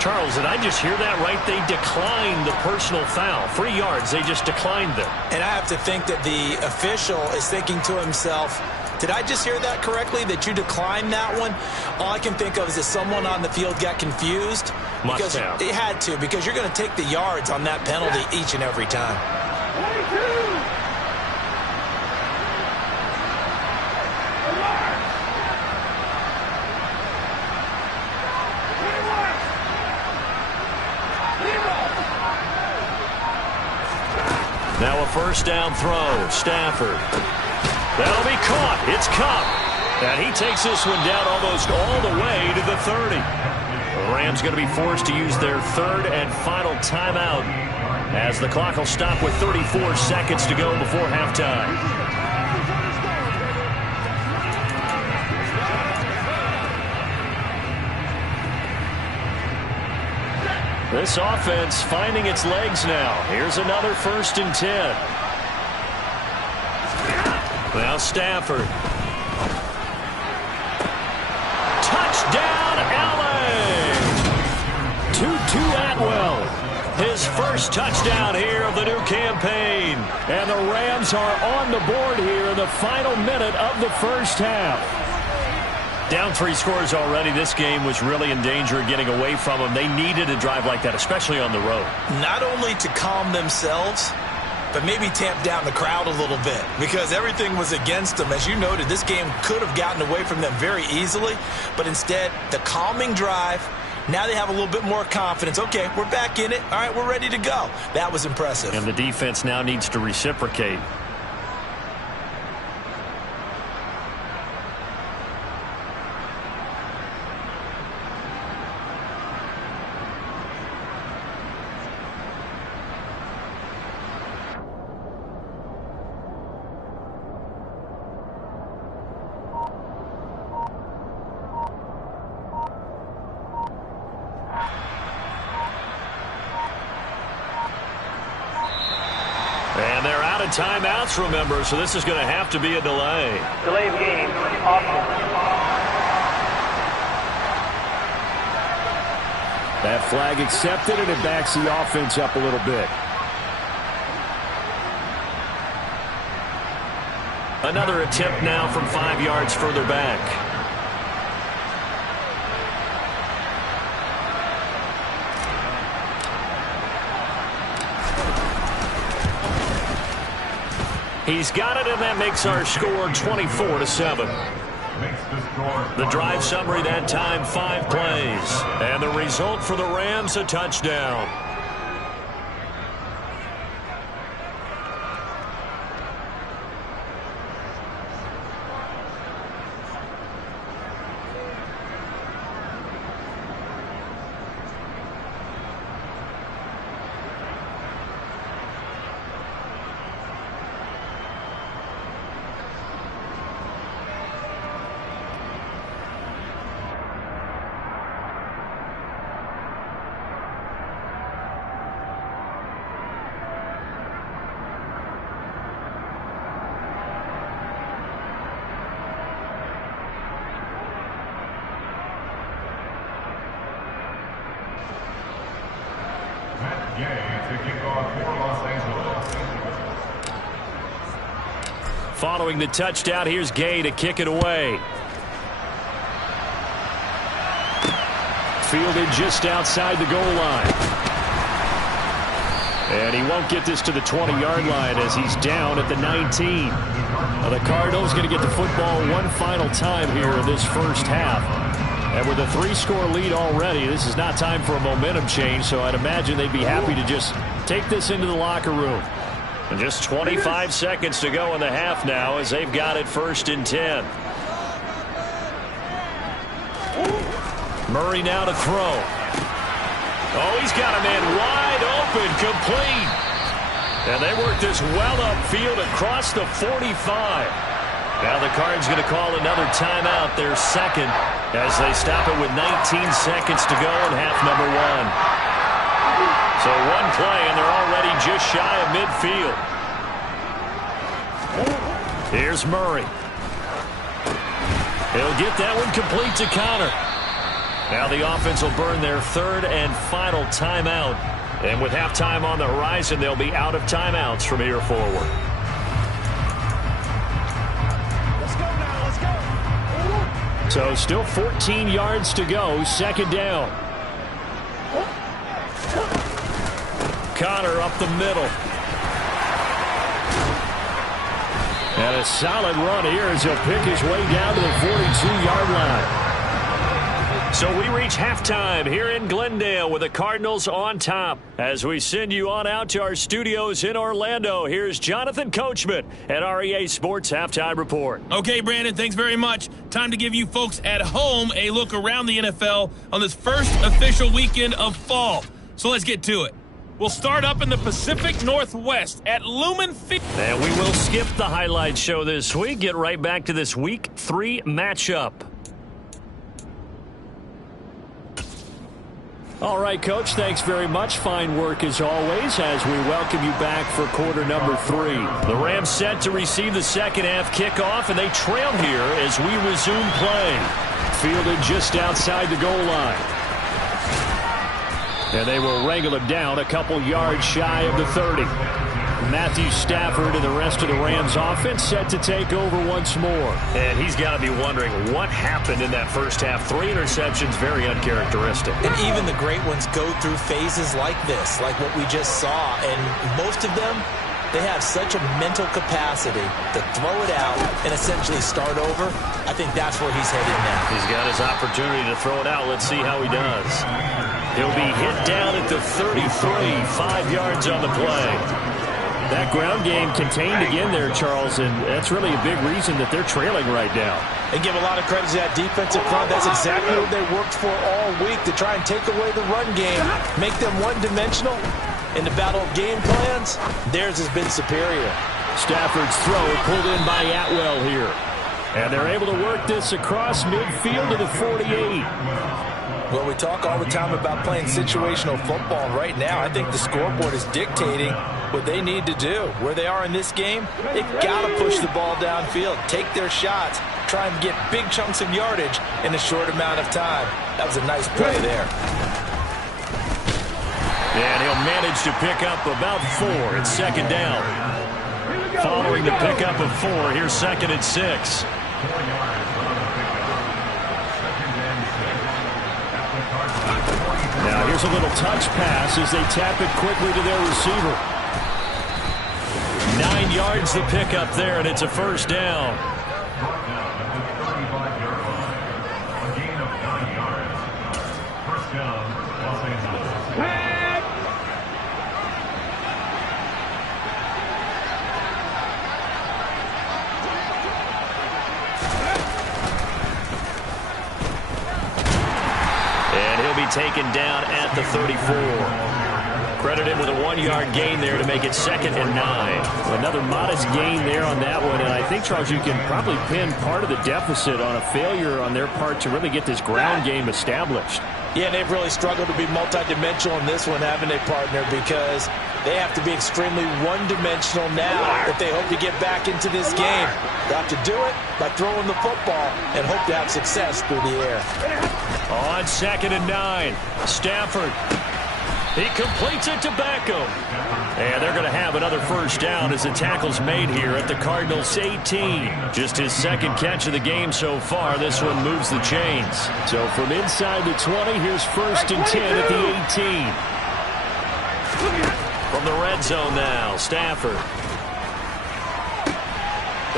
Charles, did I just hear that right? They declined the personal foul. 3 yards, they just declined them. And I have to think that the official is thinking to himself, did I just hear that correctly, that you declined that one? All I can think of is that someone on the field got confused. Must have. It had to, because you're going to take the yards on that penalty each and every time. Now a 1st down throw. Stafford. That'll be caught. It's Cup. And he takes this one down almost all the way to the 30. The Rams going to be forced to use their 3rd and final timeout as the clock will stop with 34 seconds to go before halftime. This offense finding its legs now. Here's another 1st and 10. Now Stafford. Touchdown, LA! Tutu Atwell. His first touchdown here of the new campaign. And the Rams are on the board here in the final minute of the 1st half. Down 3 scores already. This game was really in danger of getting away from them. They needed a drive like that, especially on the road. Not only to calm themselves, but maybe tamp down the crowd a little bit, because everything was against them. As you noted, this game could have gotten away from them very easily, but instead, the calming drive, now they have a little bit more confidence. Okay, we're back in it. All right, we're ready to go. That was impressive. And the defense now needs to reciprocate. And they're out of timeouts, remember, so this is going to have to be a delay. Delay of game, option. That flag accepted, and it backs the offense up a little bit. Another attempt now from 5 yards further back. He's got it, and that makes our score 24-7. The drive summary that time, 5 plays. And the result for the Rams, a touchdown. Following the touchdown, here's Gay to kick it away. Fielded just outside the goal line. And he won't get this to the 20-yard line as he's down at the 19. Well, the Cardinals going to get the football one final time here in this first half. And with a 3-score lead already, this is not time for a momentum change, so I'd imagine they'd be happy to just take this into the locker room. And just 25 seconds to go in the half now as they've got it 1st and 10. Murray now to throw. Oh, he's got a man wide open, complete. And they work this well upfield across the 45. Now the Cards going to call another timeout, their second, as they stop it with 19 seconds to go in half number 1. So one play, and they're already just shy of midfield. Here's Murray. He'll get that one complete to Connor. Now the offense will burn their 3rd and final timeout. And with halftime on the horizon, they'll be out of timeouts from here forward. Let's go now, let's go. So still 14 yards to go, 2nd down. Connor up the middle. And a solid run here as he'll pick his way down to the 42-yard line. So we reach halftime here in Glendale with the Cardinals on top. As we send you on out to our studios in Orlando, here's Jonathan Coachman at REA Sports Halftime Report. Okay, Brandon, thanks very much. Time to give you folks at home a look around the NFL on this first official weekend of fall. So let's get to it. We'll start up in the Pacific Northwest at Lumen Field. And we will skip the highlight show this week. Get right back to this Week 3 matchup. All right, Coach, thanks very much. Fine work as always as we welcome you back for quarter number 3. The Rams set to receive the second half kickoff, and they trail here as we resume play. Fielded just outside the goal line. And they will wrangle him down a couple yards shy of the 30. Matthew Stafford and the rest of the Rams offense set to take over once more. And he's got to be wondering what happened in that first half. 3 interceptions, very uncharacteristic. And even the great ones go through phases like this, like what we just saw. And most of them, they have such a mental capacity to throw it out and essentially start over. I think that's where he's headed now. He's got his opportunity to throw it out. Let's see how he does. He'll be hit down at the 33, 5 yards on the play. That ground game contained again there, Charles, and that's really a big reason that they're trailing right now. And give a lot of credit to that defensive front. That's exactly what they worked for all week, to try and take away the run game, make them one-dimensional. In the battle of game plans, theirs has been superior. Stafford's throw pulled in by Atwell here. And they're able to work this across midfield to the 48. Well, we talk all the time about playing situational football. Right now, I think the scoreboard is dictating what they need to do. Where they are in this game, they've got to push the ball downfield, take their shots, try and get big chunks of yardage in a short amount of time. That was a nice play there. And he'll manage to pick up about 4. It's 2nd down. Following the pickup of 4, here's 2nd and 6. Now here's a little touch pass as they tap it quickly to their receiver. 9 yards to pick up there, and it's a 1st down. Taken down at the 34. Credit him with a 1-yard gain there to make it 2nd and 9. Another modest gain there on that one, and I think, Charles, you can probably pin part of the deficit on a failure on their part to really get this ground game established. Yeah, they've really struggled to be multidimensional in this one, haven't they, partner? Because they have to be extremely one-dimensional now if they hope to get back into this game. They have to do it by throwing the football and hope to have success through the air. On 2nd and 9, Stafford. He completes it to Beckham. And they're going to have another first down as the tackle's made here at the Cardinals' 18. Just his second catch of the game so far. This one moves the chains. So from inside the 20, here's first and 10 at the 18. From the red zone now, Stafford.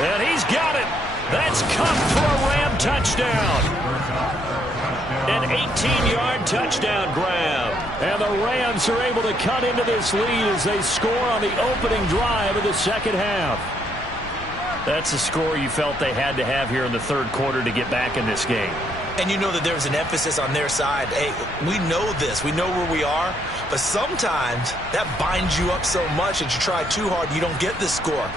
And he's got it. That's caught for a Ram touchdown. An 18-yard touchdown grab. And the Rams are able to cut into this lead as they score on the opening drive of the second half. That's a score you felt they had to have here in the third quarter to get back in this game. And you know that there's an emphasis on their side. Hey, we know this. We know where we are. But sometimes that binds you up so much that you try too hard, you don't get the score.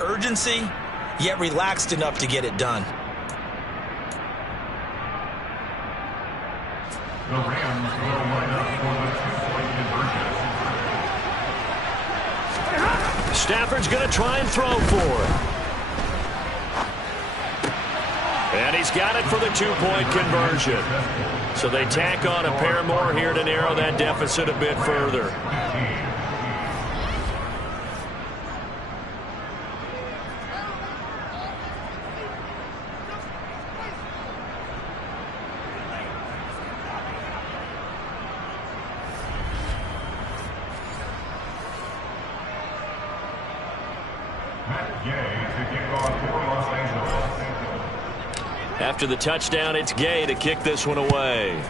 urgency, yet relaxed enough to get it done. The Rams will line up for the two-point conversion. Stafford's going to try and throw for it. And he's got it for the two-point conversion. So they tack on a pair more here to narrow that deficit a bit further. After the touchdown, it's Gay to kick this one away.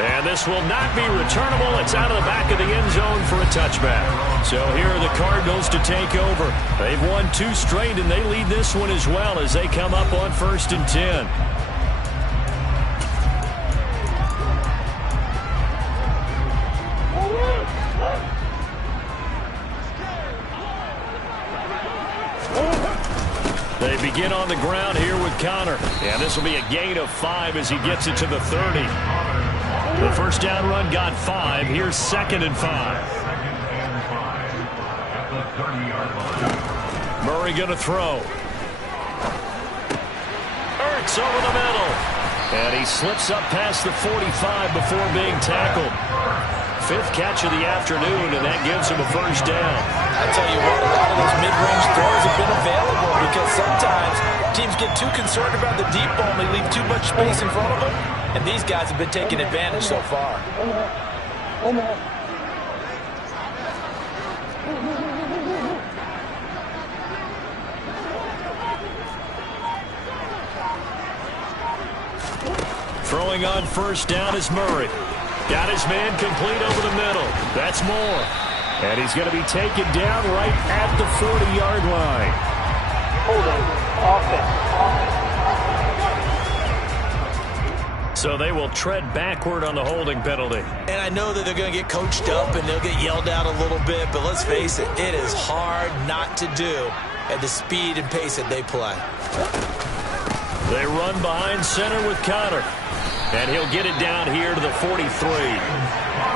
And this will not be returnable. It's out of the back of the end zone for a touchback. So here are the Cardinals to take over. They've won 2 straight, and they lead this one as well as they come up on 1st and 10. They begin on the ground here with Connor. And this will be a gain of 5 as he gets it to the 30. The first down run got 5. Here's 2nd and 5. Murray going to throw. Ertz over the middle. And he slips up past the 45 before being tackled. 5th catch of the afternoon, and that gives him a first down. I tell you what, a lot of those mid-range throws have been available because sometimes teams get too concerned about the deep ball and they leave too much space in front of them, and these guys have been taking advantage so far. Throwing on first down is Murray. Got his man complete over the middle. That's Moore. And he's going to be taken down right at the 40-yard line. Holding. Offense. So they will tread backward on the holding penalty. And I know that they're going to get coached up and they'll get yelled at a little bit, but let's face it, it is hard not to do at the speed and pace that they play. They run behind center with Connor. And he'll get it down here to the 43.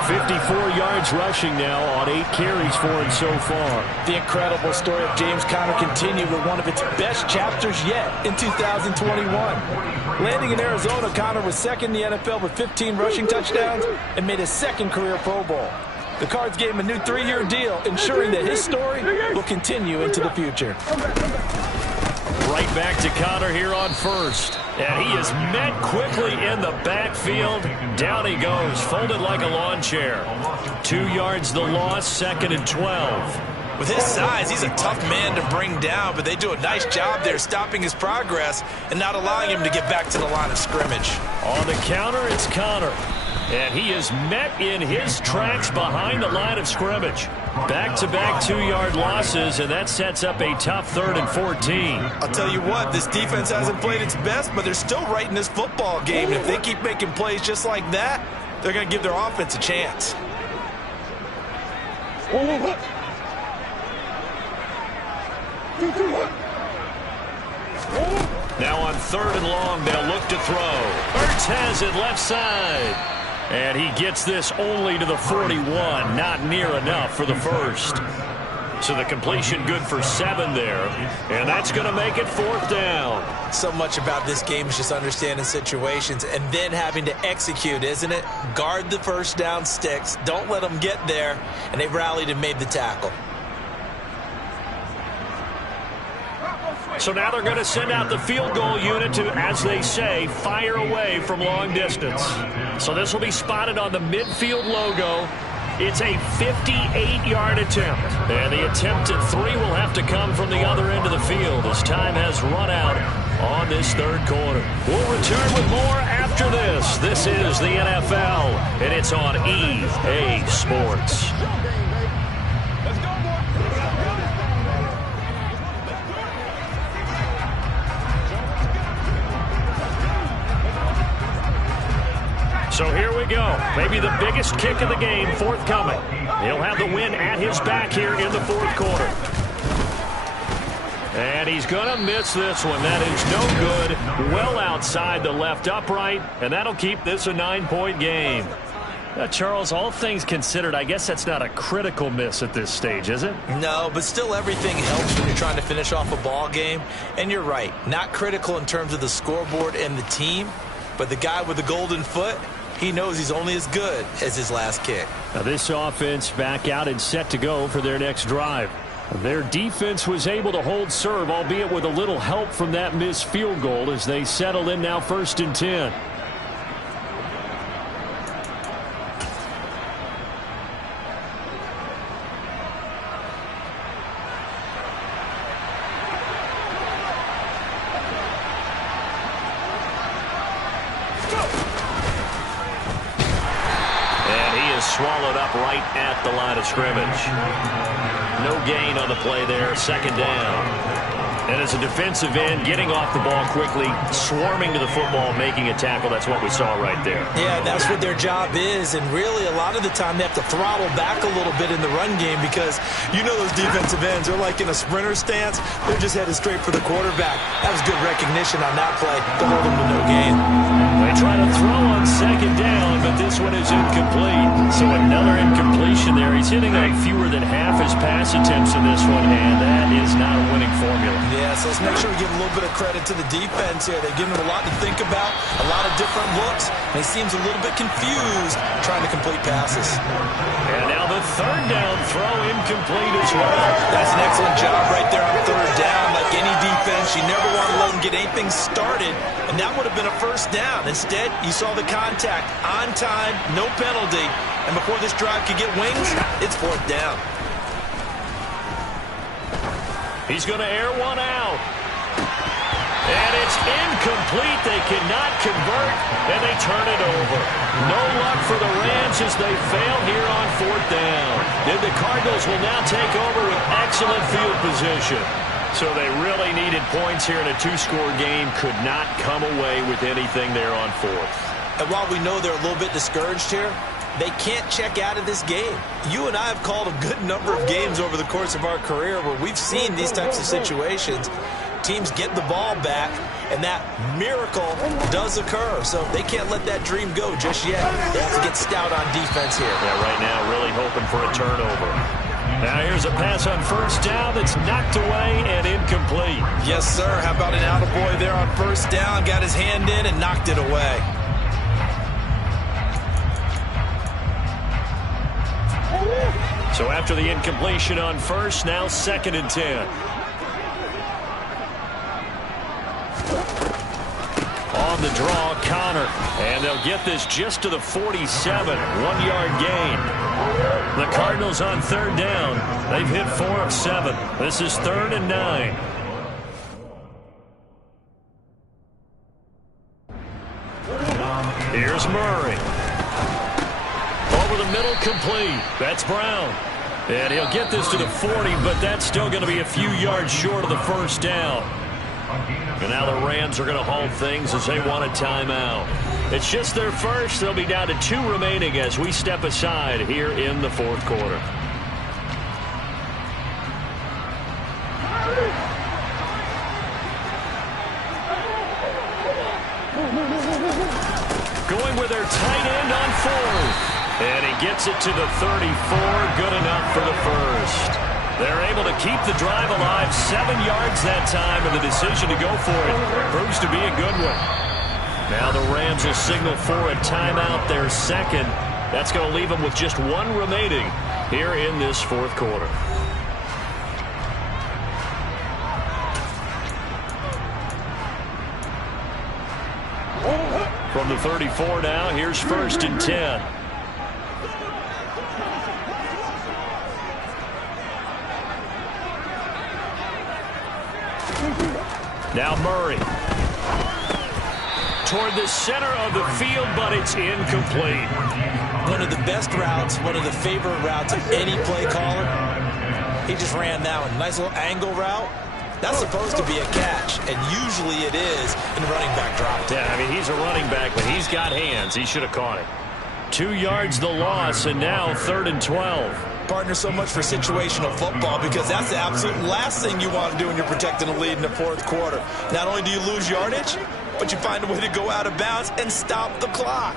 54 yards rushing now on 8 carries for him so far. The incredible story of James Conner continued with one of its best chapters yet in 2021. Landing in Arizona, Conner was 2nd in the NFL with 15 rushing touchdowns and made his 2nd career Pro Bowl. The Cards gave him a new 3-year deal, ensuring that his story will continue into the future. Right back to Connor here on first. And he is met quickly in the backfield. Down he goes, folded like a lawn chair. 2 yards the loss, 2nd and 12. With his size, he's a tough man to bring down, but they do a nice job there stopping his progress and not allowing him to get back to the line of scrimmage. On the counter, it's Connor. And he is met in his tracks behind the line of scrimmage. Back-to-back 2-yard losses, and that sets up a tough 3rd and 14. I'll tell you what, this defense hasn't played its best, but they're still right in this football game. And if they keep making plays just like that, they're going to give their offense a chance. Now on 3rd and long, they'll look to throw. Ertz has it left side. And he gets this only to the 41. Not near enough for the first. So the completion good for 7 there. And that's going to make it 4th down. So much about this game is just understanding situations and then having to execute, isn't it? Guard the first down sticks. Don't let them get there. And they rallied and made the tackle. So now they're going to send out the field goal unit to, as they say, fire away from long distance. So this will be spotted on the midfield logo. It's a 58-yard attempt. And the attempt at 3 will have to come from the other end of the field as time has run out on this 3rd quarter. We'll return with more after this. This is the NFL, and it's on EA Sports. So here we go. Maybe the biggest kick of the game forthcoming. He'll have the win at his back here in the 4th quarter. And he's going to miss this one. That is no good. Well outside the left upright. And that'll keep this a 9-point game. Charles, all things considered, I guess that's not a critical miss at this stage, is it? No, but still everything helps when you're trying to finish off a ball game. And you're right. Not critical in terms of the scoreboard and the team. But the guy with the golden foot, he knows he's only as good as his last kick. Now this offense back out and set to go for their next drive. Their defense was able to hold serve, albeit with a little help from that missed field goal as they settle in now 1st and 10. swallowed up right at the line of scrimmage. No gain on the play there, second down. And as a defensive end, getting off the ball quickly, swarming to the football, making a tackle, that's what we saw right there. Yeah, that's what their job is, and really a lot of the time they have to throttle back a little bit in the run game because you know those defensive ends are like in a sprinter stance. They're just headed straight for the quarterback. That was good recognition on that play to hold them to no gain. They try to throw on second down, but this one is incomplete. So another incompletion there. He's hitting on fewer than half his pass attempts in this one, and that is not a winning formula. Yeah, so let's make sure we give a little bit of credit to the defense here. They've given him a lot to think about, a lot of different looks, and he seems a little bit confused trying to complete passes. And now the third down throw incomplete as well. That's an excellent job right there on third down. Like any defense, you never want to let them get anything started, and that would have been a first down. Instead, you saw the contact on time, no penalty, and before this drive could get wings, it's fourth down. He's going to air one out. And it's incomplete. They cannot convert, and they turn it over. No luck for the Rams as they fail here on fourth down. And the Cardinals will now take over with excellent field position. So they really needed points here in a two-score game. Could not come away with anything there on fourth. And while we know they're a little bit discouraged here, they can't check out of this game. You and I have called a good number of games over the course of our career where we've seen these types of situations. Teams get the ball back, and that miracle does occur. So they can't let that dream go just yet. They have to get stout on defense here. Yeah, right now really hoping for a turnover. Now here's a pass on first down that's knocked away and incomplete. Yes, sir. How about an attaboy there on first down? Got his hand in and knocked it away. So after the incompletion on first, now second and 10. On the draw, Connor. And they'll get this just to the 47. 1-yard gain. The Cardinals on third down. They've hit 4 of 7. This is 3rd and 9. Here's Murray. Over the middle, complete. That's Brown. And he'll get this to the 40, but that's still going to be a few yards short of the first down. And now the Rams are going to halt things as they want a timeout. It's just their first. They'll be down to 2 remaining as we step aside here in the fourth quarter. Going with their tight end on fourth. And he gets it to the 34. Good enough for the first. They're able to keep the drive alive. 7 yards that time, and the decision to go for it proves to be a good one. Now the Rams will signal for a timeout, their second. That's going to leave them with just 1 remaining here in this fourth quarter. From the 34 now, here's 1st and 10. Now Murray. Toward the center of the field, but it's incomplete. One of the best routes, one of the favorite routes of any play caller. He just ran that one. Nice little angle route. That's supposed to be a catch, and usually it is in running back drop. Yeah, I mean, he's a running back, but he's got hands. He should have caught it. 2 yards the loss, and now 3rd and 12. Partner, so much for situational football because that's the absolute last thing you want to do when you're protecting a lead in the fourth quarter. Not only do you lose yardage, but you find a way to go out of bounds and stop the clock.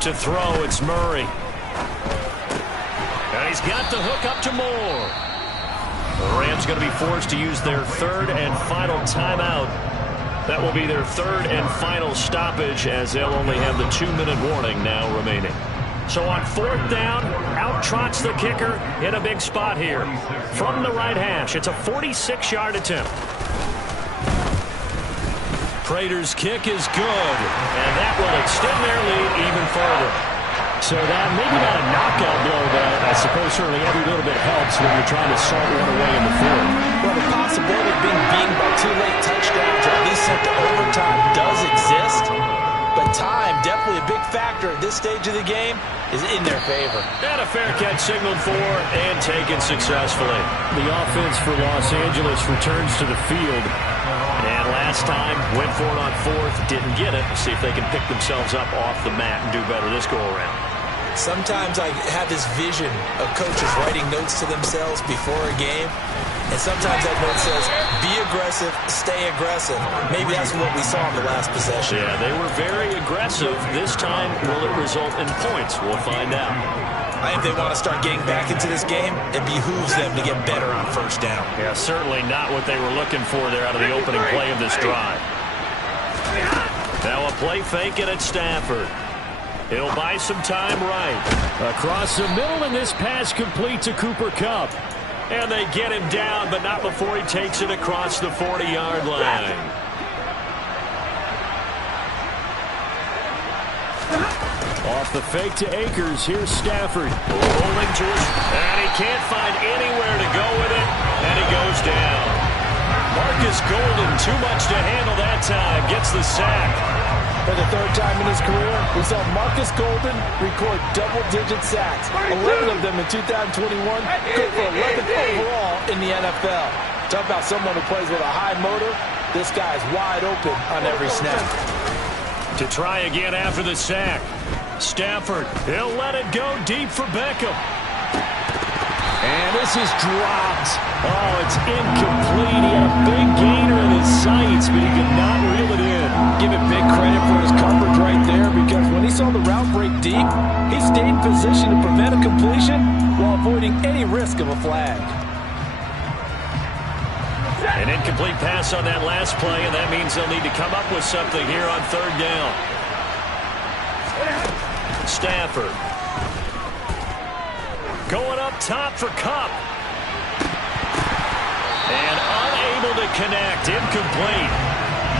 To throw, it's Murray. And he's got the hook up to Moore. The Rams going to be forced to use their 3rd and final timeout. That will be their 3rd and final stoppage as they'll only have the 2-minute warning now remaining. So on 4th down, out trots the kicker in a big spot here. From the right hash, it's a 46-yard attempt. Prater's kick is good, and that will extend their lead even further. So that maybe not a knockout blow, but I suppose certainly every little bit helps when you're trying to salt one away in the fourth. Well, the possibility of being beaten by 2 late touchdowns or at least sent to overtime does exist. But time, definitely a big factor at this stage of the game, is in their favor. And a fair catch signaled for and taken successfully. The offense for Los Angeles returns to the field. And last time, went for it on fourth, didn't get it. See if they can pick themselves up off the mat and do better this go-around. Sometimes I have this vision of coaches writing notes to themselves before a game. And sometimes that note says, be aggressive, stay aggressive. Maybe that's what we saw in the last possession. Yeah, they were very aggressive. This time, will it result in points? We'll find out. I think they want to start getting back into this game. It behooves them to get better on first down. Yeah, certainly not what they were looking for there out of the opening play of this drive. Now a play fake and it's Stafford. He'll buy some time right. Across the middle, and this pass complete to Cooper Kupp. And they get him down, but not before he takes it across the 40-yard line. Off the fake to Akers. Here's Stafford. Rolling to his, and he can't find anywhere to go with it, and he goes down. Marcus Golden, too much to handle that time, gets the sack. For the third time in his career, we saw Marcus Golden record double-digit sacks. 11 of them in 2021, good for 11th overall in the NFL. Talk about someone who plays with a high motor. This guy is wide open on every snap. To try again after the sack. Stafford, he'll let it go deep for Beckham. And this is dropped. Oh, it's incomplete. He had a big gainer in his sights, but he could not reel it in. Give him big credit for his coverage right there, because when he saw the route break deep, he stayed in position to prevent a completion while avoiding any risk of a flag. An incomplete pass on that last play, and that means they'll need to come up with something here on third down. Stafford. Going up top for Kupp. And unable to connect. Incomplete.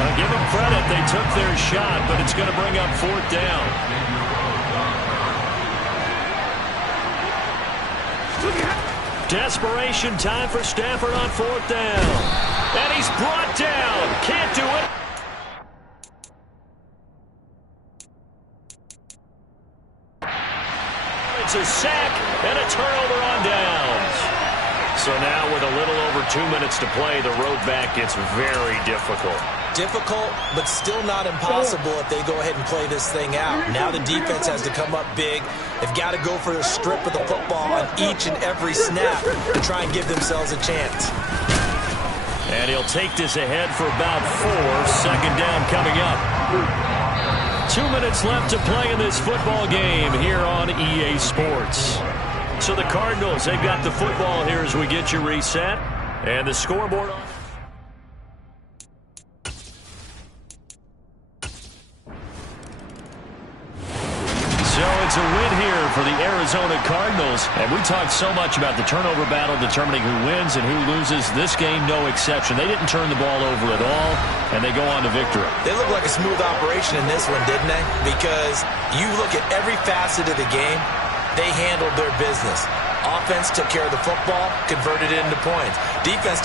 I'll give them credit. They took their shot, but it's going to bring up fourth down. Desperation time for Stafford on fourth down. And he's brought down. Can't do it. It's a sack and a turnover on downs. So now with a little over 2 minutes to play, the road back gets very difficult. Difficult, but still not impossible if they go ahead and play this thing out. Now the defense has to come up big. They've got to go for the strip of the football on each and every snap to try and give themselves a chance. And he'll take this ahead for about 4. Second down coming up. 2 minutes left to play in this football game here on EA Sports. So the Cardinals, they've got the football here as we get you reset. And the scoreboard on. So it's a win here for the Arizona Cardinals. And we talked so much about the turnover battle determining who wins and who loses. This game, no exception. They didn't turn the ball over at all, and they go on to victory. They look like a smooth operation in this one, didn't they? Because you look at every facet of the game, they handled their business. Offense took care of the football, converted it into points. Defense